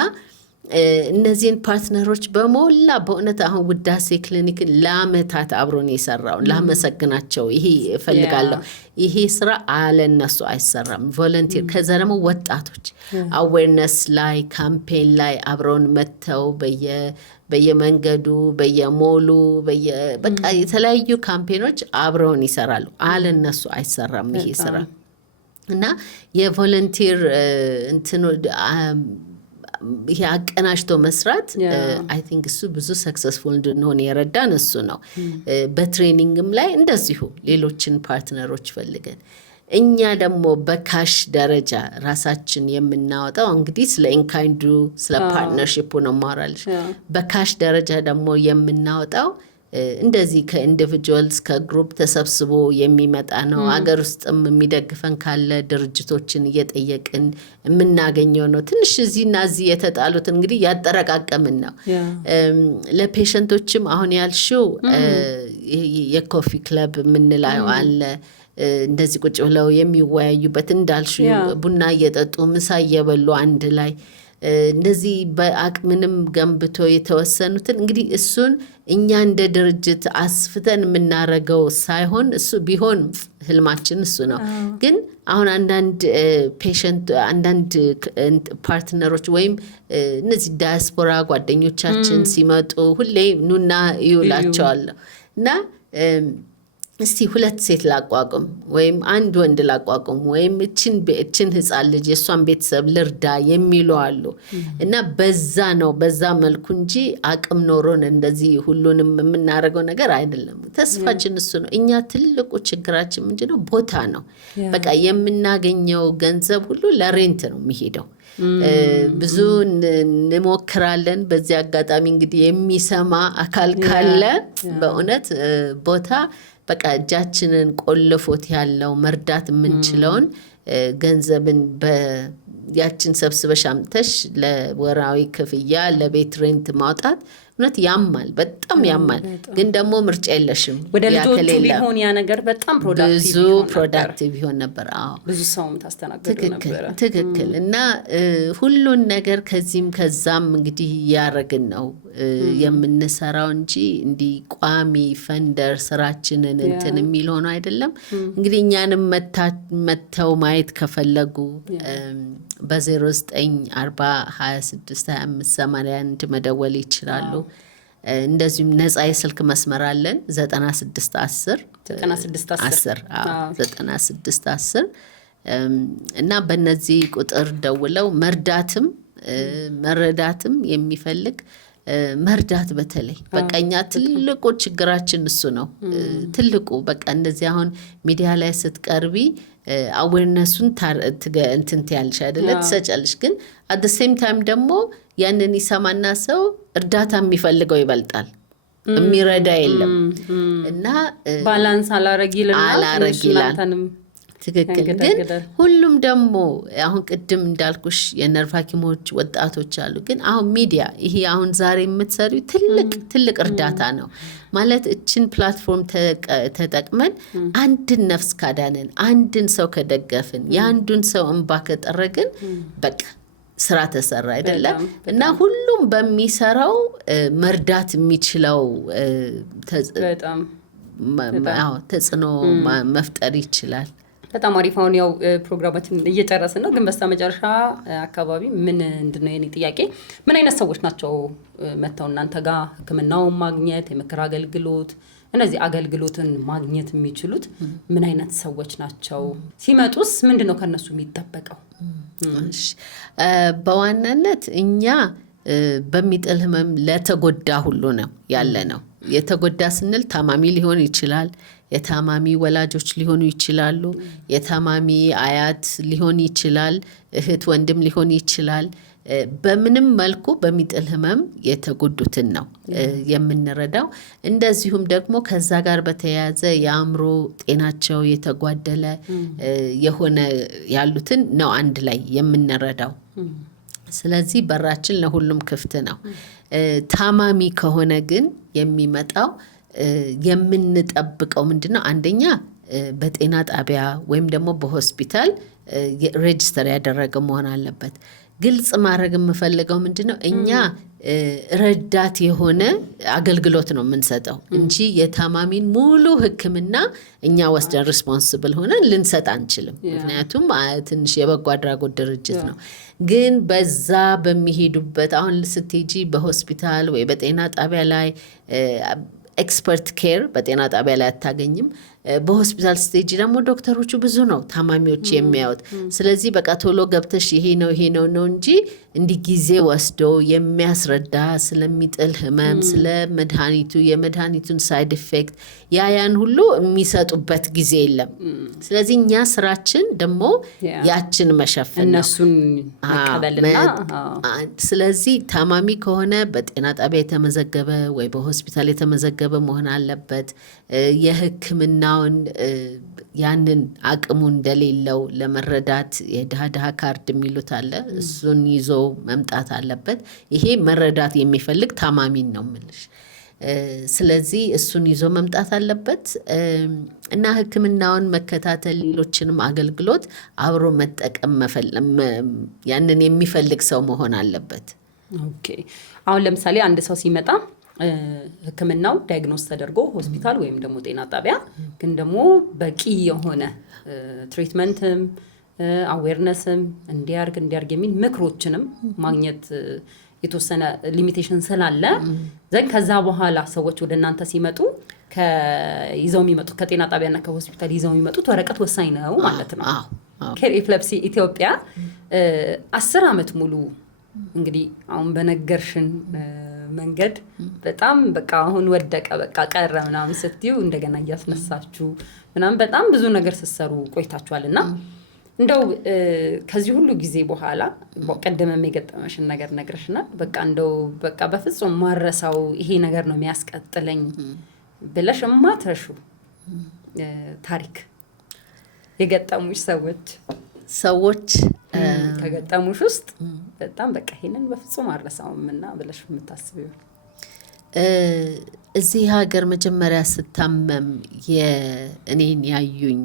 እነዚህን ፓርትነሮች በሞላ በእውነት አሁን ውዳሴ ክሊኒክን ለአመታት አብሮን የሰራው ላመሰግናቸው ይሄ እፈልጋለሁ። ይሄ ስራ አለነሱ አይሰራም። ቮለንቲር ከዛ ደግሞ ወጣቶች አዌርነስ ላይ ካምፔን ላይ አብሮን መተው በየመንገዱ በየሞሉ በቃ የተለያዩ ካምፔኖች አብረውን ይሰራሉ። አለነሱ አይሰራም ይሄ ስራ እና የቮለንቲር እንትኑ ይሄ አቀናጅቶ መስራት አይ ቲንክ እሱ ብዙ ሰክሰስፉል እንድንሆን የረዳን እሱ ነው። በትሬኒንግም ላይ እንደዚሁ ሌሎችን ፓርትነሮች ፈልገን እኛ ደግሞ በካሽ ደረጃ ራሳችን የምናወጣው እንግዲህ ስለ ኢንካይንዱ ስለ ፓርትነርሺፑ ነው ማወራልሽ። በካሽ ደረጃ ደግሞ የምናወጣው እንደዚህ ከኢንዲቪጁዋልስ ከግሩፕ ተሰብስቦ የሚመጣ ነው። አገር ውስጥም የሚደግፈን ካለ ድርጅቶችን እየጠየቅን የምናገኘው ነው። ትንሽ እዚህና እዚህ የተጣሉት እንግዲህ ያጠረቃቀምን ነው። ለፔሸንቶችም አሁን ያልሽው የኮፊ ክለብ የምንለው አለ። እንደዚህ ቁጭ ብለው የሚወያዩበት እንዳልሽው ቡና እየጠጡ ምሳ እየበሉ አንድ ላይ እንደዚህ በአቅምንም ገንብቶ የተወሰኑትን እንግዲህ እሱን እኛ እንደ ድርጅት አስፍተን የምናረገው ሳይሆን እሱ ቢሆን ህልማችን እሱ ነው። ግን አሁን አንዳንድ ፔሸንት አንዳንድ ፓርትነሮች ወይም እነዚህ ዳያስፖራ ጓደኞቻችን ሲመጡ ሁሌ ኑና ይውላቸዋለሁ እና እስቲ 2 ሴት ላቋቁም ወይም 1 ወንድ ላቋቁም ወይም እችን ህፃን ልጅ የሷን ቤተሰብ ልርዳ የሚሉ አሉ እና በዛ መልኩ እንጂ አቅም ኖሮን እንደዚህ ሁሉንም የምናደርገው ነገር አይደለም። ተስፋችን እሱ ነው። እኛ ትልቁ ችግራችን ምንድነው? ቦታ ነው። በቃ የምናገኘው ገንዘብ ሁሉ ለሬንት ነው የሚሄደው። ብዙ እንሞክራለን። በዚህ አጋጣሚ እንግዲህ የሚሰማ አካል ካለ በእውነት ቦታ በቃ እጃችንን ቆልፎት ያለው መርዳት የምንችለውን ገንዘብን ያችን ሰብስበሽ አምጥተሽ ለወራዊ ክፍያ ለቤት ሬንት ማውጣት እውነት ያማል፣ በጣም ያማል። ግን ደግሞ ምርጫ የለሽም። ወደ ልጆቹ ቢሆን ያ ነገር በጣም ፕሮዳክቲቭ ይሆን ነበር። አዎ ብዙ ሰውም ታስተናግዱ ነበር። ትክክል። እና ሁሉን ነገር ከዚህም ከዛም እንግዲህ ያረግን ነው የምንሰራው እንጂ እንዲህ ቋሚ ፈንደር ስራችንን እንትን የሚል ሆኖ አይደለም። እንግዲህ እኛንም መተው ማየት ከፈለጉ በ0940262581 መደወል ይችላሉ። እንደዚሁም ነፃ የስልክ መስመር አለን 9610 እና በእነዚህ ቁጥር ደውለው መርዳትም መረዳትም የሚፈልግ መርዳት በተለይ በቃኛ ትልቁ ችግራችን እሱ ነው። ትልቁ በቃ እንደዚህ አሁን ሚዲያ ላይ ስትቀርቢ አዌርነሱን እንትን ትያለሽ አይደለ? ትሰጫለሽ። ግን at the same time ደግሞ ያንን ይሰማና ሰው እርዳታ የሚፈልገው ይበልጣል፣ የሚረዳ የለም እና ባላንስ አላረግ ይላል። ትክክል። ግን ሁሉም ደግሞ አሁን ቅድም እንዳልኩሽ የነርቭ ሐኪሞች ወጣቶች አሉ። ግን አሁን ሚዲያ ይሄ አሁን ዛሬ የምትሰሪው ትልቅ እርዳታ ነው ማለት እችን ፕላትፎርም ተጠቅመን አንድን ነፍስ ካዳንን፣ አንድን ሰው ከደገፍን፣ የአንዱን ሰው እንባ ከጠረግን በቃ ስራ ተሰራ አይደለም። እና ሁሉም በሚሰራው መርዳት የሚችለው ተጽዕኖ መፍጠር ይችላል። በጣም አሪፍ። አሁን ያው ፕሮግራማችን እየጨረስን ነው፣ ግን በስተመጨረሻ አካባቢ ምንድነው የኔ ጥያቄ፣ ምን አይነት ሰዎች ናቸው መተው እናንተ ጋር ሕክምናውን ማግኘት የምክር አገልግሎት እነዚህ አገልግሎትን ማግኘት የሚችሉት ምን አይነት ሰዎች ናቸው? ሲመጡስ ምንድነው ከነሱ የሚጠበቀው? በዋናነት እኛ በሚጥል ህመም ለተጎዳ ሁሉ ነው ያለ ነው። የተጎዳ ስንል ታማሚ ሊሆን ይችላል፣ የታማሚ ወላጆች ሊሆኑ ይችላሉ፣ የታማሚ አያት ሊሆን ይችላል፣ እህት ወንድም ሊሆን ይችላል። በምንም መልኩ በሚጥል ህመም የተጎዱትን ነው የምንረዳው። እንደዚሁም ደግሞ ከዛ ጋር በተያያዘ የአእምሮ ጤናቸው የተጓደለ የሆነ ያሉትን ነው አንድ ላይ የምንረዳው። ስለዚህ በራችን ለሁሉም ክፍት ነው። ታማሚ ከሆነ ግን የሚመጣው የምንጠብቀው ምንድነው? አንደኛ በጤና ጣቢያ ወይም ደግሞ በሆስፒታል ሬጅስተር ያደረገ መሆን አለበት። ግልጽ ማድረግ የምፈልገው ምንድነው? እኛ ረዳት የሆነ አገልግሎት ነው የምንሰጠው እንጂ የታማሚን ሙሉ ሕክምና እኛ ወስደን ሪስፖንስብል ሆነን ልንሰጥ አንችልም። ምክንያቱም ትንሽ የበጎ አድራጎት ድርጅት ነው። ግን በዛ በሚሄዱበት አሁን ስትሄጂ በሆስፒታል ወይ በጤና ጣቢያ ላይ ኤክስፐርት ኬር በጤና ጣቢያ ላይ አታገኝም። በሆስፒታል ስቴጅ ደግሞ ዶክተሮቹ ብዙ ነው ታማሚዎች የሚያዩት። ስለዚህ በቃ ቶሎ ገብተሽ ይሄ ነው ነው እንጂ እንዲህ ጊዜ ወስዶ የሚያስረዳ ስለሚጥል ህመም፣ ስለ መድኃኒቱ፣ የመድኃኒቱን ሳይድ ኢፌክት ያን ሁሉ የሚሰጡበት ጊዜ የለም። ስለዚህ እኛ ስራችን ደግሞ ያችን መሸፈን ነው፣ እነሱን መቀበልና ስለዚህ ታማሚ ከሆነ በጤና ጣቢያ የተመዘገበ ወይ በሆስፒታል የተመዘገበ መሆን አለበት። የህክምናውን ያንን አቅሙ እንደሌለው ለመረዳት የድሃ ካርድ የሚሉት አለ፣ እሱን ይዞ መምጣት አለበት። ይሄ መረዳት የሚፈልግ ታማሚን ነው የምልሽ። ስለዚህ እሱን ይዞ መምጣት አለበት እና ህክምናውን መከታተል፣ ሌሎችንም አገልግሎት አብሮ መጠቀም ያንን የሚፈልግ ሰው መሆን አለበት። ኦኬ። አሁን ለምሳሌ አንድ ሰው ሲመጣ ህክምናው ዳያግኖስ ተደርጎ ሆስፒታል ወይም ደግሞ ጤና ጣቢያ ግን ደግሞ በቂ የሆነ ትሪትመንትም አዌርነስም እንዲያርግ የሚል ምክሮችንም ማግኘት የተወሰነ ሊሚቴሽን ስላለ ዘንድ ከዛ በኋላ ሰዎች ወደ እናንተ ሲመጡ ይዘው የሚመጡት ከጤና ጣቢያና ከሆስፒታል ይዘው የሚመጡት ወረቀት ወሳኝ ነው ማለት ነው። ኬር ኤፒሌፕሲ ኢትዮጵያ 10 ዓመት ሙሉ እንግዲህ አሁን በነገርሽን መንገድ በጣም በቃ አሁን ወደቀ በቃ ቀረ ምናምን ስትዩ እንደገና እያስነሳችሁ ምናምን በጣም ብዙ ነገር ስትሰሩ ቆይታችኋልና እንደው ከዚህ ሁሉ ጊዜ በኋላ ቀደመም የገጠመሽን ነገር ነግረሽናል። በቃ እንደው በቃ በፍጹም ማረሳው ይሄ ነገር ነው የሚያስቀጥለኝ ብለሽ ማትረሹ ታሪክ የገጠሙሽ ሰዎች ከገጠሙሽ ውስጥ በጣም በቃ ይሄንን በፍጹም አረሳውምና ብለሽ የምታስቢው? እዚህ ሀገር መጀመሪያ ስታመም እኔን ያዩኝ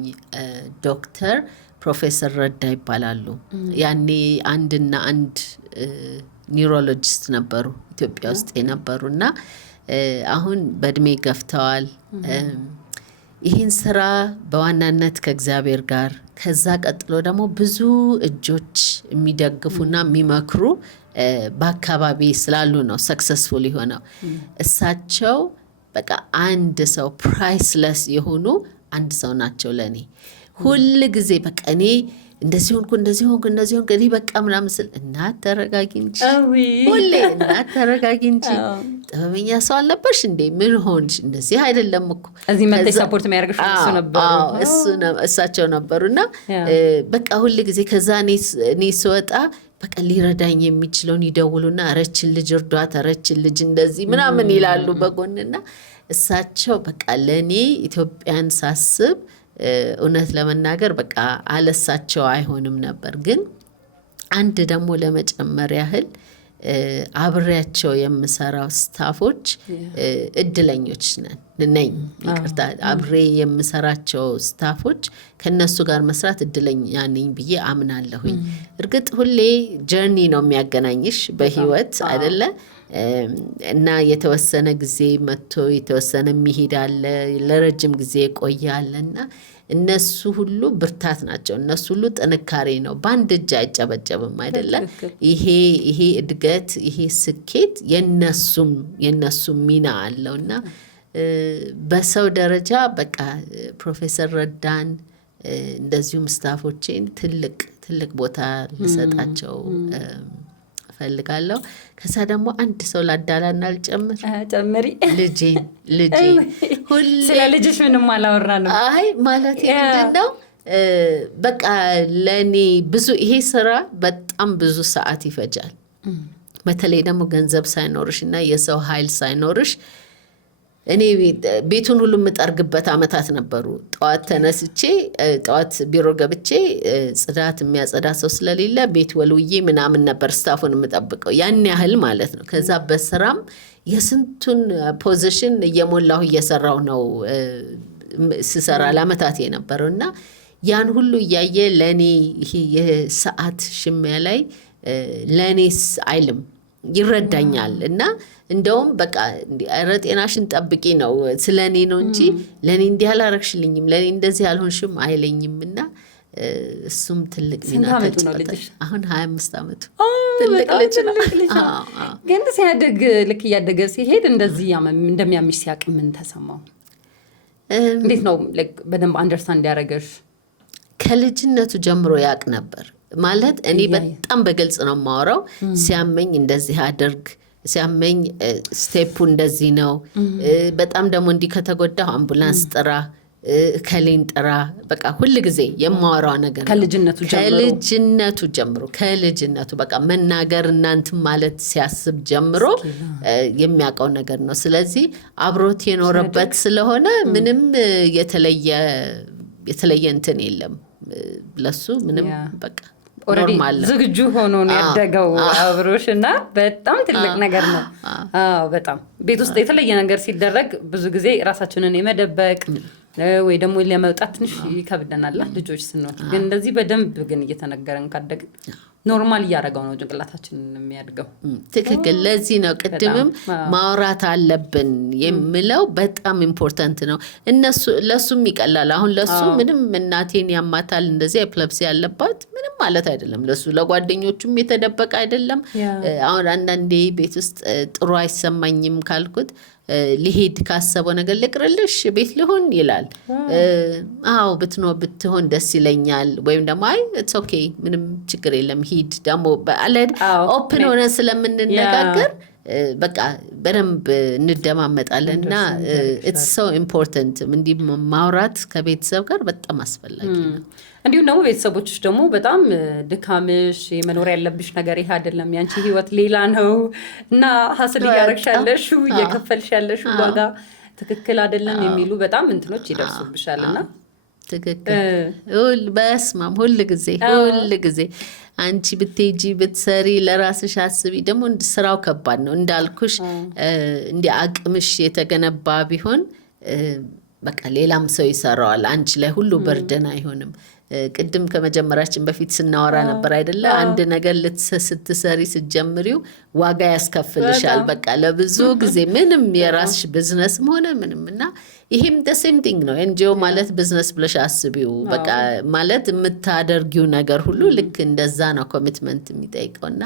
ዶክተር ፕሮፌሰር ረዳ ይባላሉ። ያኔ አንድ ኒውሮሎጂስት ነበሩ ኢትዮጵያ ውስጥ የነበሩና አሁን በእድሜ ገፍተዋል። ይህን ስራ በዋናነት ከእግዚአብሔር ጋር ከዛ ቀጥሎ ደግሞ ብዙ እጆች የሚደግፉና የሚመክሩ በአካባቢ ስላሉ ነው ሰክሰስፉል የሆነው። እሳቸው በቃ አንድ ሰው ፕራይስለስ የሆኑ አንድ ሰው ናቸው ለኔ። ሁል ጊዜ በቃ እኔ እንደዚህ ሆንኩ እኔ በቃ ምናምን ስል እናት ተረጋጊ እንጂ ሁሌ እናት ተረጋጊ እንጂ ጥበበኛ ሰው አለበሽ እንዴ ምን ሆንሽ? እንደዚህ አይደለም እኮ እዚህ መጥተሽ ሰፖርት የሚያደርግሽ እሳቸው ነበሩና በቃ ሁል ጊዜ ከዛ እኔ ስወጣ በቃ ሊረዳኝ የሚችለውን ይደውሉና ረችን ልጅ እርዷት፣ ረችን ልጅ እንደዚህ ምናምን ይላሉ በጎንና እሳቸው በቃ ለኔ ኢትዮጵያን ሳስብ እውነት ለመናገር በቃ አለሳቸው አይሆንም ነበር። ግን አንድ ደግሞ ለመጨመር ያህል አብሬያቸው የምሰራው ስታፎች እድለኞች ነኝ። ይቅርታ አብሬ የምሰራቸው ስታፎች ከነሱ ጋር መስራት እድለኛ ነኝ ብዬ አምናለሁኝ። እርግጥ ሁሌ ጀርኒ ነው የሚያገናኝሽ በህይወት አይደለ? እና የተወሰነ ጊዜ መጥቶ የተወሰነ የሚሄድ አለ፣ ለረጅም ጊዜ ቆያለ እና እነሱ ሁሉ ብርታት ናቸው። እነሱ ሁሉ ጥንካሬ ነው። በአንድ እጅ አይጨበጨብም አይደለ? ይሄ እድገት ይሄ ስኬት የነሱም ሚና አለው እና በሰው ደረጃ በቃ ፕሮፌሰር ረዳን እንደዚሁም ስታፎቼን ትልቅ ቦታ ልሰጣቸው እፈልጋለሁ። ከዛ ደግሞ አንድ ሰው ላዳላና አልጨምር ጨምሪ። ልጄ ሁሌ ስለ ልጅሽ ምንም አላወራንም። አይ ማለት ምንድነው በቃ ለእኔ ብዙ ይሄ ስራ በጣም ብዙ ሰዓት ይፈጃል። በተለይ ደግሞ ገንዘብ ሳይኖርሽ እና የሰው ኃይል ሳይኖርሽ እኔ ቤቱን ሁሉ የምጠርግበት አመታት ነበሩ። ጠዋት ተነስቼ ጠዋት ቢሮ ገብቼ ጽዳት የሚያጸዳ ሰው ስለሌለ ቤት ወልውዬ ምናምን ነበር ስታፉን የምጠብቀው ያን ያህል ማለት ነው። ከዛ በስራም የስንቱን ፖዚሽን እየሞላሁ እየሰራሁ ነው ስሰራ ለአመታት የነበረው እና ያን ሁሉ እያየ ለእኔ ይሄ የሰዓት ሽሚያ ላይ ለእኔስ አይልም ይረዳኛል። እና እንደውም በቃ ኧረ ጤናሽን ጠብቂ ነው ስለ እኔ ነው እንጂ ለእኔ እንዲህ አላረግሽልኝም ለእኔ እንደዚህ አልሆንሽም አይለኝም። እና እሱም ትልቅ ሚና ተጫወተ። አሁን 25 ዓመቱ ትልቅ ልጅ ነው። ግን ሲያደግ ልክ እያደገ ሲሄድ እንደዚህ እንደሚያምሽ ሲያውቅ ምን ተሰማው? እንዴት ነው በደንብ አንደርስታንድ ያደረገሽ? ከልጅነቱ ጀምሮ ያውቅ ነበር ማለት እኔ በጣም በግልጽ ነው የማወራው። ሲያመኝ እንደዚህ አድርግ፣ ሲያመኝ ስቴፑ እንደዚህ ነው። በጣም ደግሞ እንዲህ ከተጎዳሁ አምቡላንስ ጥራ፣ ከሌን ጥራ። በቃ ሁል ጊዜ የማወራው ነገር ከልጅነቱ በቃ መናገር እናንተ ማለት ሲያስብ ጀምሮ የሚያውቀው ነገር ነው። ስለዚህ አብሮት የኖረበት ስለሆነ ምንም የተለየ እንትን የለም ለሱ ምንም በቃ ኖርማል ዝግጁ ሆኖ ነው ያደገው አብሮሽ እና በጣም ትልቅ ነገር ነው። በጣም ቤት ውስጥ የተለየ ነገር ሲደረግ ብዙ ጊዜ ራሳችንን የመደበቅ ወይ ደግሞ ለመውጣት ትንሽ ይከብደናል ልጆች ስንሆን። ግን እንደዚህ በደንብ ግን እየተነገረን ካደግን ኖርማል እያደረገው ነው ጭንቅላታችን የሚያድገው። ትክክል። ለዚህ ነው ቅድምም ማውራት አለብን የምለው በጣም ኢምፖርታንት ነው። ለሱም ይቀላል። አሁን ለሱ ምንም እናቴን ያማታል እንደዚህ ኤፕለፕሲ ያለባት ምንም ማለት አይደለም። ለሱ ለጓደኞቹም የተደበቀ አይደለም። አሁን አንዳንዴ ቤት ውስጥ ጥሩ አይሰማኝም ካልኩት ሊሄድ ካሰበው ነገር ልቅርልሽ ቤት ልሆን ይላል። አዎ ብትሆን ደስ ይለኛል። ወይም ደግሞ አይ ኢትስ ኦኬ ምንም ችግር የለም ሂድ። ደግሞ በአለድ ኦፕን ሆነ ስለምንነጋገር በቃ በደንብ እንደማመጣለን እና ኢትስ ሶ ኢምፖርታንት እንዲህ ማውራት ከቤተሰብ ጋር በጣም አስፈላጊ ነው። እንዲሁም ደግሞ ቤተሰቦችሽ ደግሞ በጣም ድካምሽ መኖር ያለብሽ ነገር ይሄ አይደለም፣ ያንቺ ህይወት ሌላ ነው እና ሀስል እያረግሻለሽ እየከፈልሻለሽ ዋጋ ትክክል አይደለም የሚሉ በጣም እንትኖች ይደርሱብሻልና ትክክል በስማም ሁል ጊዜ አንቺ ብትሄጂ ብትሰሪ ለራስሽ አስቢ። ደግሞ ስራው ከባድ ነው እንዳልኩሽ እንዲ አቅምሽ የተገነባ ቢሆን በቃ ሌላም ሰው ይሰራዋል። አንቺ ላይ ሁሉ በርደን አይሆንም። ቅድም ከመጀመራችን በፊት ስናወራ ነበር አይደለ? አንድ ነገር ስትሰሪ ስትጀምሪው ዋጋ ያስከፍልሻል። በቃ ለብዙ ጊዜ ምንም የራስሽ ቢዝነስም ሆነ ምንም እና ይሄም the same thing ነው። ኤንጂኦ ማለት ቢዝነስ ብለሽ አስቢው። በቃ ማለት የምታደርጊው ነገር ሁሉ ልክ እንደዛ ነው ኮሚትመንት የሚጠይቀውና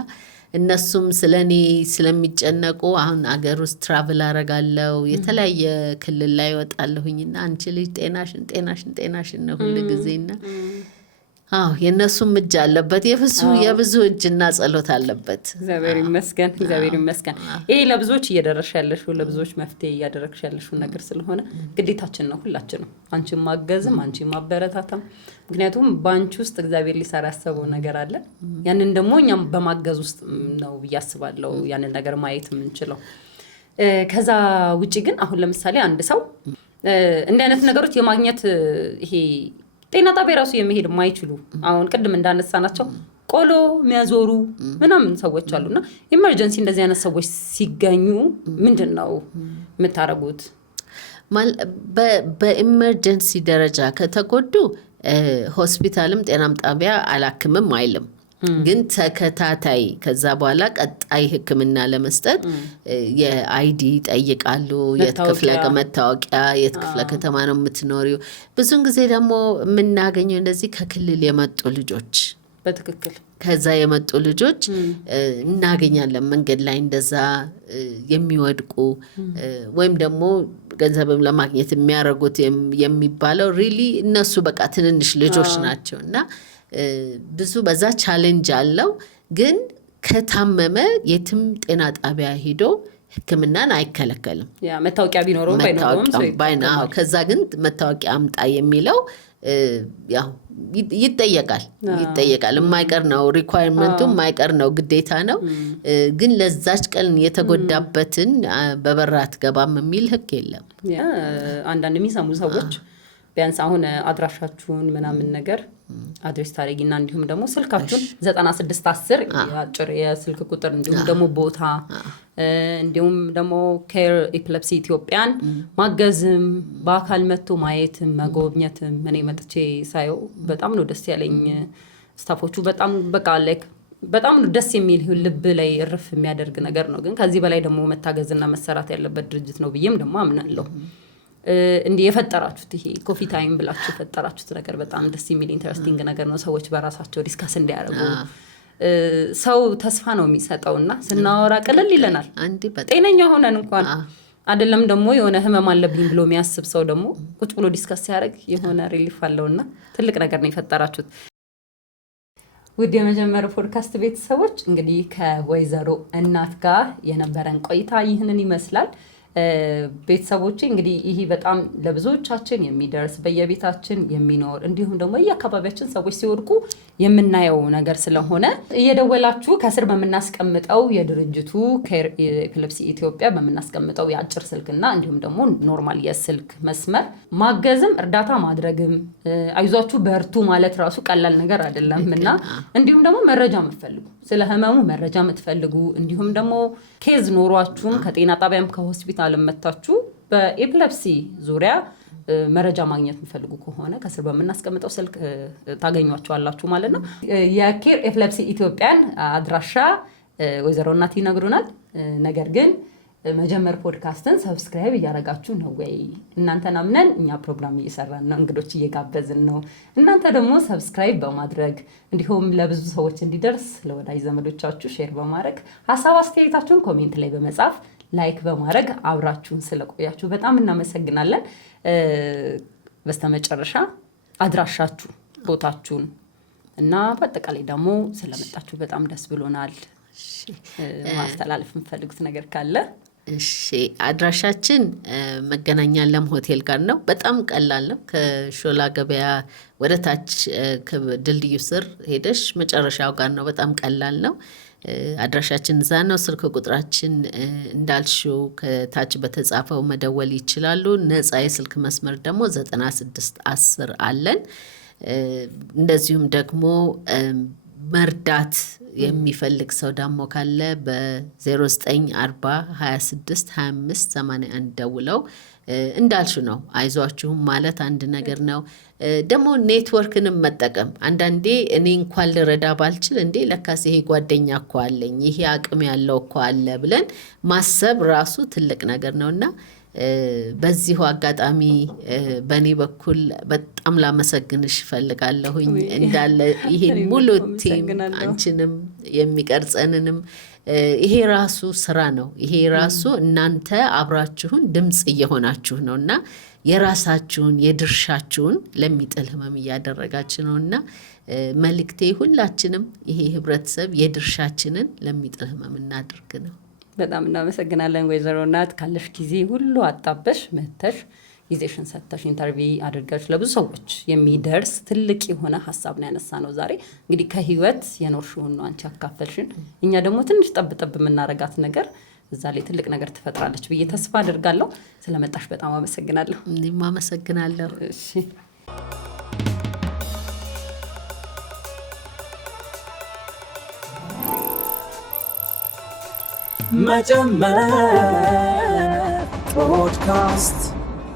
እነሱም ስለኔ ስለሚጨነቁ አሁን አገር ውስጥ ትራቭል አረጋለሁ የተለያየ ክልል ላይ ወጣለሁኝና አንቺ ልጅ ጤናሽን ነው ሁሉ ጊዜና አዎ የነሱም እጅ አለበት። የብዙ እጅና ጸሎት አለበት። እግዚአብሔር ይመስገን። ይሄ ለብዙዎች እየደረሽ ያለሽው ለብዙዎች መፍትሄ እያደረግሽ ያለሽው ነገር ስለሆነ ግዴታችን ነው ሁላችንም አንቺን ማገዝም አንቺን ማበረታታም። ምክንያቱም ባንቺ ውስጥ እግዚአብሔር ሊሰራ ያሰበው ነገር አለ። ያንን ደግሞ እኛም በማገዝ ውስጥ ነው ያስባለው ያንን ነገር ማየት የምንችለው። ከዛ ውጪ ግን አሁን ለምሳሌ አንድ ሰው እንደ አይነት ነገሮች የማግኘት ይሄ ጤና ጣቢያ ራሱ የሚሄድ የማይችሉ አሁን ቅድም እንዳነሳናቸው ቆሎ የሚያዞሩ ምናምን ሰዎች አሉና ኢመርጀንሲ እንደዚህ አይነት ሰዎች ሲገኙ ምንድነው የምታረጉት? በኢመርጀንሲ ደረጃ ከተጎዱ ሆስፒታልም ጤናም ጣቢያ አላክምም አይልም። ግን ተከታታይ ከዛ በኋላ ቀጣይ ሕክምና ለመስጠት የአይዲ ጠይቃሉ። የት ክፍለ መታወቂያ የት ክፍለ ከተማ ነው የምትኖሪው? ብዙን ጊዜ ደግሞ የምናገኘው እንደዚህ ከክልል የመጡ ልጆች በትክክል ከዛ የመጡ ልጆች እናገኛለን መንገድ ላይ እንደዛ የሚወድቁ ወይም ደግሞ ገንዘብም ለማግኘት የሚያደርጉት የሚባለው ሪሊ እነሱ በቃ ትንንሽ ልጆች ናቸው እና ብዙ በዛ ቻሌንጅ አለው። ግን ከታመመ የትም ጤና ጣቢያ ሄዶ ሕክምናን አይከለከልም። ያ መታወቂያ ቢኖረውም ባይኖረውም ከዛ ግን መታወቂያ አምጣ የሚለው ያው ይጠየቃል። የማይቀር ነው፣ ሪኳየርመንቱ የማይቀር ነው፣ ግዴታ ነው። ግን ለዛች ቀን የተጎዳበትን በበራት ገባም የሚል ህግ የለም። አንዳንድ የሚሰሙ ሰዎች ቢያንስ አሁን አድራሻችሁን ምናምን ነገር አድሬስ ታደርጊና እንዲሁም ደግሞ ስልካችሁን 9610 አጭር የስልክ ቁጥር እንዲሁም ደግሞ ቦታ እንዲሁም ደግሞ ኬር ኤፒሌፕሲ ኢትዮጵያን ማገዝም በአካል መጥቶ ማየትም መጎብኘትም እኔ መጥቼ ሳየው በጣም ነው ደስ ያለኝ። ስታፎቹ በጣም በቃ ላይክ በጣም ነው ደስ የሚል ልብ ላይ እርፍ የሚያደርግ ነገር ነው። ግን ከዚህ በላይ ደግሞ መታገዝና መሰራት ያለበት ድርጅት ነው ብዬም ደግሞ አምናለሁ። እንዲህ የፈጠራችሁት ይሄ ኮፊ ታይም ብላችሁ የፈጠራችሁት ነገር በጣም ደስ የሚል ኢንተረስቲንግ ነገር ነው። ሰዎች በራሳቸው ዲስካስ እንዲያደርጉ ሰው ተስፋ ነው የሚሰጠውና ስናወራ ቀለል ይለናል። ጤነኛ ሆነን እንኳን አይደለም ደግሞ የሆነ ህመም አለብኝ ብሎ የሚያስብ ሰው ደግሞ ቁጭ ብሎ ዲስካስ ሲያደርግ የሆነ ሪሊፍ አለውና ትልቅ ነገር ነው የፈጠራችሁት። ውድ የመጀመሪያው ፖድካስት ቤተሰቦች እንግዲህ ከወይዘሮ እናት ጋር የነበረን ቆይታ ይህንን ይመስላል። ቤተሰቦቼ እንግዲህ ይሄ በጣም ለብዙዎቻችን የሚደርስ በየቤታችን የሚኖር እንዲሁም ደግሞ የአካባቢያችን ሰዎች ሲወድቁ የምናየው ነገር ስለሆነ እየደወላችሁ ከስር በመናስቀምጠው የድርጅቱ ኬር ኤፒሌፕሲ ኢትዮጵያ በመናስቀምጠው የአጭር ስልክና እንዲሁም ደግሞ ኖርማል የስልክ መስመር ማገዝም እርዳታ ማድረግም አይዟችሁ በርቱ ማለት ራሱ ቀላል ነገር አይደለምና እንዲሁም ደግሞ መረጃ የምትፈልጉ ስለ ህመሙ መረጃ የምትፈልጉ እንዲሁም ደግሞ ኬዝ ኖሯችሁም ከጤና ጣቢያም ከሆስፒታል መጣችሁ በኤፒሌፕሲ ዙሪያ መረጃ ማግኘት የምትፈልጉ ከሆነ ከስር በመናስቀምጠው ስልክ ታገኟቸዋላችሁ ማለት ነው። የኬር ኤፒሌፕሲ ኢትዮጵያን አድራሻ ወይዘሮ እናት ይነግሩናል። ነገር ግን መጀመር ፖድካስትን ሰብስክራይብ እያደረጋችሁ ነው ወይ? እናንተን አምነን እኛ ፕሮግራም እየሰራን ነው፣ እንግዶች እየጋበዝን ነው። እናንተ ደግሞ ሰብስክራይብ በማድረግ እንዲሁም ለብዙ ሰዎች እንዲደርስ ለወዳጅ ዘመዶቻችሁ ሼር በማድረግ ሀሳብ አስተያየታችሁን ኮሜንት ላይ በመጻፍ ላይክ በማድረግ አብራችሁን ስለቆያችሁ በጣም እናመሰግናለን። በስተመጨረሻ አድራሻችሁ፣ ቦታችሁን እና በአጠቃላይ ደግሞ ስለመጣችሁ በጣም ደስ ብሎናል። ማስተላለፍ የምትፈልጉት ነገር ካለ? እሺ፣ አድራሻችን መገናኛ ለም ሆቴል ጋር ነው። በጣም ቀላል ነው። ከሾላ ገበያ ወደ ታች ከድልድዩ ስር ሄደሽ መጨረሻው ጋር ነው። በጣም ቀላል ነው። አድራሻችን እዛ ነው። ስልክ ቁጥራችን እንዳልሽው ከታች በተጻፈው መደወል ይችላሉ። ነፃ የስልክ መስመር ደግሞ 9610 አለን። እንደዚሁም ደግሞ መርዳት የሚፈልግ ሰው ደግሞ ካለ በ0940 26 25 81 ደውለው እንዳልሹ ነው አይዟችሁም ማለት አንድ ነገር ነው። ደግሞ ኔትወርክንም መጠቀም አንዳንዴ እኔ እንኳን ልረዳ ባልችል እንዴ ለካስ ይሄ ጓደኛ እኮ አለኝ ይሄ አቅም ያለው እኮ አለ ብለን ማሰብ ራሱ ትልቅ ነገር ነውና በዚሁ አጋጣሚ በእኔ በኩል በጣም ላመሰግንሽ ፈልጋለሁኝ። እንዳለ ይሄን ሙሉ ቲም አንቺንም የሚቀርጸንንም ይሄ ራሱ ስራ ነው። ይሄ ራሱ እናንተ አብራችሁን ድምጽ እየሆናችሁ ነውና የራሳችሁን የድርሻችሁን ለሚጥል ህመም እያደረጋችሁ ነውና መልእክቴ ሁላችንም ይሄ ህብረተሰብ የድርሻችንን ለሚጥል ህመም እናድርግ ነው። በጣም እናመሰግናለን ወይዘሮ እናት ካለሽ ጊዜ ሁሉ አጣበሽ መተሽ ጊዜሽን ሰጥተሽ ኢንተርቪው አድርገሽ ለብዙ ሰዎች የሚደርስ ትልቅ የሆነ ሀሳብ ነው ያነሳ ነው ዛሬ። እንግዲህ ከህይወት የኖርሽውን ነው አንቺ አካፈልሽን። እኛ ደግሞ ትንሽ ጠብጠብ የምናረጋት ነገር እዛ ላይ ትልቅ ነገር ትፈጥራለች ብዬ ተስፋ አደርጋለሁ። ስለመጣሽ በጣም አመሰግናለሁ። እኔም አመሰግናለሁ። እሺ መጀመር ፖድካስት